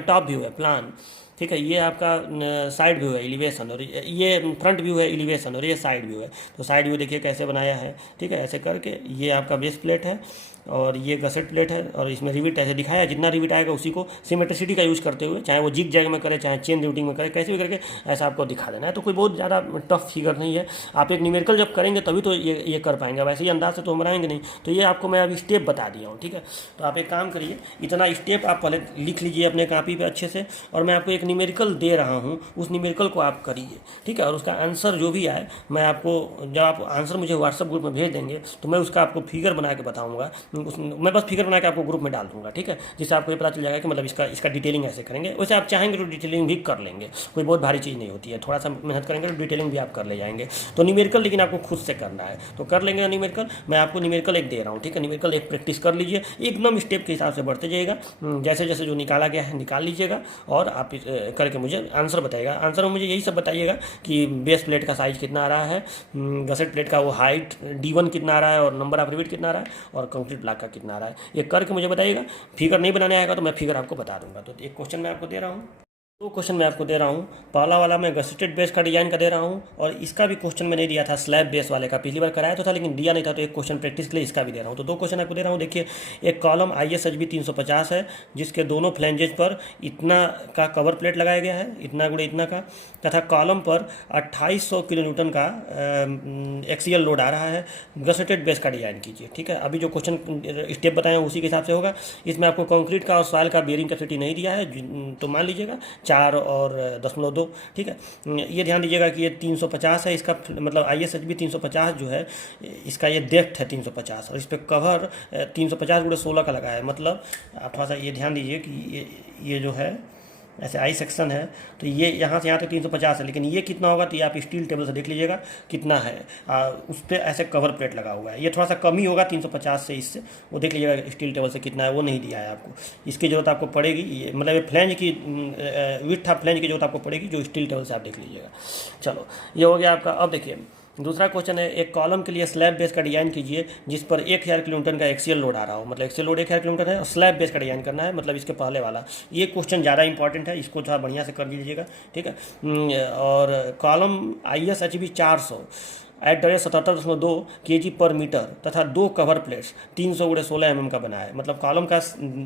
टॉप व्यू है प्लान, ठीक है। ये आपका साइड व्यू है एलिवेशन, और ये फ्रंट व्यू है एलिवेशन, और ये साइड व्यू है। तो साइड व्यू देखिए कैसे बनाया है, ठीक है। ऐसे करके ये आपका बेस प्लेट है और ये गसेट प्लेट है, और इसमें रिविट ऐसे दिखाया है, जितना रिविट आएगा उसी को सिमेट्रिसिटी का यूज़ करते हुए, चाहे वो जिग जैग में करे चाहे चेन रिविटिंग में करे, कैसे भी करके ऐसा आपको दिखा देना है। तो कोई बहुत ज़्यादा टफ फिगर नहीं है, आप एक न्यूमेरिकल जब करेंगे तभी तो ये कर पाएंगे, वैसे ही अंदाज से तो हम बनाएंगे नहीं। तो ये आपको मैं अभी स्टेप बता दिया हूँ, ठीक है। तो आप एक काम करिए, इतना स्टेप आप पहले लिख लीजिए अपने कॉपी पर अच्छे से, और मैं आपको एक न्यूमेरिकल दे रहा हूँ उस न्यूमेरिकल को आप करिए, ठीक है। और उसका आंसर जो भी आए मैं आपको, जब आप आंसर मुझे व्हाट्सएप ग्रुप में भेज देंगे तो मैं उसका आपको फिगर बना के बताऊँगा, मैं बस फिगर बना के आपको ग्रुप में डाल दूँगा, ठीक है, जिससे आपको ये पता चल जाएगा कि मतलब इसका डिटेलिंग ऐसे करेंगे। वैसे आप चाहेंगे तो डिटेलिंग भी कर लेंगे, कोई बहुत भारी चीज़ नहीं होती है, थोड़ा सा मेहनत करेंगे तो डिटेलिंग भी आप कर ले जाएंगे। तो न्यूमेरिकल लेकिन आपको खुद से करना है, तो कर लेंगे न्यूमेरिकल। मैं आपको न्यूमेरिकल एक दे रहा हूँ, ठीक है। न्यूमेरिकल एक प्रैक्टिस कर लीजिए, एकदम स्टेप के हिसाब से बढ़ते जाइएगा, जैसे जैसे जो निकाला गया है निकाल लीजिएगा और आप करके मुझे आंसर बताइएगा। आंसर में मुझे यही सब बताइएगा कि बेस प्लेट का साइज कितना आ रहा है, गसेट प्लेट का वो हाइट D1 कितना आ रहा है और नंबर ऑफ रिवेट कितना आ रहा है और कंक्रीट ब्लॉक का कितना आ रहा है, ये करके मुझे बताइएगा। फिगर नहीं बनाने आएगा तो मैं फिगर आपको बता दूंगा। तो एक क्वेश्चन मैं आपको दे रहा हूँ, दो क्वेश्चन मैं आपको दे रहा हूँ। पहला वाला मैं गसेटेड बेस का डिजाइन का दे रहा हूँ और इसका भी क्वेश्चन मैंने दिया था स्लैब बेस वाले का, पिछली बार कराया तो था लेकिन दिया नहीं था, तो एक क्वेश्चन प्रैक्टिस के लिए इसका भी दे रहा हूँ। तो दो क्वेश्चन आपको दे रहा हूँ। देखिए, एक कॉलम ISHB 350 है जिसके दोनों फ्लैंजेज पर इतना का कवर प्लेट लगाया गया है, इतना गुणे इतना का, तथा कॉलम पर 2800 किलो न्यूटन का एक्सियल लोड आ रहा है। गसेटेड बेस का डिजाइन कीजिए, ठीक है। अभी जो क्वेश्चन स्टेप बताए हैं उसी के हिसाब से होगा। इसमें आपको कंक्रीट का और सॉइल का बेयरिंग कैपेसिटी नहीं दिया है, तो मान लीजिएगा 4 और 0.2, ठीक है। ये ध्यान दीजिएगा कि ये 350 है, इसका मतलब ISHB 350 जो है इसका ये डेप्थ है 350 और इस पर कवर 350 गुणे 16 का लगा है। मतलब आप थोड़ा सा ये ध्यान दीजिए कि ये जो है ऐसे आई सेक्शन है, तो ये यहाँ से यहाँ तक 350 है, लेकिन ये कितना होगा तो ये आप स्टील टेबल से देख लीजिएगा कितना है। उस पर ऐसे कवर प्लेट लगा हुआ है, ये थोड़ा सा कम ही होगा 350 से, इससे वो देख लीजिएगा स्टील टेबल से कितना है, वो नहीं दिया है आपको। इसकी ज़रूरत आपको पड़ेगी, ये मतलब ये फ्लैंज की विड्थ ऑफ फ्लैंज की ज़रूरत आपको पड़ेगी, जो स्टील टेबल से आप देख लीजिएगा। चलो, ये हो गया आपका। अब देखिए दूसरा क्वेश्चन है, एक कॉलम के लिए स्लैब बेस का डिजाइन कीजिए जिस पर 1000 किलो न्यूटन का एक्सियल लोड आ रहा हो, मतलब एक्सियल लोड 1000 किलो न्यूटन है और स्लैब बेस का डिजाइन करना है, मतलब इसके पहले वाला। ये क्वेश्चन ज़्यादा इंपॉर्टेंट है, इसको थोड़ा बढ़िया से कर लीजिएगा, ठीक है। और कॉलम ISHB 400 @ 77.2 kg पर मीटर तथा 2 कवर प्लेट्स 300 गुणे 16 mm का बना है। मतलब कॉलम का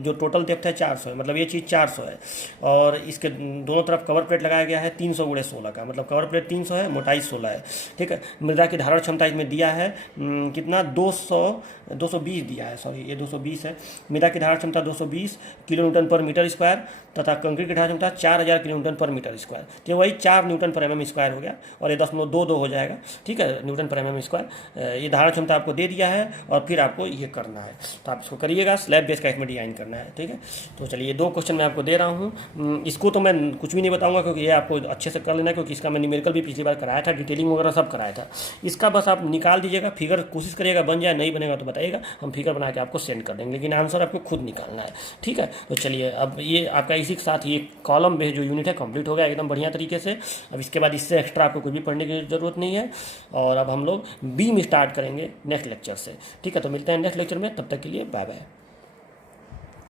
जो टोटल डेप्थ है 400 है, मतलब ये चीज़ 400 है और इसके दोनों तरफ कवर प्लेट लगाया गया है 300 गुणे 16 का, मतलब कवर प्लेट 300 है, मोटाई 16 है, ठीक है। मृदा की धारण क्षमता इसमें दिया है कितना, 220 दिया है, सॉरी ये 220 है। मृदा की धारण क्षमता 220 किलो न्यूटन पर मीटर स्क्वायर तथा कंक्रीट की धारण क्षमता 4000 किलो न्यूटन पर मीटर स्क्वायर, तो वही 4 न्यूटन पर mm स्क्वायर हो गया और ये 0.22 हो जाएगा, ठीक है, न्यूटन पर mm स्क्वायर। ये धारण क्षमता आपको दे दिया है और फिर आपको ये करना है, तो आप इसको करिएगा। स्लैब बेस का इसमें डिजाइन करना है, ठीक है। तो चलिए, 2 क्वेश्चन मैं आपको दे रहा हूँ। इसको तो मैं कुछ भी नहीं बताऊंगा क्योंकि ये आपको अच्छे से कर लेना है, क्योंकि इसका मैं न्यूमेरिकल भी पिछली बार कराया था, डिटेलिंग वगैरह सब कराया था। इसका बस आप निकाल दीजिएगा, फिगर कोशिश करिएगा बन जाए, नहीं बनेगा तो बताइएगा, हम फिगर बना के आपको सेंड कर देंगे, लेकिन आंसर आपको खुद निकालना है, ठीक है। तो चलिए, अब ये आपका इसी के साथ ये कॉलम बेस जो यूनिट है कंप्लीट हो गया एकदम बढ़िया तरीके से। अब इसके बाद इससे एक्स्ट्रा आपको कुछ भी पढ़ने की ज़रूरत नहीं है और अब हम लोग बीम स्टार्ट करेंगे नेक्स्ट लेक्चर से, ठीक है। तो मिलते हैं नेक्स्ट लेक्चर में, तब तक के लिए बाय बाय।